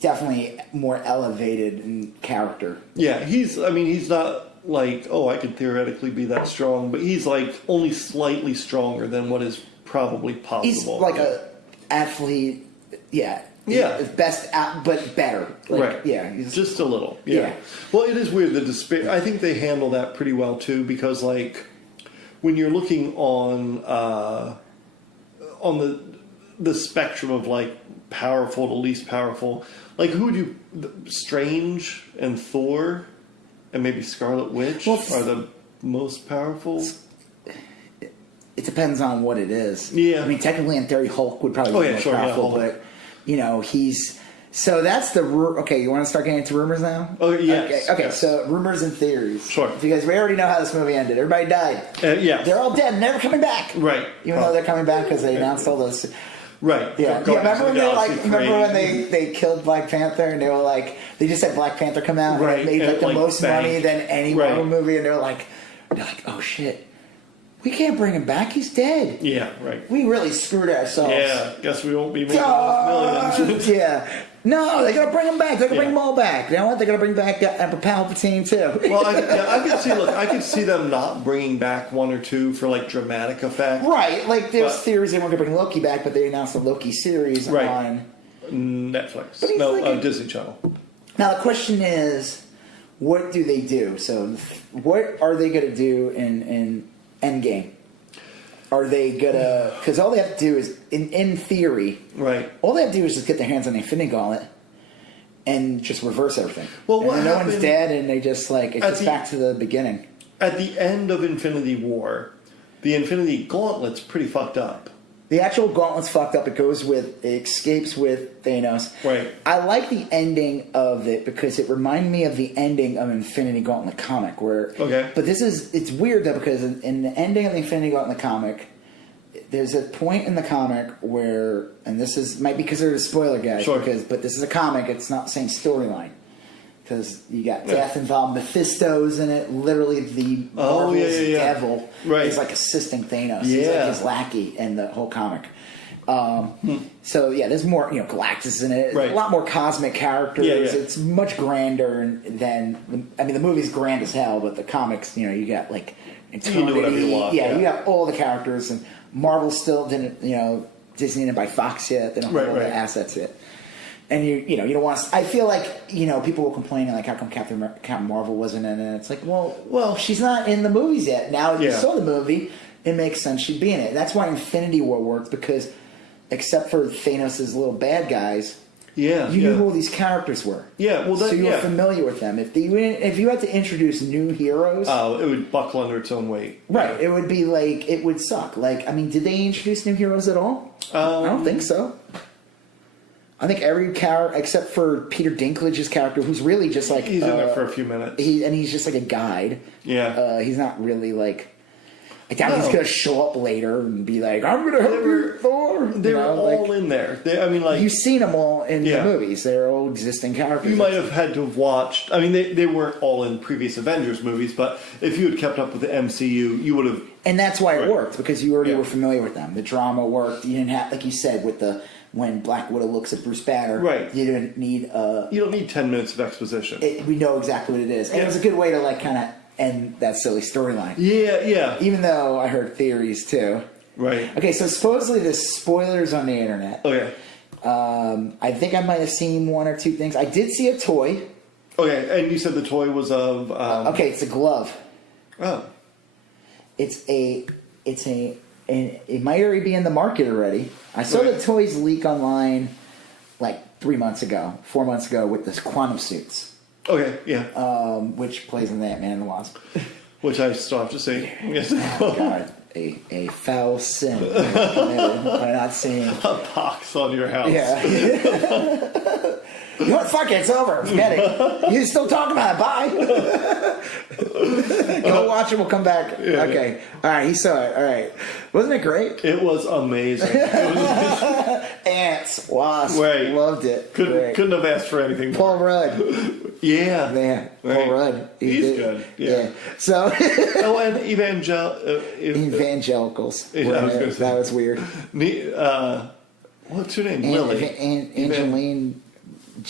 definitely more elevated in character. Yeah, he's not like, oh, I could theoretically be that strong, but he's like only slightly stronger than what is probably possible. He's like a athlete. Yeah. Yeah. But better. Like, right. Yeah. He's Just a little. Yeah. Yeah. Well, it is weird. I think they handle that pretty well too, because like when you're looking on the spectrum of like powerful to least powerful, like who would you? Strange and Thor, and maybe Scarlet Witch are the most powerful. it depends on what it is. Yeah. I mean, technically, in theory, Hulk would probably be more powerful, Hulk. but you know, he's. So that's the okay. You want to start getting into rumors now? Oh, yes, Okay. yes. So rumors and theories. Sure. Because we already know how this movie ended. Everybody died. Yeah. They're all dead, never coming back. Right. Even though they're coming back because they announced all those. Right. Yeah. Going Remember to when the they Galaxy remember when 3. they killed Black Panther and they were like they just had Black Panther come out Right, and it made and like it, the like, most banked. money than any Right. Marvel movie and they're like oh shit, we can't bring him back. He's dead. Yeah. Right. We really screwed ourselves. Yeah. Guess we won't be making those millions. Yeah. No, they're gonna bring him back. They're gonna bring them all back. You know what? They're gonna bring back Emperor Palpatine too. Well, I could see them not bringing back one or two for like dramatic effect. Right. Like there's But- theories they weren't gonna bring Loki back, but they announced a Loki series Right. on. Netflix. But he's No, like a- Disney Channel. Now the question is, what do they do? So, what are they going to do in Endgame? Are they gonna? Because all they have to do is, in theory, Right. all they have to do is just get their hands on the Infinity Gauntlet and just reverse everything. Well, and what then no one's happened dead, and they just like it's at just the- back to the beginning. At the end of Infinity War, the Infinity Gauntlet's pretty fucked up. The actual gauntlet's fucked up. It escapes with Thanos. Right. I like the ending of it because it reminded me of the ending of Infinity Gauntlet comic. Okay. But it's weird though because in the ending of the Infinity Gauntlet comic, there's a point in the comic where, and this might be considered a spoiler, guys, Sure. but this is a comic. It's not the same storyline. Because you got death involved, Mephisto's in it. Literally, the Marvel's devil Right. is like assisting Thanos. He's like his lackey in the whole comic. So yeah, there's more, Galactus in it. Right. A lot more cosmic characters. Yeah. It's much grander than. The movie's grand as hell, but the comics, you got like Eternity. You can do whatever you want. Yeah, you got all the characters, and Marvel still didn't, Disney didn't buy Fox yet. They don't have all the assets yet. And you don't want to. I feel like people were complaining like, how come Captain Marvel wasn't in it? It's like, well, she's not in the movies yet. Now that you saw the movie, it makes sense she'd be in it. That's why Infinity War worked, because except for Thanos' little bad guys, you knew who all these characters were. Yeah, well, so you were familiar with them. If you had to introduce new heroes, it would buckle under its own weight. Right, it would be like it would suck. Like, I mean, did they introduce new heroes at all? I don't think so. I think every character, except for Peter Dinklage's character, who's really just like... He's in there for a few minutes. He's just like a guide. Yeah. He's not really like... I doubt he's going to show up later and be like, I'm going to help you, Thor. They were all in there. You've seen them all in the movies. They're all existing characters. You might have had to have watched... I mean, they weren't all in previous Avengers movies, but if you had kept up with the MCU, you would have... And that's why it worked, because you already were familiar with them. The drama worked. You didn't have... Like you said, with the... When Black Widow looks at Bruce Banner, you didn't need... you don't need 10 minutes of exposition. We know exactly what it is. And it was a good way to like kind of end that silly storyline. Yeah. Even though I heard theories too. Right. Okay, so supposedly there's spoilers on the internet. Okay. I think I might have seen one or two things. I did see a toy. Okay, and you said the toy was of... okay, it's a glove. Oh. And it might already be in the market already. I saw the toys leak online like 4 months ago with the quantum suits. Okay, yeah. Which plays in the Ant-Man and the Wasp. Which I still have to see. Yes. Oh, God. A foul sin by not seeing a box on your house. Yeah. You know what? Fuck it. It's over. Forget it. You still talking about it. Bye. Go watch it. We'll come back. Yeah, okay. All right. He saw it. All right. Wasn't it great? It was amazing. Ants. Wasps. Right. Loved it. Couldn't have asked for anything more. Paul Rudd. Yeah. Man. Paul Rudd. He's good. Yeah. So. And evangelicals. That was weird. What's her name? Lily. Angeline.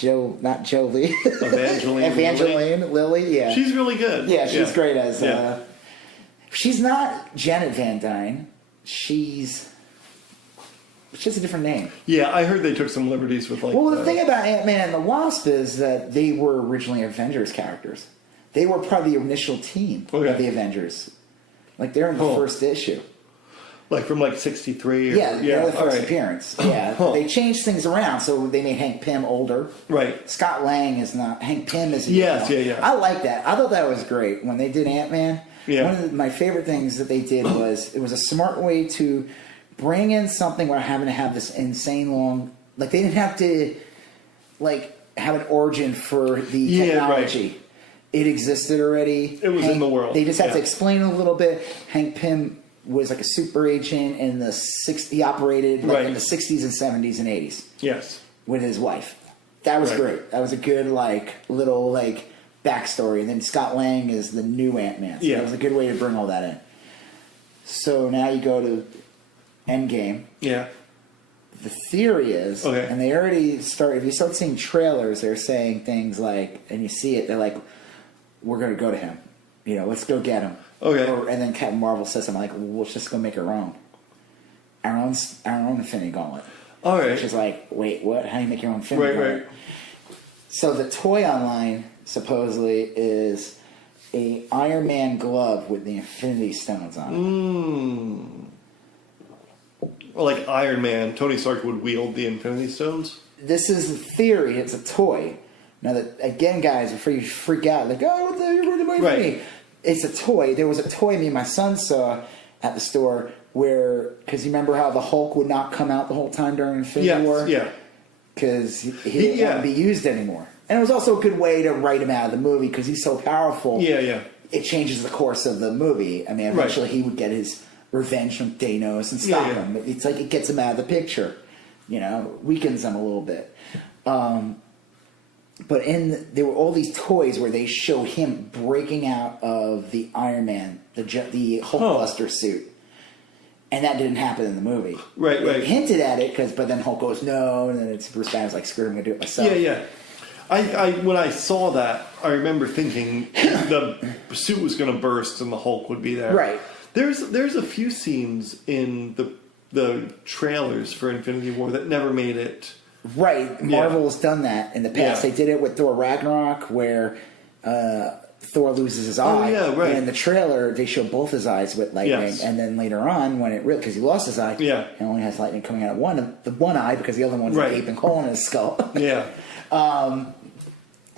Not Jolie. Evangeline Lily. Yeah. She's really good. Yeah, she's great as. She's not Janet Van Dyne. She's a different name. Yeah, I heard they took some liberties with like. Well, the thing about Ant-Man and the Wasp is that they were originally Avengers characters. They were part of the initial team of the Avengers. Like they're in the first issue. Like from like 63? They're the first appearance. Yeah. They changed things around, so they made Hank Pym older. Right. Scott Lang is not... Hank Pym is... Yes, I like that. I thought that was great. When they did Ant-Man, one of my favorite things that they did was... It was a smart way to bring in something without having to have this insane long... Like, they didn't have to, like, have an origin for the technology. Right. It existed already. It was in the world. They just had to explain it a little bit. Hank Pym was like a super agent in the he operated like in the 60s and 70s and 80s. Yes. With his wife. That was great. That was a good little backstory. And then Scott Lang is the new Ant-Man. So that was a good way to bring all that in. So now you go to Endgame. Yeah. The theory is, and they already start, if you start seeing trailers, they're saying things like, and you see it, they're like, we're going to go to him. Let's go get him. Okay. And then Captain Marvel says something like, well, let's just go make our own. Our own Infinity Gauntlet. All right. Which is like, wait, what? How do you make your own Infinity Gauntlet? Right. So the toy online, supposedly, is a Iron Man glove with the Infinity Stones on it. Like Iron Man, Tony Stark would wield the Infinity Stones? This is the theory. It's a toy. Now, again, guys, before you freak out, like, oh, what the hell are you going to buy for me? It's a toy. There was a toy me and my son saw at the store where, because you remember how the Hulk would not come out the whole time during Infinity War? Yeah. Because he didn't want to be used anymore. And it was also a good way to write him out of the movie because he's so powerful. Yeah. It changes the course of the movie. I mean, eventually he would get his revenge from Thanos and stop him. It's like it gets him out of the picture. Weakens him a little bit. But there were all these toys where they show him breaking out of the Iron Man, the Hulkbuster suit. And that didn't happen in the movie. Right. It hinted at it, but then Hulk goes, no, and then it's Bruce Banner's like, screw it, I'm going to do it myself. Yeah. I when I saw that, I remember thinking the suit was going to burst and the Hulk would be there. Right. There's a few scenes in the trailers for Infinity War that never made it. Right. Marvel has done that in the past. Yeah. They did it with Thor Ragnarok, where Thor loses his eye. Yeah, right. And in the trailer, they show both his eyes with lightning. Yes. And then later on, when it because he lost his eye, Yeah. he only has lightning coming out of the one eye because the other one's Right. a gaping hole in his skull. Yeah.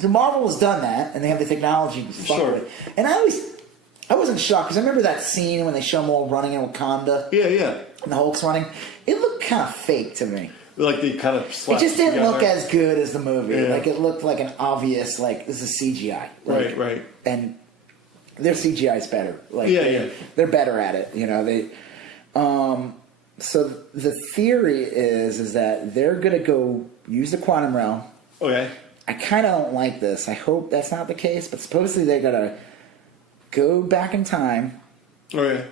So Marvel has done that, and they have the technology to fuck Sure. with it. And I wasn't shocked because I remember that scene when they show them all running in Wakanda. Yeah. And the Hulk's running. It looked kind of fake to me. Like they kind of It slapped just didn't together. look as good as the movie. Yeah. Like it looked like an obvious, like this is CGI. Like, Right. And their CGI is better. Like Yeah. they're better at it. They. So the theory is that they're gonna go use the quantum realm. Okay. I kind of don't like this. I hope that's not the case, but supposedly they're gonna go back in time, Okay.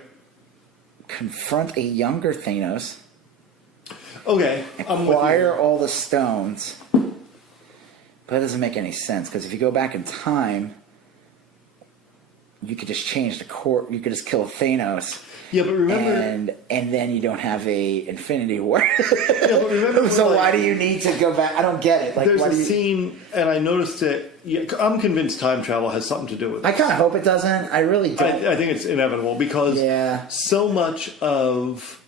confront a younger Thanos, Okay. I'm with acquire you. all the stones. But that doesn't make any sense because if you go back in time, you could just change the court. You could just kill Thanos. Yeah, but remember. And then you don't have a Infinity War. Yeah, but remember. So like, why do you need to go back? I don't get it. Like, There's why a do you, scene, and I noticed it. Yeah, I'm convinced time travel has something to do with it. I kind of hope it doesn't. I really don't. I think it's inevitable because Yeah. so much of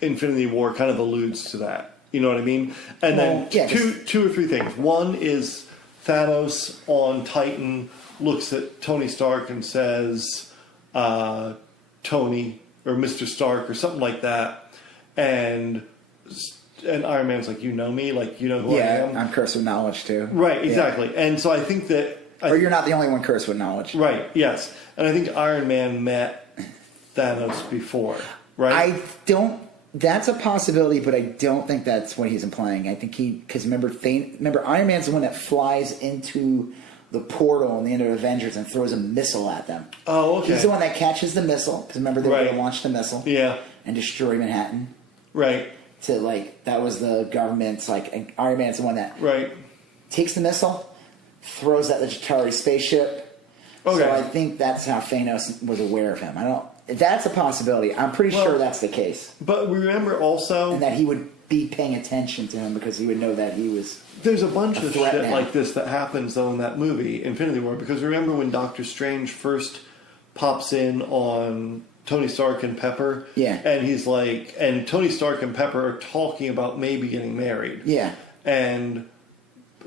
Infinity War kind of alludes to that. You know what I mean? And Well, then yeah, two or three things. One is Thanos on Titan looks at Tony Stark and says, Tony or Mr. Stark or something like that, and Iron Man's like, you know me, like you know who I am. I'm cursed with knowledge too. Right, exactly. And so I think that Or you're not the only one cursed with knowledge. right, yes. And I think Iron Man met Thanos before, right? I don't. That's a possibility, but I don't think that's what he's implying. I think because remember Iron Man's the one that flies into the portal in the end of Avengers and throws a missile at them. Oh, okay. He's the one that catches the missile because remember they were Right. going to launch the missile, Yeah, and destroy Manhattan. right, That was the government's and Iron Man's the one that right. takes the missile, throws at the Chitauri spaceship. Okay. So I think that's how Thanos was aware of him. That's a possibility. I'm pretty sure that's the case. But remember also, And that he would be paying attention to him because he would know that he was... there's a bunch of threat shit now. like this that happens though in that movie, Infinity War. Because remember when Doctor Strange first pops in on Tony Stark and Pepper? Yeah. And he's like, and Tony Stark and Pepper are talking about maybe getting married. Yeah. And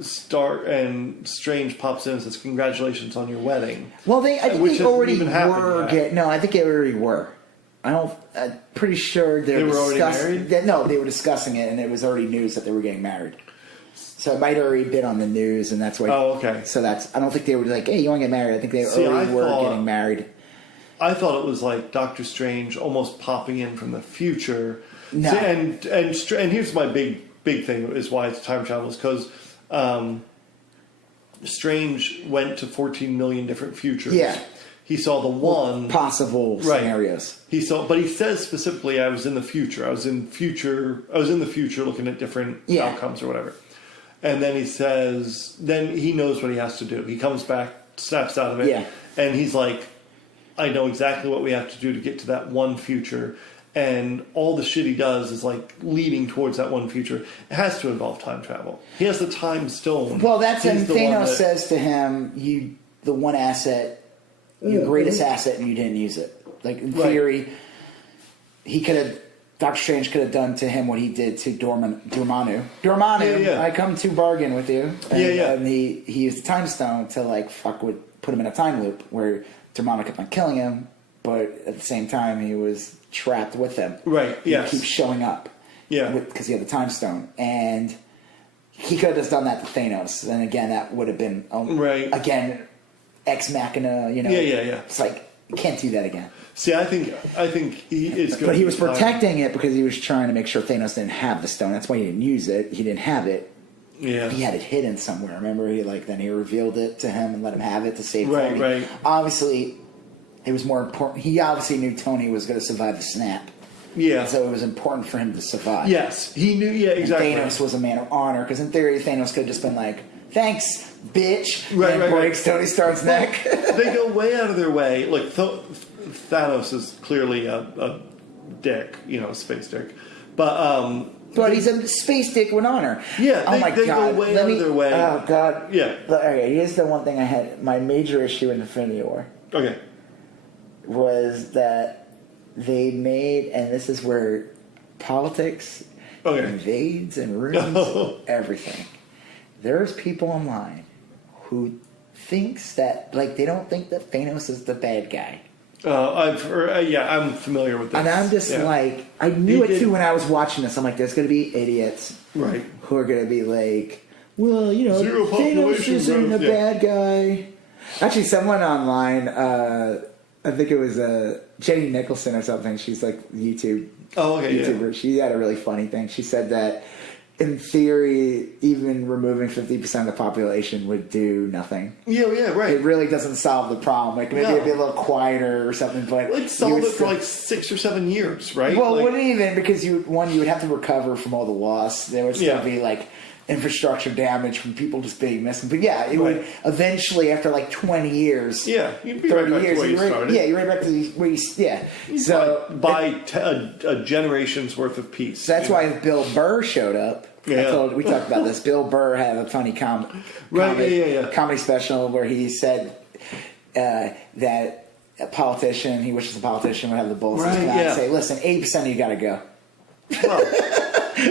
Strange pops in and says, "Congratulations on your wedding." Well, I think Which they hasn't already even happened yet. No, I think they already were. I'm pretty sure They were already married? No, they were discussing it, and it was already news that they were getting married. So it might have already been on the news, and that's why. Oh, okay. So I don't think they were like, "Hey, you want to get married?" I think they See, already I were thought- getting married. I thought it was like Doctor Strange almost popping in from the future. No. See, and here's my big thing is why it's time travel is because Strange went to 14 million different futures. Yeah. He saw the one Possible Right. scenarios. but he says specifically, "I was in the future. I was in the future looking at different Yeah. outcomes or whatever." And then he says, then he knows what he has to do. He comes back, snaps out of it, Yeah. and he's like, "I know exactly what we have to do to get to that one future." And all the shit he does is like leading towards that one future. It has to involve time travel. He has the time stone. Well, that's He's and the one Thanos that- says to him, "You, the one asset, your greatest asset, and you didn't use it." Like in Right. theory, Doctor Strange could have done to him what he did to Dormammu. Dormammu, Yeah. I come to bargain with you. And, Yeah. And he used the time stone to put him in a time loop where Dormammu kept on killing him, but at the same time he was trapped with him. Right, yes. He keeps showing up. Yeah. Because he had the time stone. And he could have just done that to Thanos. And again, that would have been, Right. again, ex machina, Yeah. It's like, you can't do that again. See, I think he is good. But he was protecting it because he was trying to make sure Thanos didn't have the stone. That's why he didn't use it. He didn't have it. Yeah. He had it hidden somewhere. Remember, then he revealed it to him and let him have it to save Right, Tony. right. Obviously, it was more important. He obviously knew Tony was going to survive the snap. Yeah. So it was important for him to survive. Yes, he knew. Yeah, exactly. And Thanos was a man of honor because in theory Thanos could have just been like, "Thanks, bitch," Right, and breaks Tony Stark's neck. They go way out of their way. Like Thanos is clearly a dick, space dick, but he's a space dick with honor. Yeah. Oh my they God. go way out of their way. Oh God. Yeah. Okay. Here's the one thing I had. My major issue in Infinity War. Okay. Was that they made, and this is where politics invades and ruins everything. There's people online who thinks that, like, they don't think that Thanos is the bad guy. I'm familiar with this. And I'm just like, I knew it too when I was watching this. I'm like, there's going to be idiots who are going to be like, well, Thanos isn't a bad guy. Actually, someone online, I think it was Jenny Nicholson or something. She's like YouTuber. Yeah. She had a really funny thing. She said that in theory, even removing 50% of the population would do nothing. Yeah, right. It really doesn't solve the problem. Like maybe it'd be a little quieter or something, but it'd solve it for like 6 or 7 years, right? Well, it wouldn't even, because you would have to recover from all the loss. There would still be like infrastructure damage from people just being missing. But yeah, it would eventually, after like 20 years, you'd be right back to where you started. Yeah, you're right back to where you. So by a generation's worth of peace. That's why Bill Burr showed up. We talked about this. Bill Burr had a funny comedy special where he said that he wishes a politician would have the balls to come out and say, "Listen, 80% of you got to go." Well,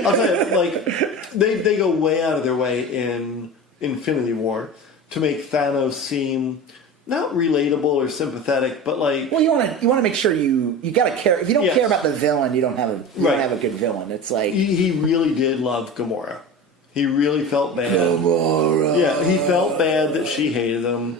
I'll tell you, like they go way out of their way in Infinity War to make Thanos seem not relatable or sympathetic, but like, well, you want to make sure you got to care. If you don't care about the villain, you don't have a good villain. It's like he really did love Gamora. He really felt bad. Gamora. Yeah, he felt bad that she hated him.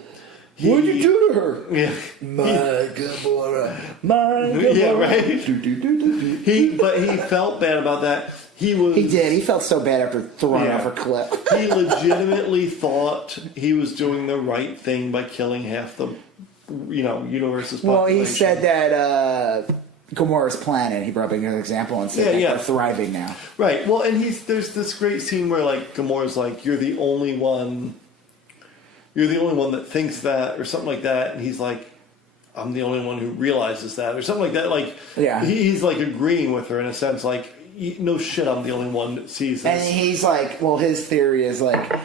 What'd you do to her? Yeah, Gamora. My Gamora. Yeah, right. But he felt bad about that. He did. He felt so bad after throwing off a cliff. He legitimately thought he was doing the right thing by killing half the, universe's population. Well, he said that Gamora's planet. He brought up an example and said they're thriving now. Right. Well, and there's this great scene where like Gamora's like, "You're the only one that thinks that," or something like that, and he's like, "I'm the only one who realizes that," or something like that. Like, he's like agreeing with her in a sense, like, no shit, I'm the only one that sees this. And he's like, well, his theory is like,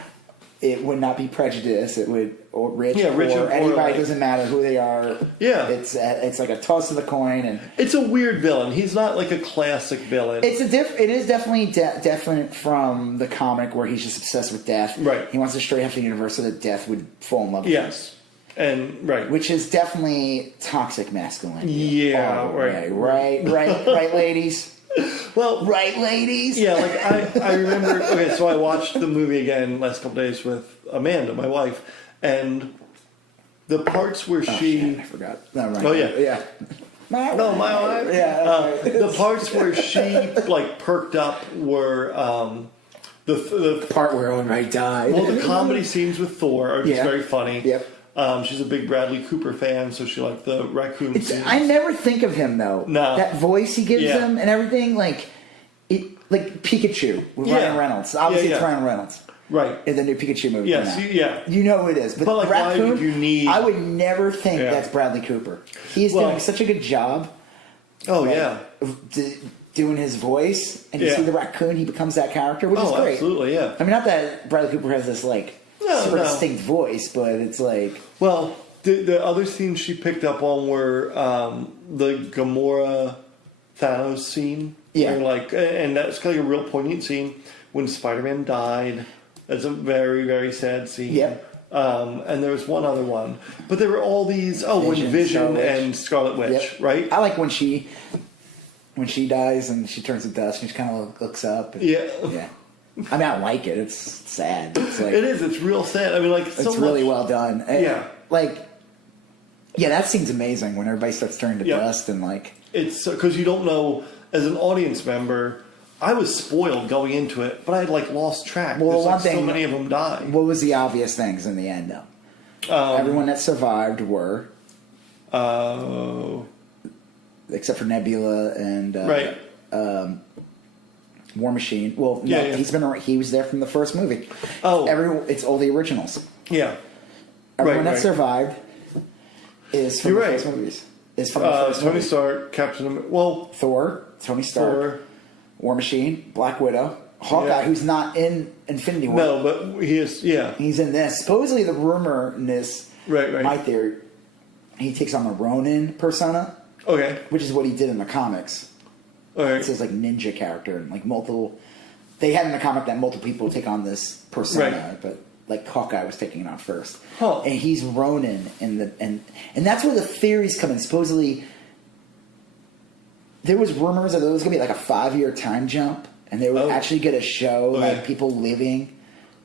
it would not be prejudice. It would, or rich or anybody, doesn't matter who they are. Yeah, it's like a toss of the coin, and it's a weird villain. He's not like a classic villain. It is definitely different from the comic where he's just obsessed with death. Right. He wants to destroy half the universe so that death would fall in love with him. Yes. And which is definitely toxic masculinity. Yeah, right, ladies. Well, right, ladies. Yeah, like I remember. Okay, so I watched the movie again last couple days with Amanda, my wife, and the parts where I forgot. No, right. Oh yeah. My wife. Yeah. The parts where she like perked up were the part where Owen died. Well, the comedy scenes with Thor are just very funny. Yep. She's a big Bradley Cooper fan, so she liked the raccoon scenes. I never think of him though. No. That voice he gives him and everything, like Pikachu with Ryan Reynolds. Obviously, it's Ryan Reynolds. Right. In the new Pikachu movie. Yes, you know who it is. But like, raccoon, why would you need... I would never think that's Bradley Cooper. He's doing such a good job. Oh, Doing his voice, and you see the raccoon, he becomes that character, which is great. Absolutely, yeah. I mean, not that Bradley Cooper has this super distinct voice, but it's like... Well, the other scenes she picked up on were the Gamora Thanos scene. Yeah. And that's kind of a real poignant scene when Spider-Man died. That's a very, very sad scene. Yep. And there was one other one. But there were all these... when Vision and Scarlet Witch, right? I like when she dies and she turns to dust and she kind of looks up. Yeah. I mean, I like it. It's sad. It's like, it is. It's real sad. I mean, it's really well done. And that scene's amazing when everybody starts turning to dust and it's because you don't know as an audience member. I was spoiled going into it, but I had lost track. Well, so many of them died. What was the obvious things in the end, though? Everyone that survived were Except for Nebula and right. War Machine. Well, no, he was there from the first movie. Oh, it's all the originals. Yeah, everyone that survived is from the first movies. Is from the first Tony Stark, Captain America, Thor, Tony Stark, War Machine, Black Widow, Hawkeye, who's not in Infinity War. No, but he is. Yeah, he's in this. Supposedly, the rumor in this, right. My theory, he takes on the Ronin persona. Okay, which is what he did in the comics. Okay, it's his like ninja character and like multiple. They had in the comic that multiple people take on this persona, but like Hawkeye was taking it on first, and he's Ronin and that's where the theories come in. Supposedly, there was rumors that there was going to be like a 5-year time jump, and they were actually going to show like people living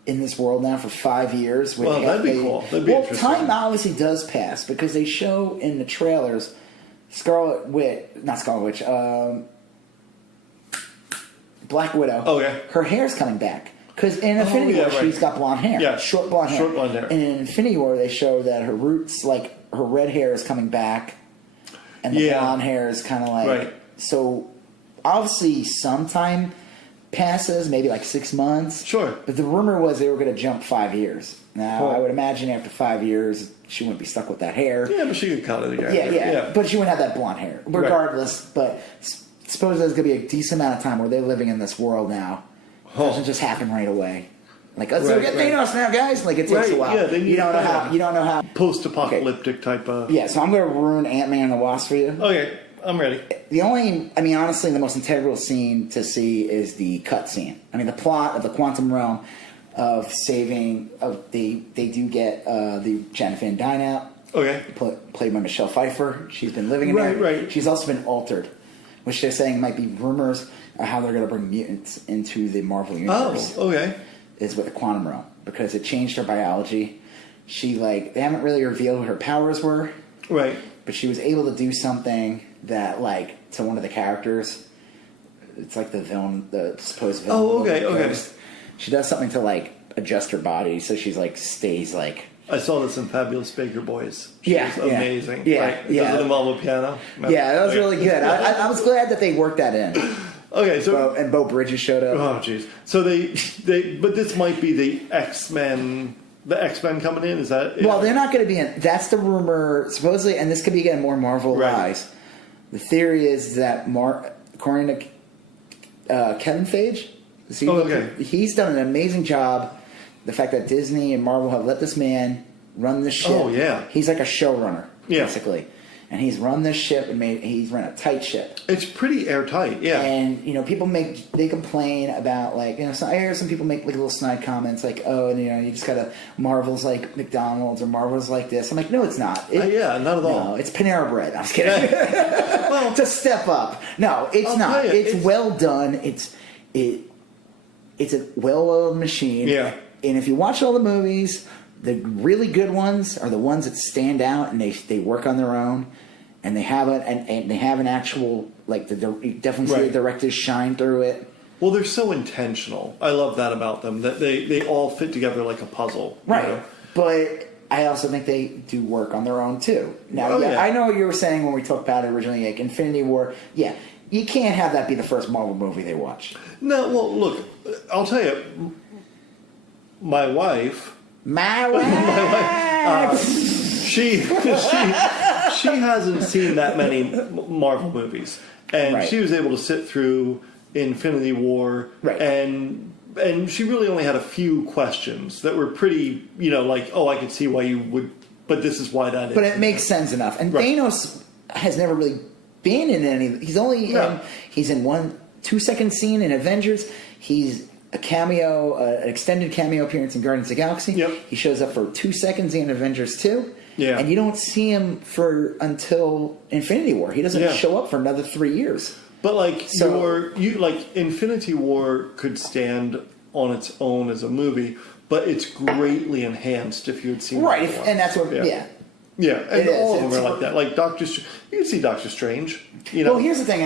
in this world now for 5 years. Well, that'd be cool. That'd be interesting. Time obviously does pass because they show in the trailers Black Widow. Oh yeah, her hair's coming back because in Infinity War she's got blonde hair. Yeah, short blonde hair. And in Infinity War they show that her roots, like her red hair, is coming back, and the blonde hair is kind of like so. Obviously, some time passes, maybe like 6 months. Sure. But the rumor was they were going to jump 5 years. Now, I would imagine after 5 years, she wouldn't be stuck with that hair. Yeah, but she could cut it again. Yeah. But she wouldn't have that blonde hair, regardless. But suppose there's going to be a decent amount of time where they're living in this world now. It doesn't just happen right away. Like, let's go get Thanos now, guys. Like, it takes a while. Yeah, you don't know how. Post-apocalyptic type of. Yeah, so I'm going to ruin Ant-Man and the Wasp for you. Okay. I'm ready. Honestly, the most integral scene to see is the cut scene. I mean, the plot of the Quantum Realm of saving. They do get the Janet Van Dyne out. Okay. Played by Michelle Pfeiffer. She's been living in there. Right. She's also been altered, which they're saying might be rumors of how they're going to bring mutants into the Marvel universe. Oh, okay. Is with the Quantum Realm because it changed her biology. They haven't really revealed what her powers were. Right. But she was able to do something that, like, to one of the characters, it's like the villain, the supposed villain. Oh, okay. She does something to, like, adjust her body so she's, like, stays, like... I saw this in Fabulous Baker Boys. She's amazing. Yeah. Does it involve a piano? Yeah, that was really good. I was glad that they worked that in. Okay, so... and Bo Bridges showed up. Oh, jeez. So but this might be the X-Men... The X-Men coming in, is that... Well, they're not going to be in... That's the rumor, supposedly, and this could be, again, more Marvel lies. The theory is that, according to Kevin Feige, he's done an amazing job. The fact that Disney and Marvel have let this man run this ship. Oh, yeah. He's like a showrunner, basically. And he's run this ship and he's run a tight ship. It's pretty airtight, yeah. And people they complain about I hear some people make like little snide comments like, oh, and you just gotta Marvel's like McDonald's or Marvel's like this. I'm like, no, it's not. Not at all. No, it's Panera Bread. I'm just kidding. Well, to step up. No, it's not. It's well done. It's a well-oiled machine. Yeah. And if you watch all the movies, the really good ones are the ones that stand out and they work on their own. And they have an actual, like, you definitely see the directors shine through it. Well, they're so intentional. I love that about them, that they all fit together like a puzzle. Right. But I also think they do work on their own, too. Now, I know what you were saying when we talked about it originally, like Infinity War. Yeah, you can't have that be the first Marvel movie they watch. No, well, look, I'll tell you, my wife... She hasn't seen that many Marvel movies, and she was able to sit through Infinity War, and she really only had a few questions that were pretty, like, oh, I could see why you would, but this is why that is. But it makes sense enough. And Thanos has never really been in any. He's only he's in 1-2 second scene in Avengers. He's a cameo, an extended cameo appearance in Guardians of the Galaxy. Yep. He shows up for 2 seconds in Avengers 2. Yeah. And you don't see him until Infinity War. He doesn't show up for another 3 years. But Infinity War could stand on its own as a movie, but it's greatly enhanced if you had seen it before. And that's what Yeah, and all of them are like that. Like you can see Doctor Strange. Well, here's the thing.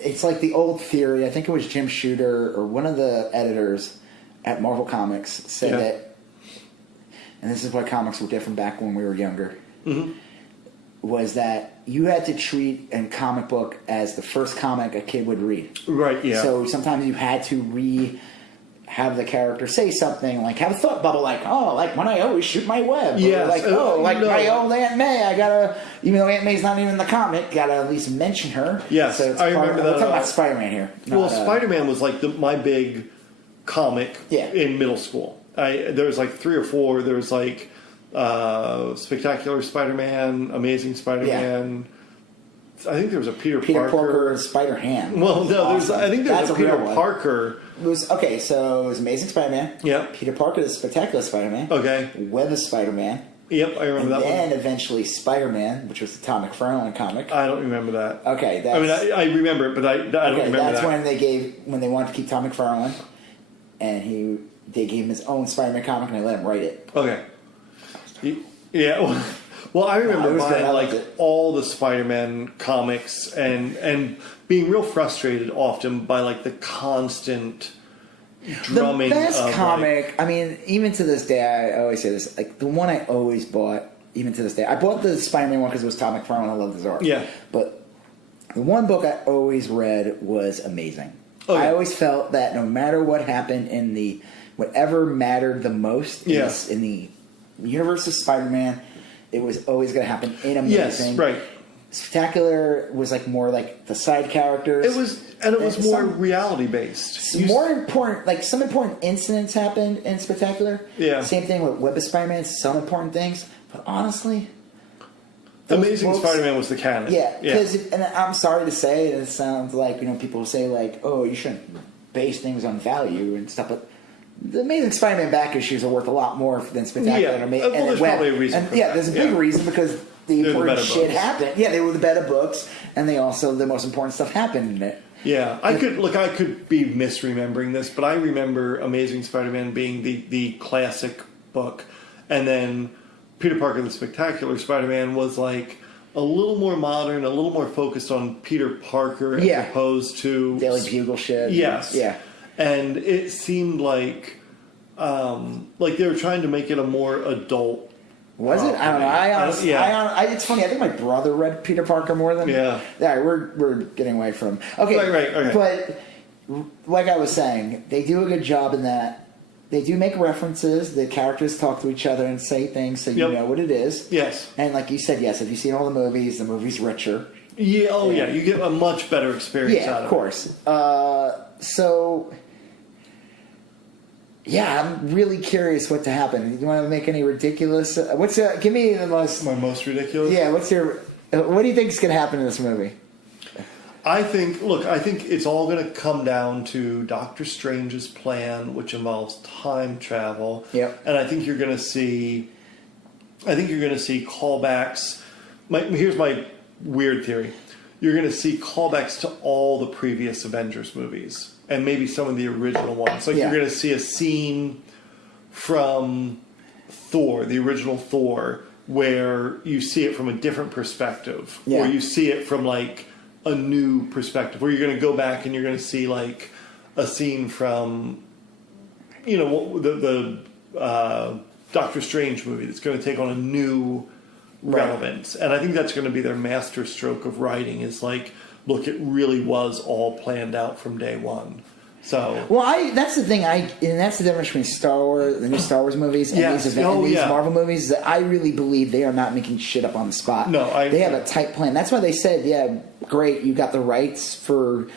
It's like the old theory. I think it was Jim Shooter or one of the editors at Marvel Comics said that, and this is why comics were different back when we were younger. Mm-hmm. was that you had to treat a comic book as the first comic a kid would read. Right, yeah. So sometimes you had to have the character say something, like have a thought bubble, like, oh, like when I always shoot my web. Yes. Or like, oh, like No. my old Aunt May, I gotta, even though Aunt May's not even in the comic, gotta at least mention her. Yes, so it's I remember that. We're talking about Spider-Man here. Well, Spider-Man was like my big comic in middle school. There was like 3 or 4. There was like Spectacular Spider-Man, Amazing Spider-Man. I think there was a Peter Parker. Spider-Ham. Well, no, awesome. I think there's a Peter real one. Parker. It was okay. So it was Amazing Spider-Man. Yep. Peter Parker is Spectacular Spider-Man. Okay. Web of Spider-Man. Yep, I remember that one. And then eventually Spider-Man, which was the Tom McFarlane comic. I don't remember that. Okay, I mean, I remember it, but I don't remember that. That's when they wanted to keep Tom McFarlane, and they gave him his own Spider-Man comic, and they let him write it. Okay. Yeah. Well, I remember buying like all the Spider-Man comics and being real frustrated often by like the constant drumming. The best of, comic, like, I mean, even to this day, I always say this, like the one I always bought, even to this day, I bought the Spider-Man one because it was Tom McFarlane. I love his art. Yeah. But the one book I always read was Amazing. Oh, yeah. I always felt that no matter what happened in whatever mattered the most in the universe of Spider-Man, it was always going to happen in Amazing. Yes, right. Spectacular was like more like the side characters. It was more reality based. More important, like some important incidents happened in Spectacular. Yeah. Same thing with Web of Spider-Man. Some important things, but honestly, Amazing Spider-Man was the canon. Yeah, because and I'm sorry to say, it sounds like people say like, oh, you shouldn't base things on value and stuff, but the Amazing Spider-Man back issues are worth a lot more than Spectacular. Yeah, well, there's probably a reason. There's a big reason because the important shit happened. Yeah, they were the better books, and they also the most important stuff happened in it. Yeah, I could be misremembering this, but I remember Amazing Spider-Man being the classic book, and then Peter Parker the Spectacular Spider-Man was like a little more modern, a little more focused on Peter Parker as opposed to Daily Bugle shit. Yes. Yeah. And it seemed like they were trying to make it a more adult. Was it? I don't know. I honestly, it's funny. I think my brother read Peter Parker more than Yeah, we're getting away from. Okay, right. Okay. But like I was saying, they do a good job in that. They do make references. The characters talk to each other and say things, so you know what it is. Yes. And like you said, yes. If you've seen all the movie's richer. Yeah. Oh, yeah. You get a much better experience out of it. Yeah, of course. So. Yeah, I'm really curious what to happen. Do you want to make any ridiculous? Give me the most. My most ridiculous? Yeah, what do you think is going to happen in this movie? I think it's all going to come down to Doctor Strange's plan, which involves time travel. Yep. And I think you're going to see callbacks. Here's my weird theory. You're going to see callbacks to all the previous Avengers movies. And maybe some of the original ones. Like you're going to see a scene from Thor, the original Thor, where you see it from a different perspective. Yeah. Or you see it from like a new perspective. Where you're going to go back and you're going to see like a scene from, the Doctor Strange movie that's going to take on a new relevance. And I think that's going to be their master stroke of writing is like, look, it really was all planned out from day one. So, that's the thing. And that's the difference between Star Wars, the new Star Wars movies, and these Marvel movies. That I really believe they are not making shit up on the spot. No, they have a tight plan. That's why they said, "Yeah, great, you got the rights for."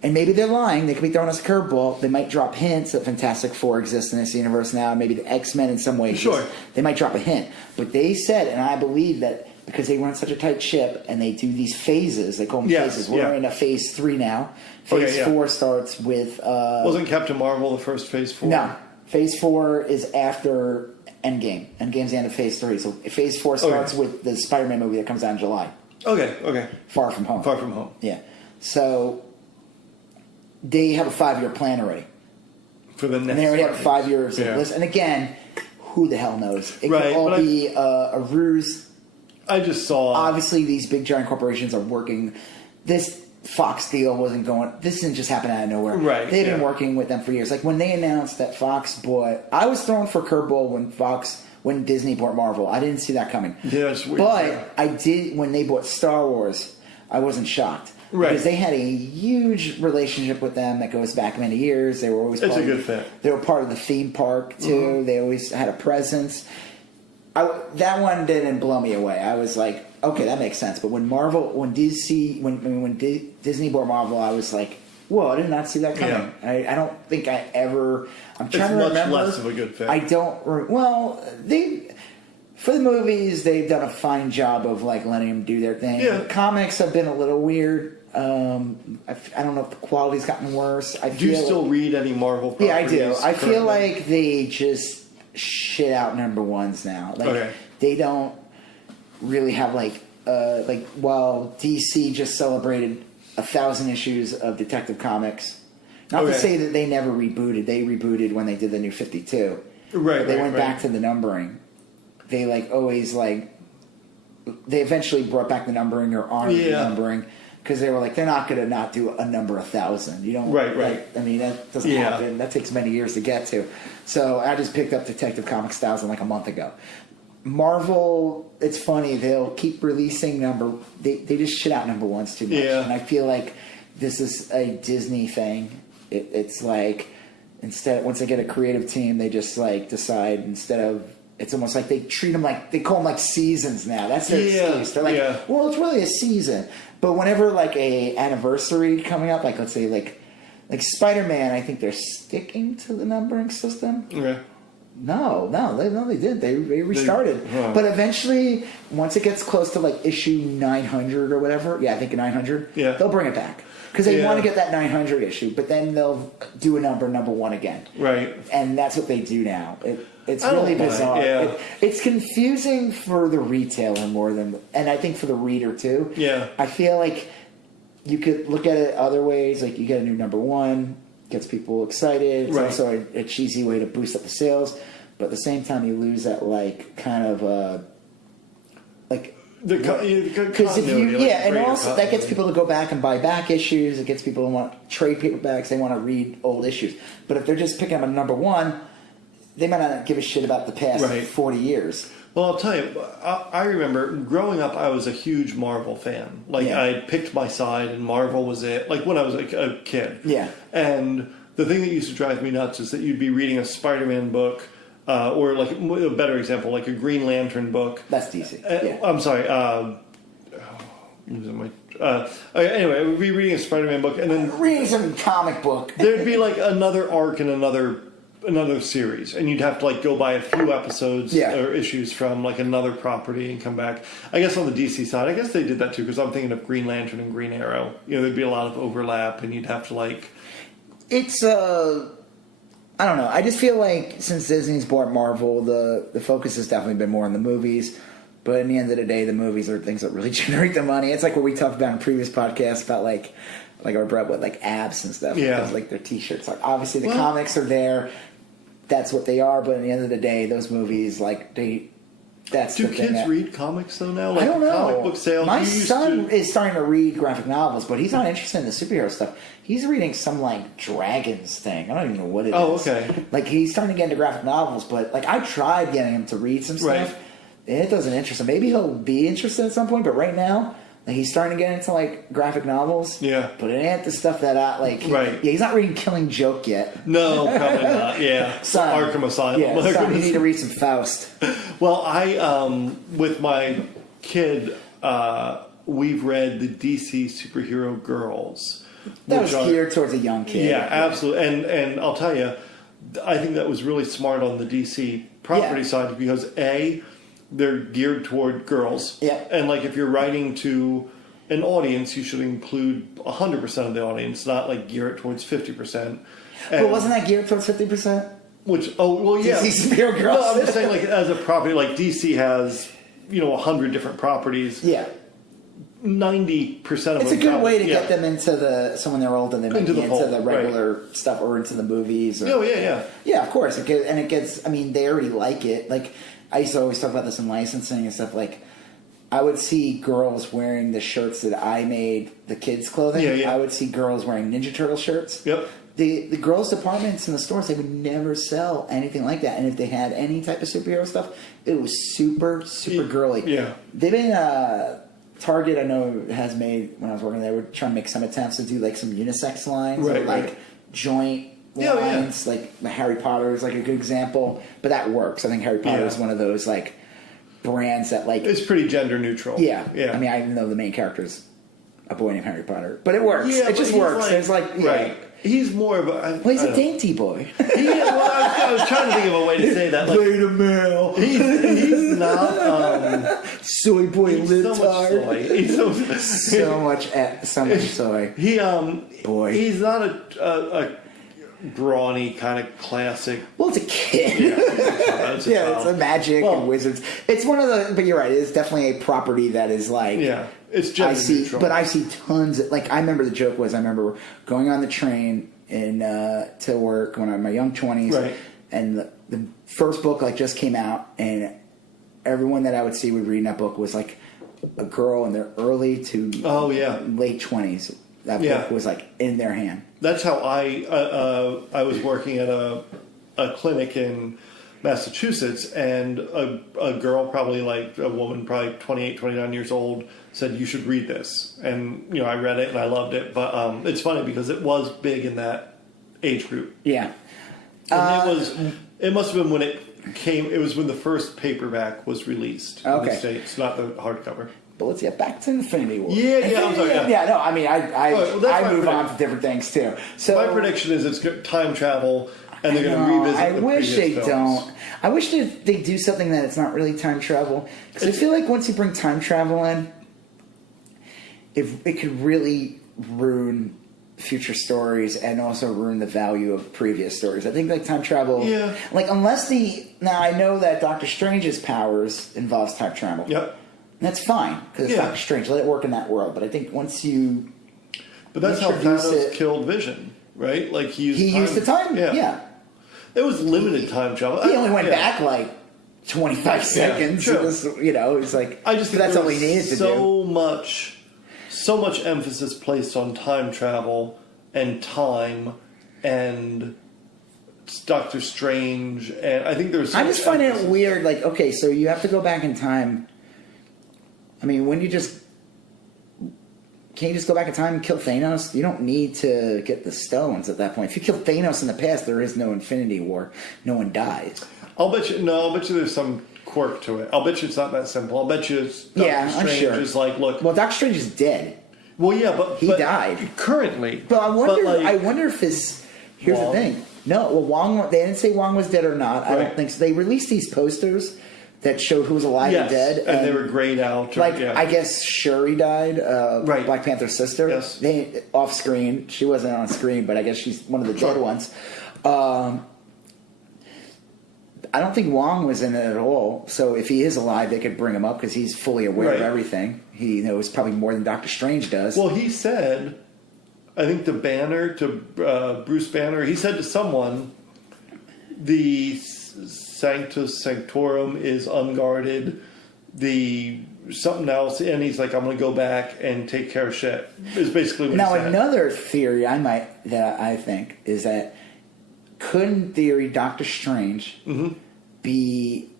And maybe they're lying. They could be throwing us a curveball. They might drop hints that Fantastic Four exists in this universe now. Maybe the X-Men in some way. Sure, they might drop a hint. But they said, and I believe that. Because they run such a tight ship and they do these phases. They call them phases. We're in a phase 3 now. Phase 4 starts with... wasn't Captain Marvel the first phase 4? No. Phase 4 is after Endgame. Endgame's the end of phase 3. So phase 4 starts with the Spider-Man movie that comes out in July. Okay. Far From Home. Far From Home. Yeah. So they have a 5-year plan already. For the next... And they already have 5 years of list. And again, who the hell knows? It could all be a ruse... I just saw... Obviously, these big, giant corporations are working. This Fox deal wasn't going... This didn't just happen out of nowhere. Right. They've been working with them for years. Like, when they announced that Fox bought... I was thrown for curveball when when Disney bought Marvel. I didn't see that coming. Yeah, it's weird. But I did when they bought Star Wars. I wasn't shocked. Right. Because they had a huge relationship with them that goes back many years. They were always It's a good fit. They were part of the theme park, too. Mm-hmm. They always had a presence. That one didn't blow me away. I was like, okay, that makes sense. But when Disney bought Marvel, I was like, whoa, I did not see that coming. Yeah. I don't think I ever... I'm trying to remember. It's much less of a good fit. I don't... For the movies, they've done a fine job of like letting them do their thing. Yeah. The comics have been a little weird. I don't know if the quality's gotten worse. Do you still read any Marvel properties? Yeah, I do. I feel like they just shit out number ones now. Like they don't really have while DC just celebrated 1,000 issues of Detective Comics. Not to say that they never rebooted. They rebooted when they did the New 52. Right. They went back to the numbering. They they eventually brought back the numbering or honored the numbering because they were like, they're not going to not do a number 1,000. You don't I mean, that doesn't happen. That takes many years to get to. So I just picked up Detective Comics 1,000 like a month ago. Marvel, it's funny, they'll keep releasing they just shit out number ones too much. And I feel like this is a Disney thing. It's like once they get a creative team, they just like decide instead of. It's almost like they treat them they call them like seasons now. That's their excuse. They're like, well, it's really a season. But whenever like a anniversary coming up, like let's say like Spider-Man, I think they're sticking to the numbering system. Okay. No, they did. They restarted. But eventually, once it gets close to like issue 900 or whatever, I think 900, they'll bring it back. Because they want to get that 900 issue, but then they'll do a number one again. Right. And that's what they do now. It's really bizarre. Yeah. It's confusing for the retailer more than... And I think for the reader, too. Yeah. I feel like you could look at it other ways. Like, you get a new number one, gets people excited. It's also a cheesy way to boost up the sales. But at the same time, you lose that, like, kind of... Because if you, and also that gets people to go back and buy back issues. It gets people who want trade paperbacks. They want to read old issues. But if they're just picking up a number one, they might not give a shit about the past 40 years. Well, I'll tell you, I remember growing up, I was a huge Marvel fan. I picked my side, and Marvel was it. Like when I was a kid. Yeah. And the thing that used to drive me nuts is that you'd be reading a Spider-Man book. Or like a better example, like a Green Lantern book. That's DC. I'm sorry. Anyway, I would be reading a Spider-Man book, and then reading some comic book. There'd be like another arc in another series, and you'd have to like go buy a few episodes or issues from like another property and come back. I guess on the DC side, I guess they did that too because I'm thinking of Green Lantern and Green Arrow. There'd be a lot of overlap, and you'd have to like. It's I don't know. I just feel like since Disney's bought Marvel, the focus has definitely been more on the movies. But in the end of the day, the movies are things that really generate the money. It's like what we talked about in previous podcasts about like our bread with like abs and stuff. Yeah. Because like their T-shirts. Like obviously the comics are there. That's what they are. But at the end of the day, those movies Do kids read comics though now? Like I don't know. Comic book sales. My son is starting to read graphic novels, but he's not interested in the superhero stuff. He's reading some like dragons thing. I don't even know what it is. Oh, okay. Like he's starting to get into graphic novels, but like I tried getting him to read some stuff. Right. And it doesn't interest him. Maybe he'll be interested at some point, but right now, like he's starting to get into like graphic novels. Yeah. But it ain't the stuff that I like. He's not reading Killing Joke yet. No, probably not. Yeah. Son, Arkham Asylum. Yeah, son, you need to read some Faust. Well, I with my kid, we've read the DC Superhero Girls. That was geared towards a young kid. Yeah, absolutely. And I'll tell you, I think that was really smart on the DC property side because they're geared toward girls. Yeah. And like if you're writing to an audience, you should include 100% of the audience, not like gear it towards 50%. Well, wasn't that geared towards 50%? DC Superhero Girls. No, I'm just saying like as a property, like DC has, 100 different properties. Yeah. 90% of them. It's a good way to get them into when they're old and they might be into the regular stuff or into the movies. Yeah, of course. It gets, they already like it. Like, I used to always talk about this in licensing and stuff. Like, I would see girls wearing the shirts that I made, the kids' clothing. I would see girls wearing Ninja Turtle shirts. Yep. the girls' departments in the stores, they would never sell anything like that. And if they had any type of superhero stuff, it was super girly. Yeah. They've been Target, I know, has made, when I was working there, would try to make some attempts to do like some unisex lines, or like joint lines, like Harry Potter is like a good example, but that works. I think Harry Potter is one of those like brands that like it's pretty gender neutral. Yeah. I mean, I even know the main character is a boy named Harry Potter, but it works. Yeah, it just works. Like, it's like right. He's more of a. Well, he's a dainty boy. I was trying to think of a way to say that. Like, Beta male. He's not. Soy boy libtard. He's so much soy. Boy. He's not a brawny kind of classic. Well, it's a kid. It's a magic and wizards. It's one of the. But you're right. It's definitely a property that is like. Yeah. It's gender neutral. But I see tons of, like, I remember the joke was, I remember going on the train to work when I'm in my young 20s, right. And the first book like just came out, and everyone that I would see would read in that book was like a girl in their early to late 20s. That book was like in their hand. That's how I was working at a clinic in Massachusetts, and a girl, probably like a woman, probably 28, 29 years old, said, you should read this. And, I read it and I loved it. But it's funny because it was big in that age group. Yeah. And it must have been when it was when the first paperback was released in the States, not the hardcover. But let's get back to Infinity War. I'm sorry. Yeah, no, I mean, I move on to different things too. So my prediction is it's time travel. And they're going to revisit the wish they films. don't. I wish they do something that it's not really time travel. Because I feel like once you bring time travel in, it could really ruin future stories and also ruin the value of previous stories. I think like time travel, like unless now I know that Doctor Strange's powers involves time travel. Yep, that's fine because it's Doctor Strange. Let it work in that world. But I think once you, but that's how Thanos killed Vision, right? Like he used the time. Yeah. It was limited time travel. He only went back like 25 seconds. Sure. It was like I just think that's all he needed to do. So much emphasis placed on time travel and time and Doctor Strange, and I think there's. I just find it weird. Like, okay, so you have to go back in time. I mean, when you just. Can't you just go back in time and kill Thanos? You don't need to get the stones at that point. If you kill Thanos in the past, there is no Infinity War. No one dies. I'll bet you there's some quirk to it. I'll bet you it's not that simple. I'll bet you it's Doctor Strange is like, look. Well, Doctor Strange is dead. Well, yeah, but he died currently. But I wonder if his. Here's Wong. The thing. No, well, Wong. They didn't say Wong was dead or not. Right. I don't think so. They released these posters that showed who was alive and dead. And they were grayed out. I guess Shuri died, Black Panther's sister. Yes. Off screen. She wasn't on screen, but I guess she's one of the dead ones. I don't think Wong was in it at all. So if he is alive, they could bring him up because he's fully aware of everything. He knows probably more than Doctor Strange does. Well, he said, I think to Banner, to Bruce Banner, he said to someone, the Sanctus Sanctorum is unguarded. Something else, and he's like, I'm going to go back and take care of shit. Is basically what he said. Another theory that I think is that could, in theory, Doctor Strange be,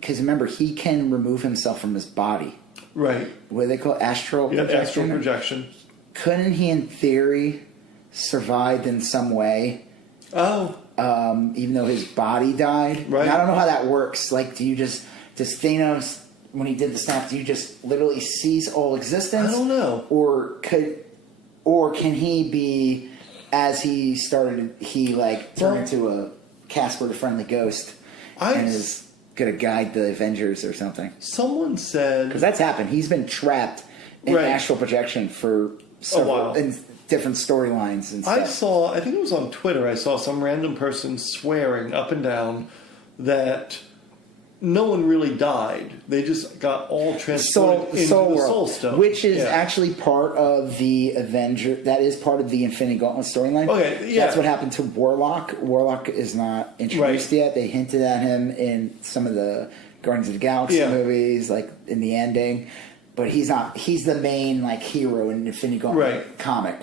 because remember he can remove himself from his body, right? What do they call it? Astral projection? Astral projection. Couldn't he, in theory, survive in some way? Even though his body died, right? And I don't know how that works. Like, does Thanos, when he did the snap, do you just literally cease all existence? I don't know. Or can he be, as he started, he turned into a Casper the Friendly Ghost and is going to guide the Avengers or something? Someone said, because that's happened. He's been trapped in astral projection for several in different storylines and stuff. I think it was on Twitter, I saw some random person swearing up and down that no one really died. They just got all transported into the Soul Stone. Which is actually part of the Avengers. That is part of the Infinity Gauntlet storyline. Okay, yeah. That's what happened to Warlock. Warlock is not introduced yet. They hinted at him in some of the Guardians of the Galaxy movies, like in the ending. But he's not. He's the main hero in Infinity Gauntlet comic.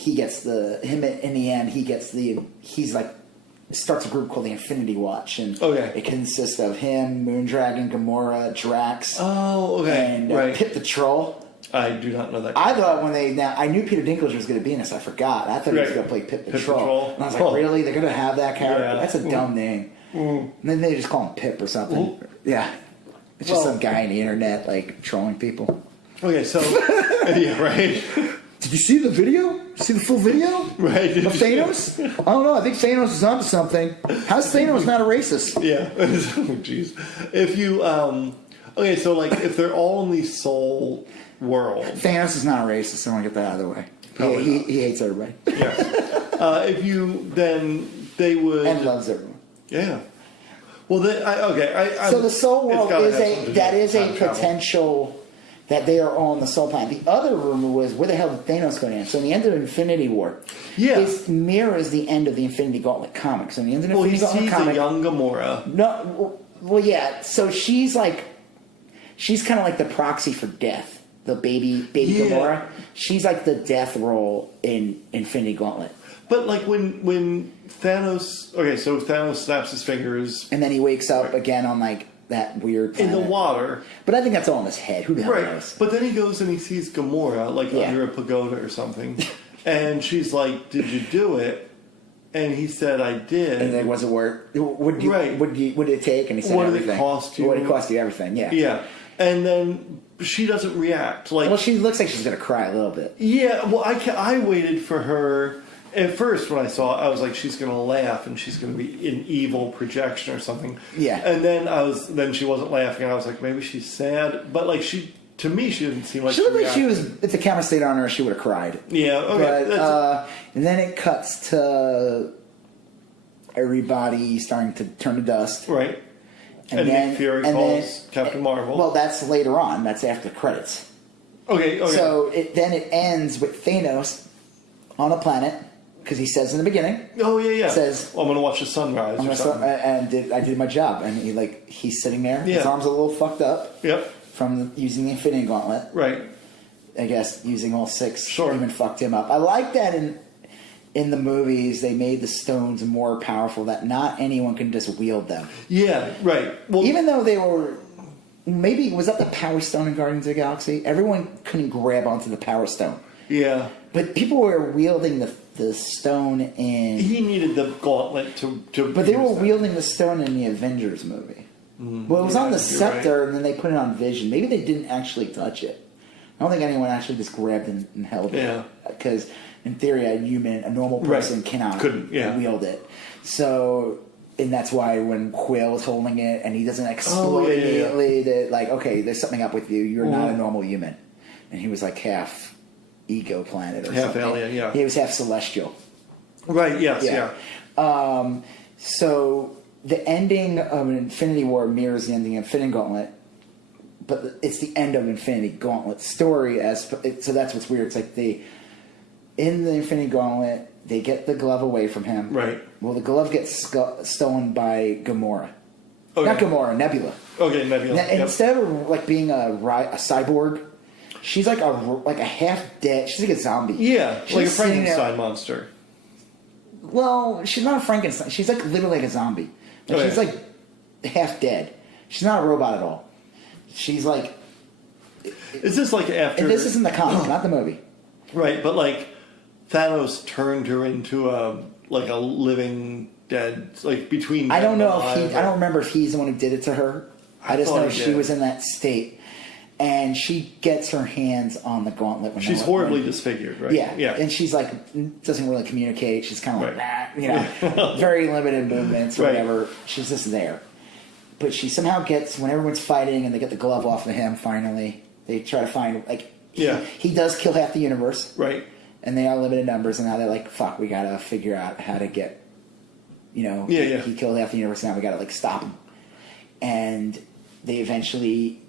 he gets in the end, he's like, starts a group called the Infinity Watch, and it consists of him, Moondragon, Gamora, Drax, and Pip the Troll. I do not know that. I thought I knew Peter Dinklage was going to be in this. I forgot. I thought he was going to play Pip the Troll. And I was like, really? They're going to have that character? Yeah. That's a dumb name. And then they just call him Pip or something. Yeah. It's just some guy on the internet, like, trolling people. Okay, so... yeah, right. Did you see the video? Did you see the full video? Right. Of Thanos? I don't know. I think Thanos is onto something. How's Thanos not a racist? Yeah. Oh, jeez. If you... okay, so, like, if they're all in the soul world... Thanos is not a racist. I want to get that out of the way. He hates everybody. Yeah. If you... Then they would... And loves everyone. Yeah. Well, so the soul world is a potential that they are all on the soul planet. The other rumor was, where the hell did Thanos go in? So in the end of Infinity War, it mirrors the end of the Infinity Gauntlet comic. So in the end of the Infinity Gauntlet comic, a young Gamora. No, well, yeah. So she's kind of like the proxy for death. The baby Gamora. She's like the death role in Infinity Gauntlet. But like when Thanos, so Thanos snaps his fingers, and then he wakes up again on like that weird planet. In the water. But I think that's all in his head. Who the hell knows? But then he goes and he sees Gamora like under a pagoda or something, and she's like, "Did you do it?" And he said, "I did." And then was it worth? What did it take? And he said, "What everything. Did it cost you? What did it cost you? Everything." Yeah. Yeah. And then she doesn't react. Like, well, she looks like she's gonna cry a little bit. Yeah. Well, I waited for her. At first, when I saw it, I was like, she's going to laugh and she's going to be an evil projection or something. Yeah. And then she wasn't laughing. And I was like, maybe she's sad. But like to me, she didn't seem like she looked like she was. If the camera stayed on her, she would have cried. Yeah. Okay. But, and then it cuts to everybody starting to turn to dust. Right. And then Nick Fury calls Captain Marvel. Well, that's later on. That's after the credits. Okay. So it ends with Thanos on a planet. Because he says in the beginning. Oh, yeah. Says, I'm going to watch the sunrise or something. And I did my job. And he's sitting there. Yeah. His arms are a little fucked up. Yep. From using the Infinity Gauntlet. Right. I guess using all six. Sure. Even fucked him up. I like that in the movies they made the stones more powerful. That not anyone can just wield them. Yeah, right. Well, even though they were... Maybe, was that the Power Stone in Guardians of the Galaxy? Everyone couldn't grab onto the Power Stone. Yeah. But people were wielding the stone in... He needed the gauntlet to But they were wielding the stone in the Avengers movie. Well, it was on the scepter, and then they put it on Vision. Maybe they didn't actually touch it. I don't think anyone actually just grabbed and held it. Yeah. Because, in theory, a normal person couldn't wield it. So... And that's why when Quill is holding it and he doesn't explode immediately, that like, okay, there's something up with you. You're not a normal human. And he was like half ego planet or half something. Alien, yeah. He was half celestial. Right, yes, yeah. So the ending of Infinity War mirrors the ending of Infinity Gauntlet, but it's the end of Infinity Gauntlet story. So that's what's weird. It's like in the Infinity Gauntlet, they get the glove away from him. Right. Well, the glove gets stolen by Gamora. Okay. Not Gamora, Nebula. Okay, Nebula. Instead of like being a cyborg, she's like a half dead. She's like a zombie. Yeah, she's like a Frankenstein monster. Well, she's not a Frankenstein. She's like literally like a zombie. She's like half dead. She's not a robot at all. She's like. Is this like after? And this is in the comic, not the movie. Right, but like Thanos turned her into a living dead, like between. I don't know if I don't remember if he's the one who did it to her. I just know she was in that state, and she gets her hands on the gauntlet. When she's horribly disfigured, right? Yeah. And she's like doesn't really communicate. She's kind of like very limited movements or whatever. She's just there, but she somehow gets when everyone's fighting and they get the glove off of him. Finally, they try to find he does kill half the universe, right? And they are limited numbers, and now they're like, fuck, we gotta figure out how to get, he killed half the universe, now we gotta, stop him. And they eventually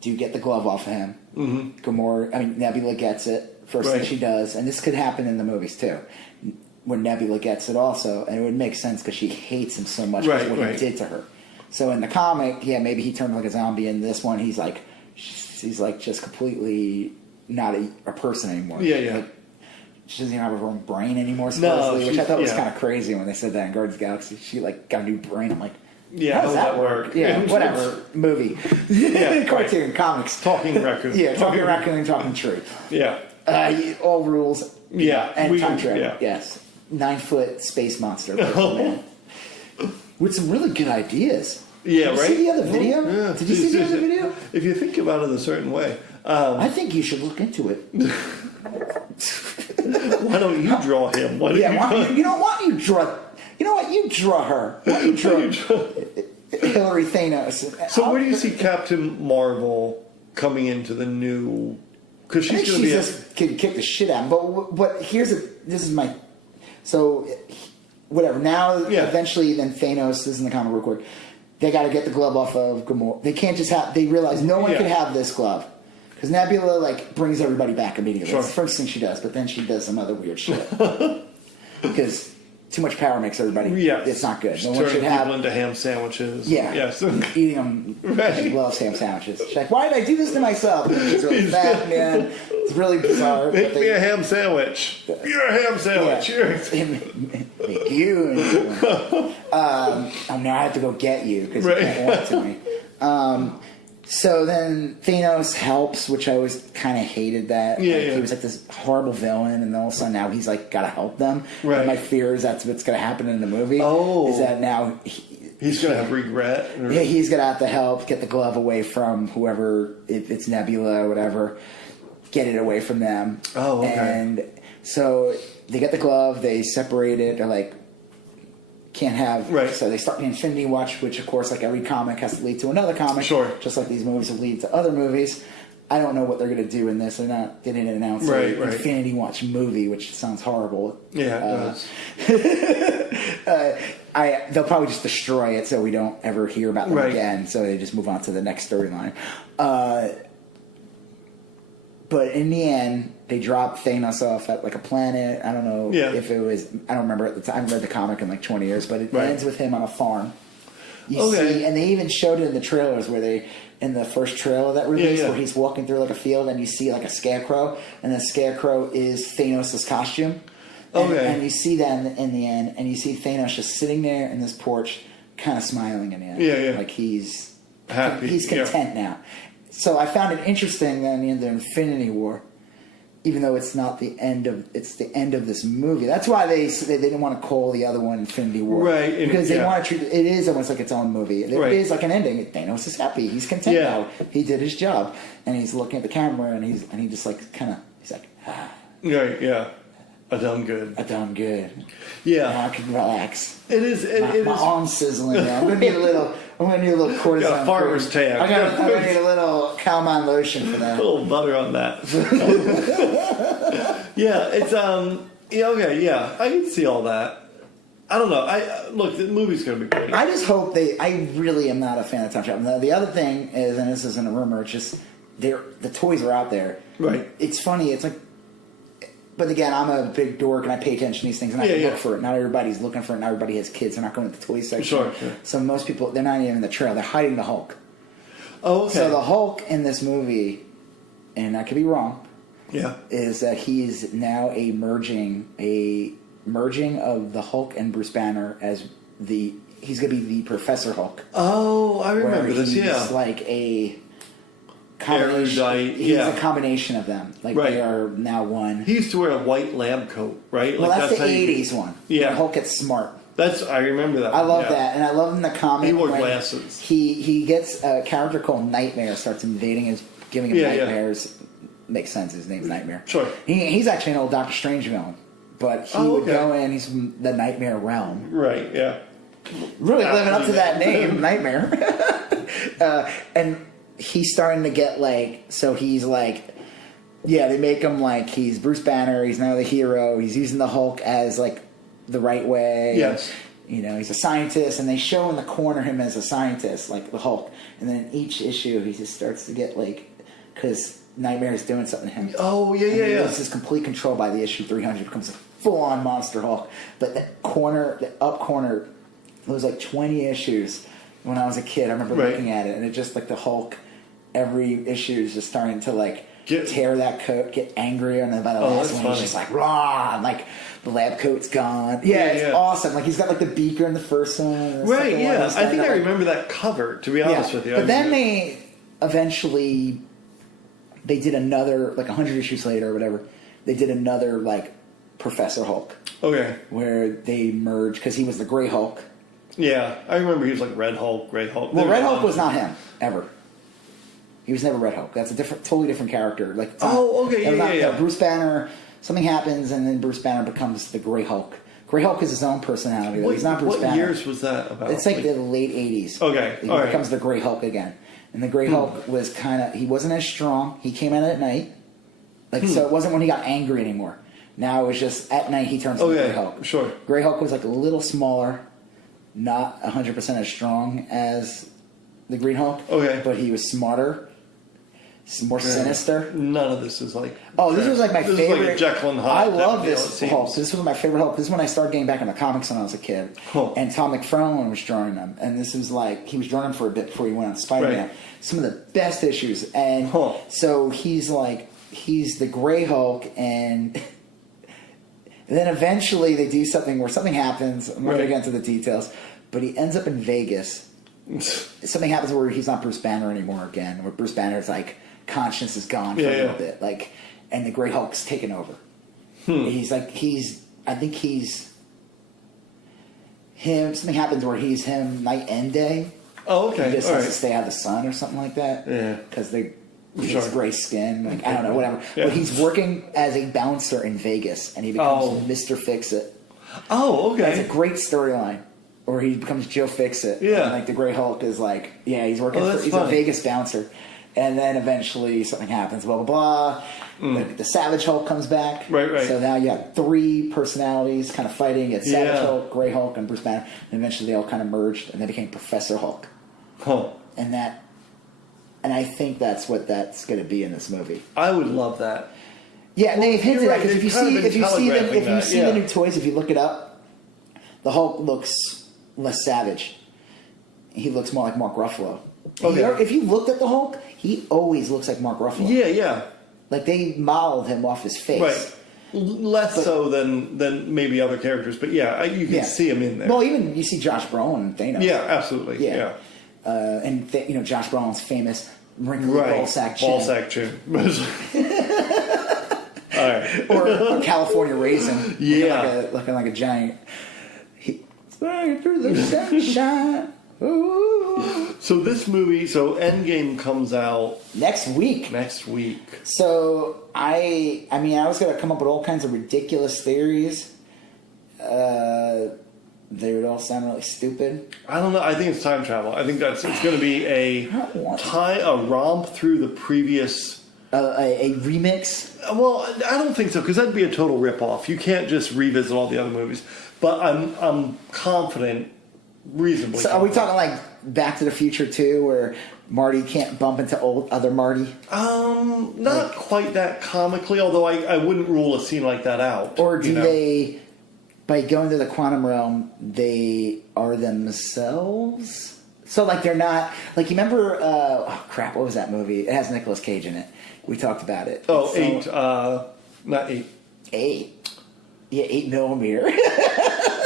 do get the glove off of him. Mm-hmm. Nebula gets it, first thing she does, and this could happen in the movies, too, when Nebula gets it also, and it would make sense because she hates him so much because what he did to her. So in the comic, maybe he turned like a zombie, in this one, he's just completely not a person anymore. Yeah. she doesn't even have her own brain anymore, supposedly, which I thought was kind of crazy when they said that in Guardians of the Galaxy. She like got a new brain. I'm like, how does that work? Yeah, whatever. Movie. Yeah, cartoon, comics. Talking raccoon. Yeah, talking raccoon, talking tree. Yeah. All rules. Yeah. And time travel. Yes. 9-foot space monster. Man. With some really good ideas. Yeah, Did you right? see the other video? Yeah. Did you see the other video? If you think about it a certain way. I think you should look into it. Why don't you draw him? Why don't you know what? You draw... You know what? You draw her. Why don't you draw Hillary Thanos? So where do you see Captain Marvel coming into the new... Because she's going to be... just can kick the shit out of him. But here's this is my... So, whatever. Now, eventually, then Thanos is in the comic real quick. They got to get the glove off of Gamora. They can't just have... They realize no one can have this glove. Because Nebula, like, brings everybody back immediately. That's the first thing she does. But then she does some other weird shit. Because... Too much power makes everybody. Yeah, it's not good. No one should have people into ham sandwiches. Yeah, yes, eating them. Right. She loves ham sandwiches. She's like, "Why did I do this to myself?" She's really fat, man. It's really bizarre. Make me a ham sandwich. You're a ham sandwich. Yeah. Make you. Oh, now I have to go get you because you can't want to me. So then Thanos helps, which I always kind of hated that. Yeah, He was like this horrible villain, and then all of a sudden now he's like got to help them. Right. And my fear is that's what's going to happen in the movie. Is that now he's going to have regret? Yeah, he's going to have to help get the glove away from whoever, if it's Nebula or whatever, get it away from them. Oh, okay. And so they get the glove, they separate it, they're like, can't have. Right. So they start the Infinity Watch, which of course, like every comic, has to lead to another comic. Sure. Just like these movies will lead to other movies. I don't know what they're going to do in this. They didn't announce an Infinity Watch movie, which sounds horrible. Yeah, it does. They'll probably just destroy it, so we don't ever hear about them again. So they just move on to the next storyline. But in the end, they drop Thanos off at like a planet. I don't know if it was... I don't remember at the time. I haven't read the comic in like 20 years, but it ends with him on a farm. You see, and they even showed it in the trailers where they... In the first trailer that released, where he's walking through like a field and you see like a scarecrow, and the scarecrow is Thanos' costume. And you see that in the end, and you see Thanos just sitting there in this porch, kind of smiling in the end. Like he's happy. He's content now. So I found it interesting that in the Infinity War, even though it's not the end of the end of this movie. That's why they didn't want to call the other one Infinity War, right? Because they want to treat it is almost like its own movie. It is like an ending. Thanos is happy. He's content now. He did his job, and he's looking at the camera, and he just like kind of he's like, right, yeah. I done good. Yeah. Now I can relax. It is. My arm's sizzling now. I'm gonna need a little cortisone. Yeah, farmer's tan. I'm gonna need a little Calmon lotion for that. A little butter on that. It's I can see all that. I don't know. Look, the movie's gonna be great. I just hope I really am not a fan of time travel. The other thing is, and this isn't a rumor, it's just the toys are out there. Right. It's funny. It's like. But again, I'm a big dork and I pay attention to these things and I look for it. Not everybody's looking for it. Not everybody has kids. They're not going to the toy section. Sure. So most people, they're not even in the trail. They're hiding the Hulk. Oh, okay. So the Hulk in this movie, and I could be wrong, is that he is now a merging of the Hulk and Bruce Banner as he's going to be the Professor Hulk. Oh, I remember this. He's like a combination. He's a combination of them. Like they are now one. He used to wear a white lab coat, right? Well, that's the '80s one. Yeah, Hulk gets smart. I remember that. I love that, and I love in the comic. He wore glasses. He gets a character called Nightmare, starts invading giving him nightmares. Makes sense. His name's Nightmare. Sure. He's actually an old Doctor Strange villain, but he would go in. He's from the Nightmare realm. Right. Yeah. Really living up to that name, Nightmare. And he's starting to get he's like, they make him like he's Bruce Banner. He's now the hero. He's using the Hulk as like the right way. Yes. He's a scientist, and they show in the corner him as a scientist, like the Hulk. And then in each issue, he just starts to get because Nightmare is doing something to him. Oh, yeah. This is complete control by the issue 300. Becomes a full-on monster Hulk. But the up corner, it was like 20 issues when I was a kid. I remember looking at it, and it just like the Hulk. Every issue is just starting to tear that coat, get angry, and then by the last one, he's just like, raw, and like the lab coat's gone. Yeah, it's awesome. Like he's got like the beaker in the first one. Right, yeah. I think I remember that cover, to be honest with you. But then they eventually, they did another, like 100 issues later or whatever, they did another like Professor Hulk. Okay. Where they merged, because he was the Gray Hulk. Yeah, I remember he was like Red Hulk, Gray Hulk. Well, Red Hulk was not him, ever. He was never Red Hulk. That's a totally different character. Like, yeah. Bruce Banner, something happens, and then Bruce Banner becomes the Gray Hulk. Gray Hulk is his own personality. He's not Bruce Banner. What years was that about? It's like the late 80s. Okay, He becomes the Gray Hulk again. And the Gray Hulk was he wasn't as strong. He came out at night. So it wasn't when he got angry anymore. Now it was just at night he turns into Gray Hulk. Sure. Gray Hulk was like a little smaller, not 100% as strong as the Green Hulk. Okay. But he was smarter. More sinister. None of this is like... Oh, this was like my favorite... This is like a Jekyll and Hyde. I love this Hulk. This was my favorite Hulk. This is when I started getting back into comics when I was a kid. Cool. And Tom McFarlane was drawing them. And this was like... He was drawing them for a bit before he went on Spider-Man. Right. Some of the best issues. And so he's like... He's the Gray Hulk, and then eventually they do something where something happens. I'm not going to get into the details. But he ends up in Vegas. Something happens where he's not Bruce Banner anymore again. Where Bruce Banner's like... conscience is gone for a little bit, like, and the Gray Hulk's taken over. I think he's him. Something happens where he's him night and day. Oh, okay. He just has to stay out of the sun or something like that. Yeah, because his gray skin. Like, I don't know, whatever. Yeah. But he's working as a bouncer in Vegas, and he becomes Mr. Fix-It. Oh, okay. It's a great storyline. Or he becomes Joe Fix-It. Yeah. And like the Gray Hulk is like, he's working. He's a Vegas bouncer. And then eventually something happens, blah, blah, blah. The Savage Hulk comes back. Right. So now you have three personalities kind of fighting. It's Savage Hulk, Gray Hulk, and Bruce Banner. And eventually they all kind of merged, and they became Professor Hulk. And I think that's what that's going to be in this movie. I would love that. Yeah, and they've hinted at it, because if you see the new toys, if you look it up, the Hulk looks less savage. He looks more like Mark Ruffalo. Okay. If you looked at the Hulk, he always looks like Mark Ruffalo. Yeah. Like they modeled him off his face. Right. Less so than maybe other characters, but you can see him in there. Well, even you see Josh Brolin and Thanos. Yeah, absolutely. Yeah. And Josh Brolin's famous wrinkly ballsack chin. Ballsack chin. All right. Or a California raisin. Yeah. Looking like a giant. Flying through the sunshine. Ooh. So this movie, Endgame comes out next week. So I was gonna come up with all kinds of ridiculous theories. They would all sound really stupid. I don't know. I think it's time travel. I think it's going to be a romp through the previous. A remix? Well, I don't think so, because that'd be a total ripoff. You can't just revisit all the other movies. But I'm confident. Reasonably. So are we talking like Back to the Future 2, where Marty can't bump into other Marty? Not quite that comically, although I wouldn't rule a scene like that out. Or do they, by going to the quantum realm, they are themselves? So like they're not, like you remember, what was that movie? It has Nicolas Cage in it. We talked about it. Oh, not 8. 8? Yeah, 8mm.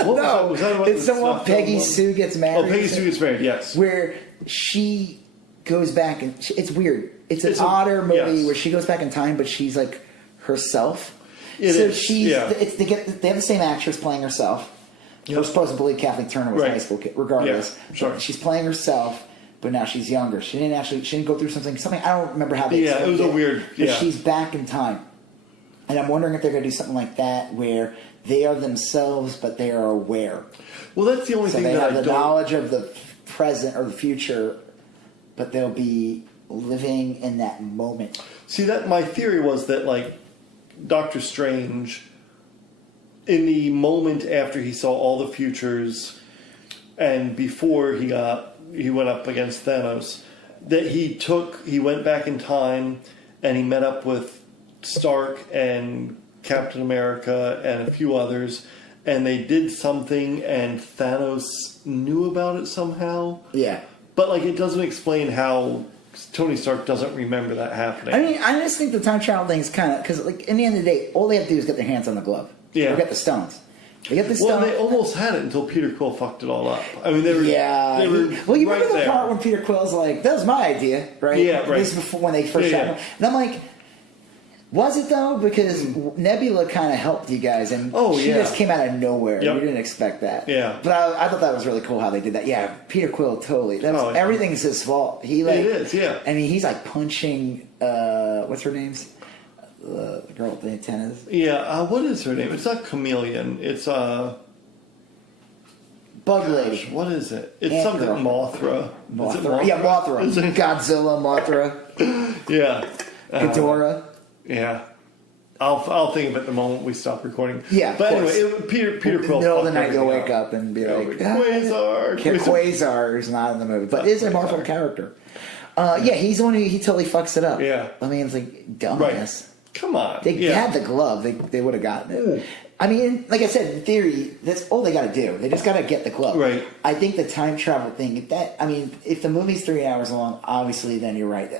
It's the one Peggy Sue gets married. Oh, Peggy Sue gets married, yes. Where she goes back, and it's weird. It's an odder movie where she goes back in time, but she's like herself. They have the same actress playing herself. We're supposed to believe Kathleen Turner was a high school kid, regardless. Yeah, sure. She's playing herself, but now she's younger. She didn't go through something. I don't remember how they. Yeah, it was a weird. But she's back in time, and I'm wondering if they're going to do something like that where they are themselves, but they are aware. Well, that's the only thing that I don't... they have the knowledge of the present or the future, but they'll be living in that moment. See, that my theory was that, like, Doctor Strange, in the moment after he saw all the futures and before he went up against Thanos, that he went back in time and he met up with Stark and Captain America and a few others, and they did something, and Thanos knew about it somehow. Yeah. But, like, it doesn't explain how Tony Stark doesn't remember that happening. I mean, I just think the time travel thing is kind of because, like, in the end of the day, all they have to do is get their hands on the glove. Yeah. Or get the stones. They get the Well, stones. they almost had it until Peter Quill fucked it all up. I mean, they were. Yeah. They were well, you right remember the there. part when Peter Quill's like, "That was my idea," right? Yeah, right. This is before when they first shot him. And I'm like, was it though? Because Nebula kind of helped you guys, and she just came out of nowhere. Yep. You didn't expect that. Yeah. But I thought that was really cool how they did that. Yeah, Peter Quill totally. That was everything's his fault. He like it is. Yeah. I mean, he's like punching. What's her name's? The girl with the antennas. Yeah. What is her name? It's not Chameleon. It's Bug Lady. What is it? It's Ant something girl. Mothra. Is it Mothra? Yeah, Mothra. Is it- Godzilla, Mothra, Yeah. Ghidorah. Yeah. I'll think of it the moment we stop recording. Yeah, But of course. anyway, Peter In the Quill. middle of the fucked night, you'll everything wake up and be like, Quasar. Quasar is not in the movie, but is a Marvel character. Yeah, he's the one who totally fucks it up. Yeah. I mean, it's like, dumbass. Right. Come on. They had the glove. They would have gotten it. Ooh. I mean, like I said, in theory, that's all they got to do. They just got to get the glove. Right. I think the time travel thing, if the movie's 3 hours long, obviously then you're right.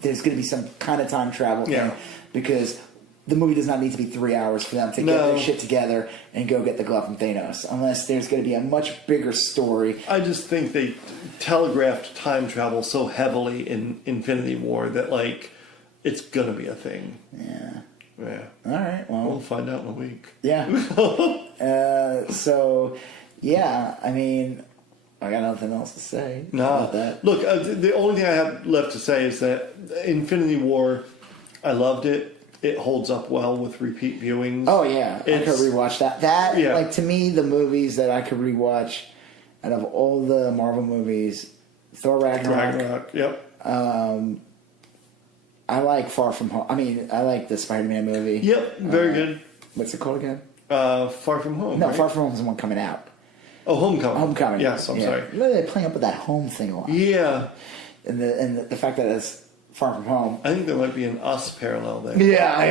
There's going to be some kind of time travel thing because the movie does not need to be 3 hours for them to get their shit together and go get the glove from Thanos. Unless there's going to be a much bigger story. I just think they telegraphed time travel so heavily in Infinity War that, like, it's going to be a thing. Yeah. Yeah. All right. Well, We'll find out in a week. Yeah. So, yeah. I mean, I got nothing else to say about that. Look, the only thing I have left to say is that Infinity War, I loved it. It holds up well with repeat viewings. Oh yeah, I could rewatch that. Like, to me, the movies that I could rewatch out of all the Marvel movies, Thor Ragnarok. Yep. I like Far From Home. I mean, I like the Spider-Man movie. Yep, very good. What's it called again? Far From Home. No, right? Far From Home is the one coming out. Oh, Homecoming. Homecoming. Yes, I'm sorry. They're playing up with that home thing a lot. Yeah. And the fact that it's Far From Home. I think there might be an Us parallel there. Yeah, I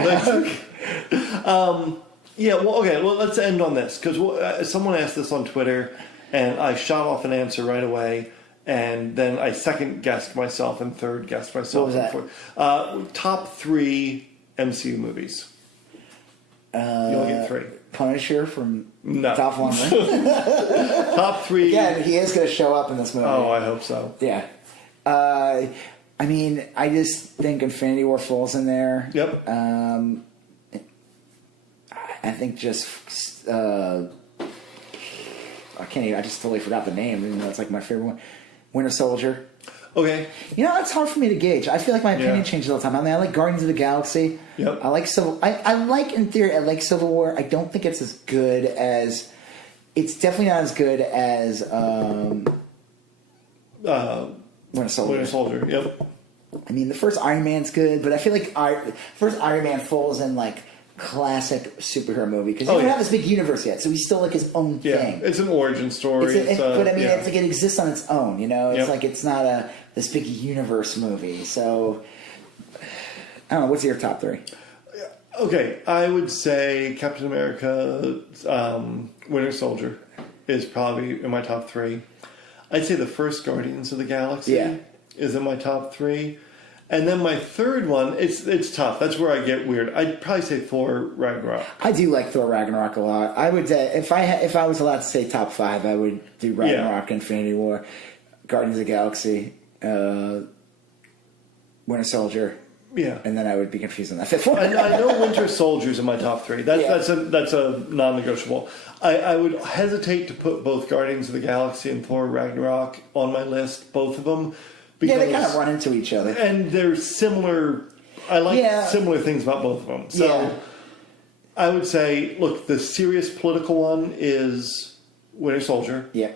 know. Yeah, well, okay, well, let's end on this. Because someone asked this on Twitter, and I shot off an answer right away. And then I second-guessed myself and third-guessed myself. What was that? Top 3 MCU movies. You only get 3. Punisher from No. Top 1, right? Top 3. Again, he is going to show up in this movie. Oh, I hope so. Yeah. I mean, I just think Infinity War falls in there. Yep. I think just... I can't even... I just totally forgot the name. Even though it's like my favorite one. Winter Soldier. Okay. You know, it's hard for me to gauge. I feel like my opinion changes all the time. I mean, I like Guardians of the Galaxy. Yep. I like I like, in theory, I like Civil War. I don't think it's as good as... It's definitely not as good as Winter Soldier. Winter Soldier, yep. I mean, the first Iron Man's good, but I feel like first Iron Man falls in, like, classic superhero movie. Because he doesn't have this big universe yet, so he's still, like, his own thing. It's an origin story. But, I mean, it's like it exists on its own, you know? It's like it's not this big universe movie. So, I don't know. What's your top 3? Okay, I would say Captain America, Winter Soldier is probably in my top 3. I'd say the first Guardians of the Galaxy is in my top 3. And then my third one, it's tough. That's where I get weird. I'd probably say Thor Ragnarok. I do like Thor Ragnarok a lot. I would if I was allowed to say top 5, I would do Ragnarok, Infinity War, Guardians of the Galaxy, Winter Soldier. Yeah, and then I would be confused on that fifth one. I know Winter Soldier's in my top 3. That's a non-negotiable. I would hesitate to put both Guardians of the Galaxy and Thor Ragnarok on my list, both of them. Because, they kind of run into each other. And they're similar. I like similar things about both of them. So I would say, look, the serious political one is Winter Soldier. Yeah.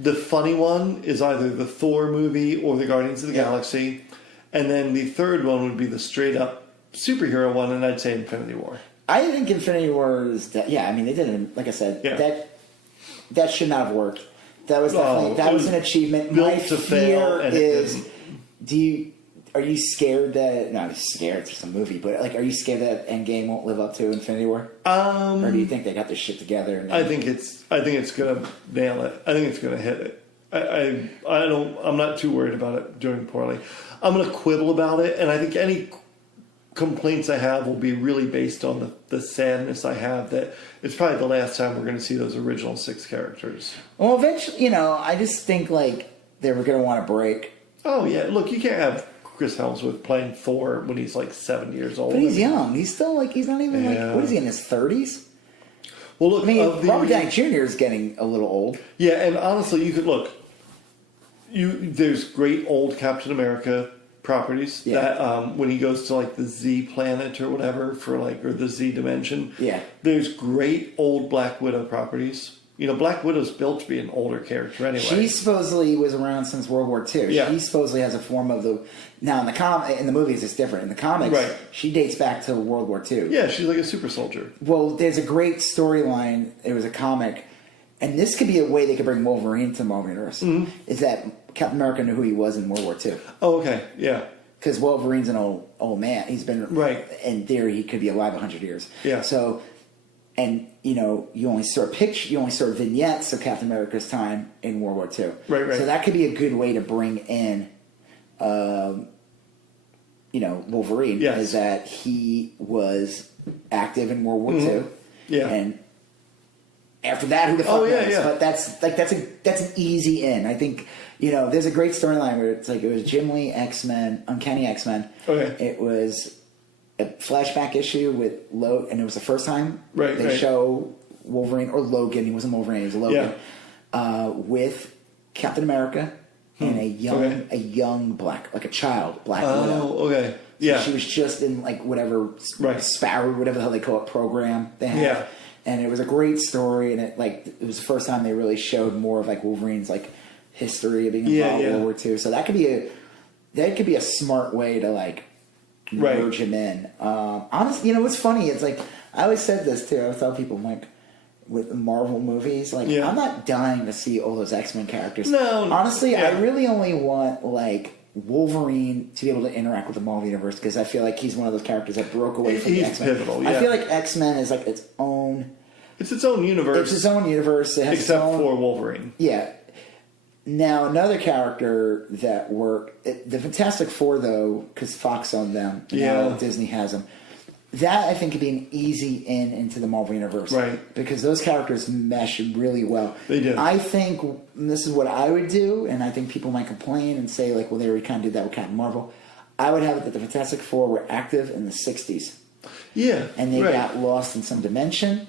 The funny one is either the Thor movie or the Guardians of the Galaxy. And then the third one would be the straight-up superhero one, and I'd say Infinity War. I think Infinity War is... I mean, they did it, like I said. Yeah. That should not have worked. That was definitely... that was an achievement. My fear is... Are you scared that... Not scared, it's just a movie, but like, are you scared that Endgame won't live up to Infinity War? Or do you think they got their shit together? I think it's going to nail it. I think it's going to hit it. I'm not too worried about it doing poorly. I'm going to quibble about it, and I think any complaints I have will be really based on the sadness I have that it's probably the last time we're going to see those original 6 characters. Well, eventually, I just think like they were going to want to break. Oh yeah, look, you can't have Chris Hemsworth playing Thor when he's like 7 years old. But he's young. He's still like he's not even like what is he in his 30s? Well, look, Robert Downey Jr. is getting a little old. Yeah, and honestly, you could look. There's great old Captain America properties that when he goes to like the Z planet or whatever or the Z dimension. Yeah. There's great old Black Widow properties. Black Widow's built to be an older character anyway. She supposedly was around since World War II. Yeah. She supposedly has a form of the... Now, in the movies, it's different. In the comics, she dates back to World War II. Yeah, she's like a super soldier. Well, there's a great storyline. It was a comic. And this could be a way they could bring Wolverine to the Marvel Universe. Mm-hmm. Is that Captain America knew who he was in World War II. Oh, okay. Yeah. Because Wolverine's an old man. He's been... Right. In theory, he could be alive 100 years. Yeah. So... And, you only saw vignettes of Captain America's time in World War II. Right. So that could be a good way to bring in, Wolverine. Yes. Is that he was active in World War II. Yeah. And after that, who the fuck knows? Yeah. But that's an easy in. I think, there's a great storyline where it's like it was Jim Lee X-Men, Uncanny X-Men. Okay. It was... a flashback issue with Logan, and it was the first time they show Wolverine, or Logan, he wasn't Wolverine, he was Logan, with Captain America and a young black, like a child, Black Widow. Oh, okay. Yeah. So she was just in, like, whatever, Sparrow, whatever the hell they call it, program they had. Yeah. And it was a great story, and it was the first time they really showed more of, like, Wolverine's, like, history of being involved in World War II. So that could be a smart way to, like, merge him in. Honestly, what's funny? It's like I always said this too. I always tell people, like, with the Marvel movies, like I'm not dying to see all those X-Men characters. No, honestly, I really only want like Wolverine to be able to interact with the Marvel universe because I feel like he's one of those characters that broke away from the X-Men. Pivotal. Yeah. I feel like X-Men is like its own. It's its own universe. It's its own universe. It has except for Wolverine. Yeah. Now, another character that worked... The Fantastic Four, though, because Fox owned them. Now Disney has them. That, I think, could be an easy in into the Marvel Universe. Right. Because those characters mesh really well. They do. I think, and this is what I would do, and I think people might complain and say, like, well, they already kind of did that with Captain Marvel. I would have it that the Fantastic Four were active in the 60s. Yeah. And they got lost in some dimension.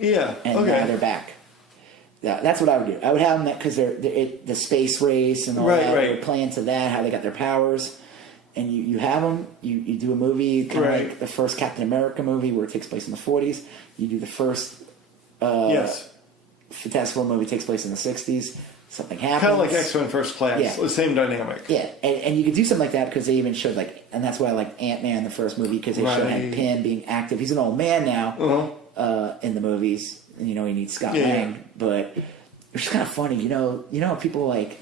Yeah. And now they're back. Yeah, that's what I would do. I would have them because they're the space race and all that. They're playing to that, how they got their powers. And you have them. You do a movie, kind of like the first Captain America movie where it takes place in the 40s. You do the first Fantastic Four movie takes place in the 60s. Something happens. Kind of like X-Men First Class. Yeah. The same dynamic. Yeah, and you could do something like that because they even showed and that's why I like Ant-Man the first movie because they showed Hank Pym being active. He's an old man now in the movies. And, he needs Scott Lang, but it's just kind of funny. People like.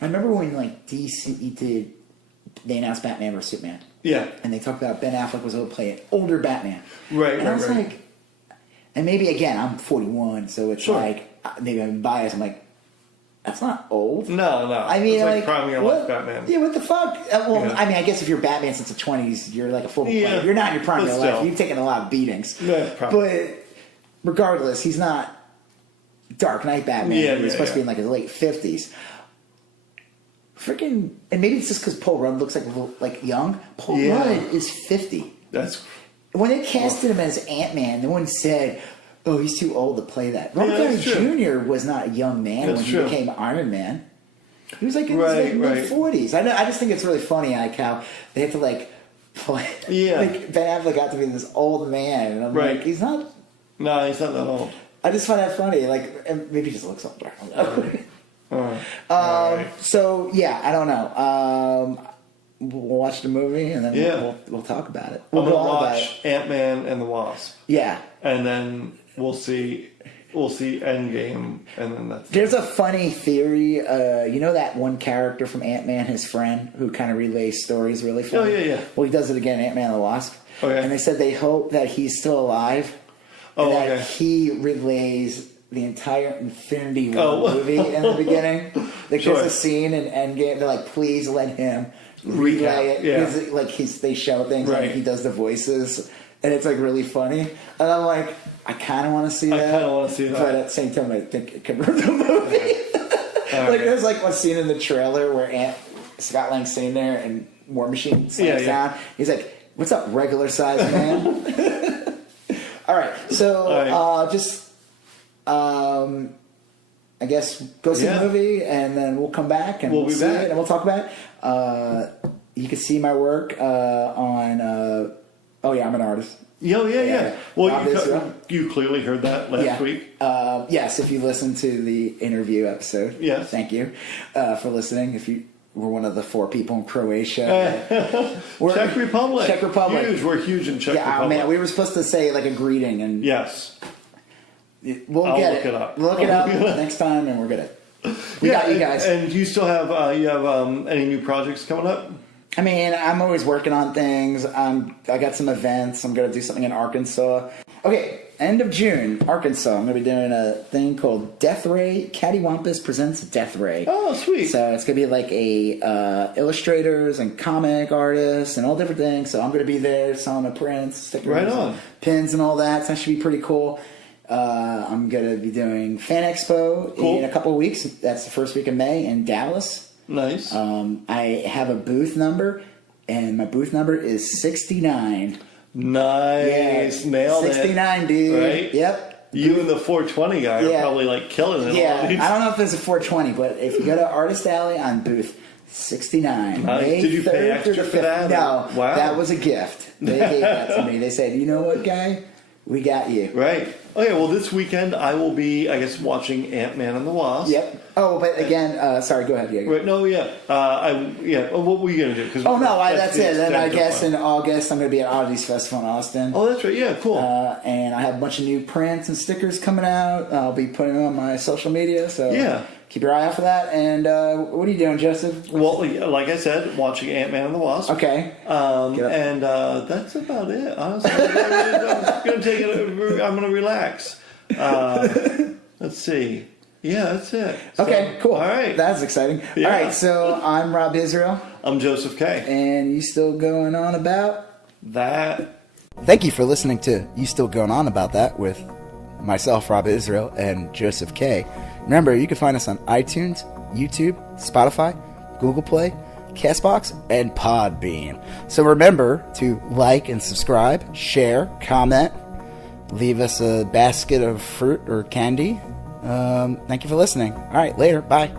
I remember when DC they announced Batman vs Superman. Yeah, and they talked about Ben Affleck was able to play an older Batman. Right, and I was like, and maybe again I'm 41, so it's like maybe I'm biased. I'm like, that's not old. No. I mean, it's like prime of your life Batman. Yeah, what the fuck? I mean, I guess if you're Batman since the 20s, you're like a full player. You're not in your prime of your life. You've taken a lot of beatings. Yeah, but regardless, he's not Dark Knight Batman. He's supposed to be in like his late 50s. Freaking, and maybe it's just because Paul Rudd looks like young. Paul Rudd is 50. That's when they casted him as Ant-Man. No one said, "Oh, he's too old to play that." Robert Downey Jr. was not a young man when he became Iron Man. He was like in his mid 40s. I just think it's really funny, like how they have to play. Yeah, like Ben Affleck got to be this old man, and I'm like, he's not. No, he's not that old. I just find that funny. And maybe he just looks older. So yeah, I don't know. We'll watch the movie and then we'll talk about it. We'll watch Ant-Man and the Wasp. Yeah, and then we'll see Endgame, and then that's. There's a funny theory. That one character from Ant-Man, his friend, who kind of relays stories really funny. Oh yeah. Well, he does it again, Ant-Man and the Wasp. Okay. And they said they hope that he's still alive. And that he relays the entire Infinity War movie in the beginning. Like, there's a scene in Endgame. They're like, please let him relay it. Yeah. Like they show things like he does the voices, and it's like really funny. And I'm like, I kind of want to see that. But at the same time, I think it could ruin the movie. Like, there's like one scene in the trailer where Scott Lang's sitting there and War Machine slams down. He's like, "What's up, regular size man?" All right, so just I guess go see the movie, and then we'll come back and we'll see it, and we'll talk about it. You can see my work on. I'm an artist. Yeah. Well, you clearly heard that last week. Yes, if you listened to the interview episode. Yes. Thank you for listening. If you were one of the 4 people in Croatia. Czech Republic. Huge. We're huge in Czech Republic. Yeah, man, we were supposed to say like a greeting. And yes. We'll get it. Look it up next time, and we're good. We got you guys. And you still have any new projects coming up? I mean, I'm always working on things. I got some events. I'm going to do something in Arkansas. Okay, end of June, Arkansas. I'm going to be doing a thing called Death Ray. Cattywampus presents Death Ray. Oh, sweet. So it's going to be like illustrators and comic artists and all different things. So I'm going to be there selling the prints, stickers, pins and all that. So that should be pretty cool. I'm going to be doing Fan Expo in a couple of weeks. That's the first week of May in Dallas. Nice. I have a booth number, and my booth number is 69. Nice. Yeah, Nailed 69, dude. Right? Yep. You and the 420 guy are probably like killing it. Yeah. I don't know if there's a 420, but if you go to Artist Alley on booth 69. Nice. Did you pay extra for that? No. Wow. That was a gift. They gave that to me. They said, you know what, guy? We got you. Right. Okay, well, this weekend I will be, I guess, watching Ant-Man and the Wasp. Yep. Oh, but again, sorry, go ahead. Right, no, what were you going to do? That's it. Then I guess in August I'm going to be at Oddities Festival in Austin. Oh, that's right. Yeah, cool. And I have a bunch of new prints and stickers coming out. I'll be putting them on my social media, so keep your eye out for that. And what are you doing, Joseph? Well, like I said, watching Ant-Man and the Wasp. Okay. And that's about it, honestly. I'm going to relax. Let's see. Yeah, that's it. Okay, cool. All right. That's exciting. Yeah. All right, so I'm Rob Israel. I'm Joseph K. And you still going on about that? Thank you for listening to You Still Going On About That with myself, Rob Israel, and Joseph K. Remember, you can find us on iTunes, YouTube, Spotify, Google Play, CastBox, and Podbean. So remember to like and subscribe, share, comment, leave us a basket of fruit or candy. Thank you for listening. All right, later. Bye.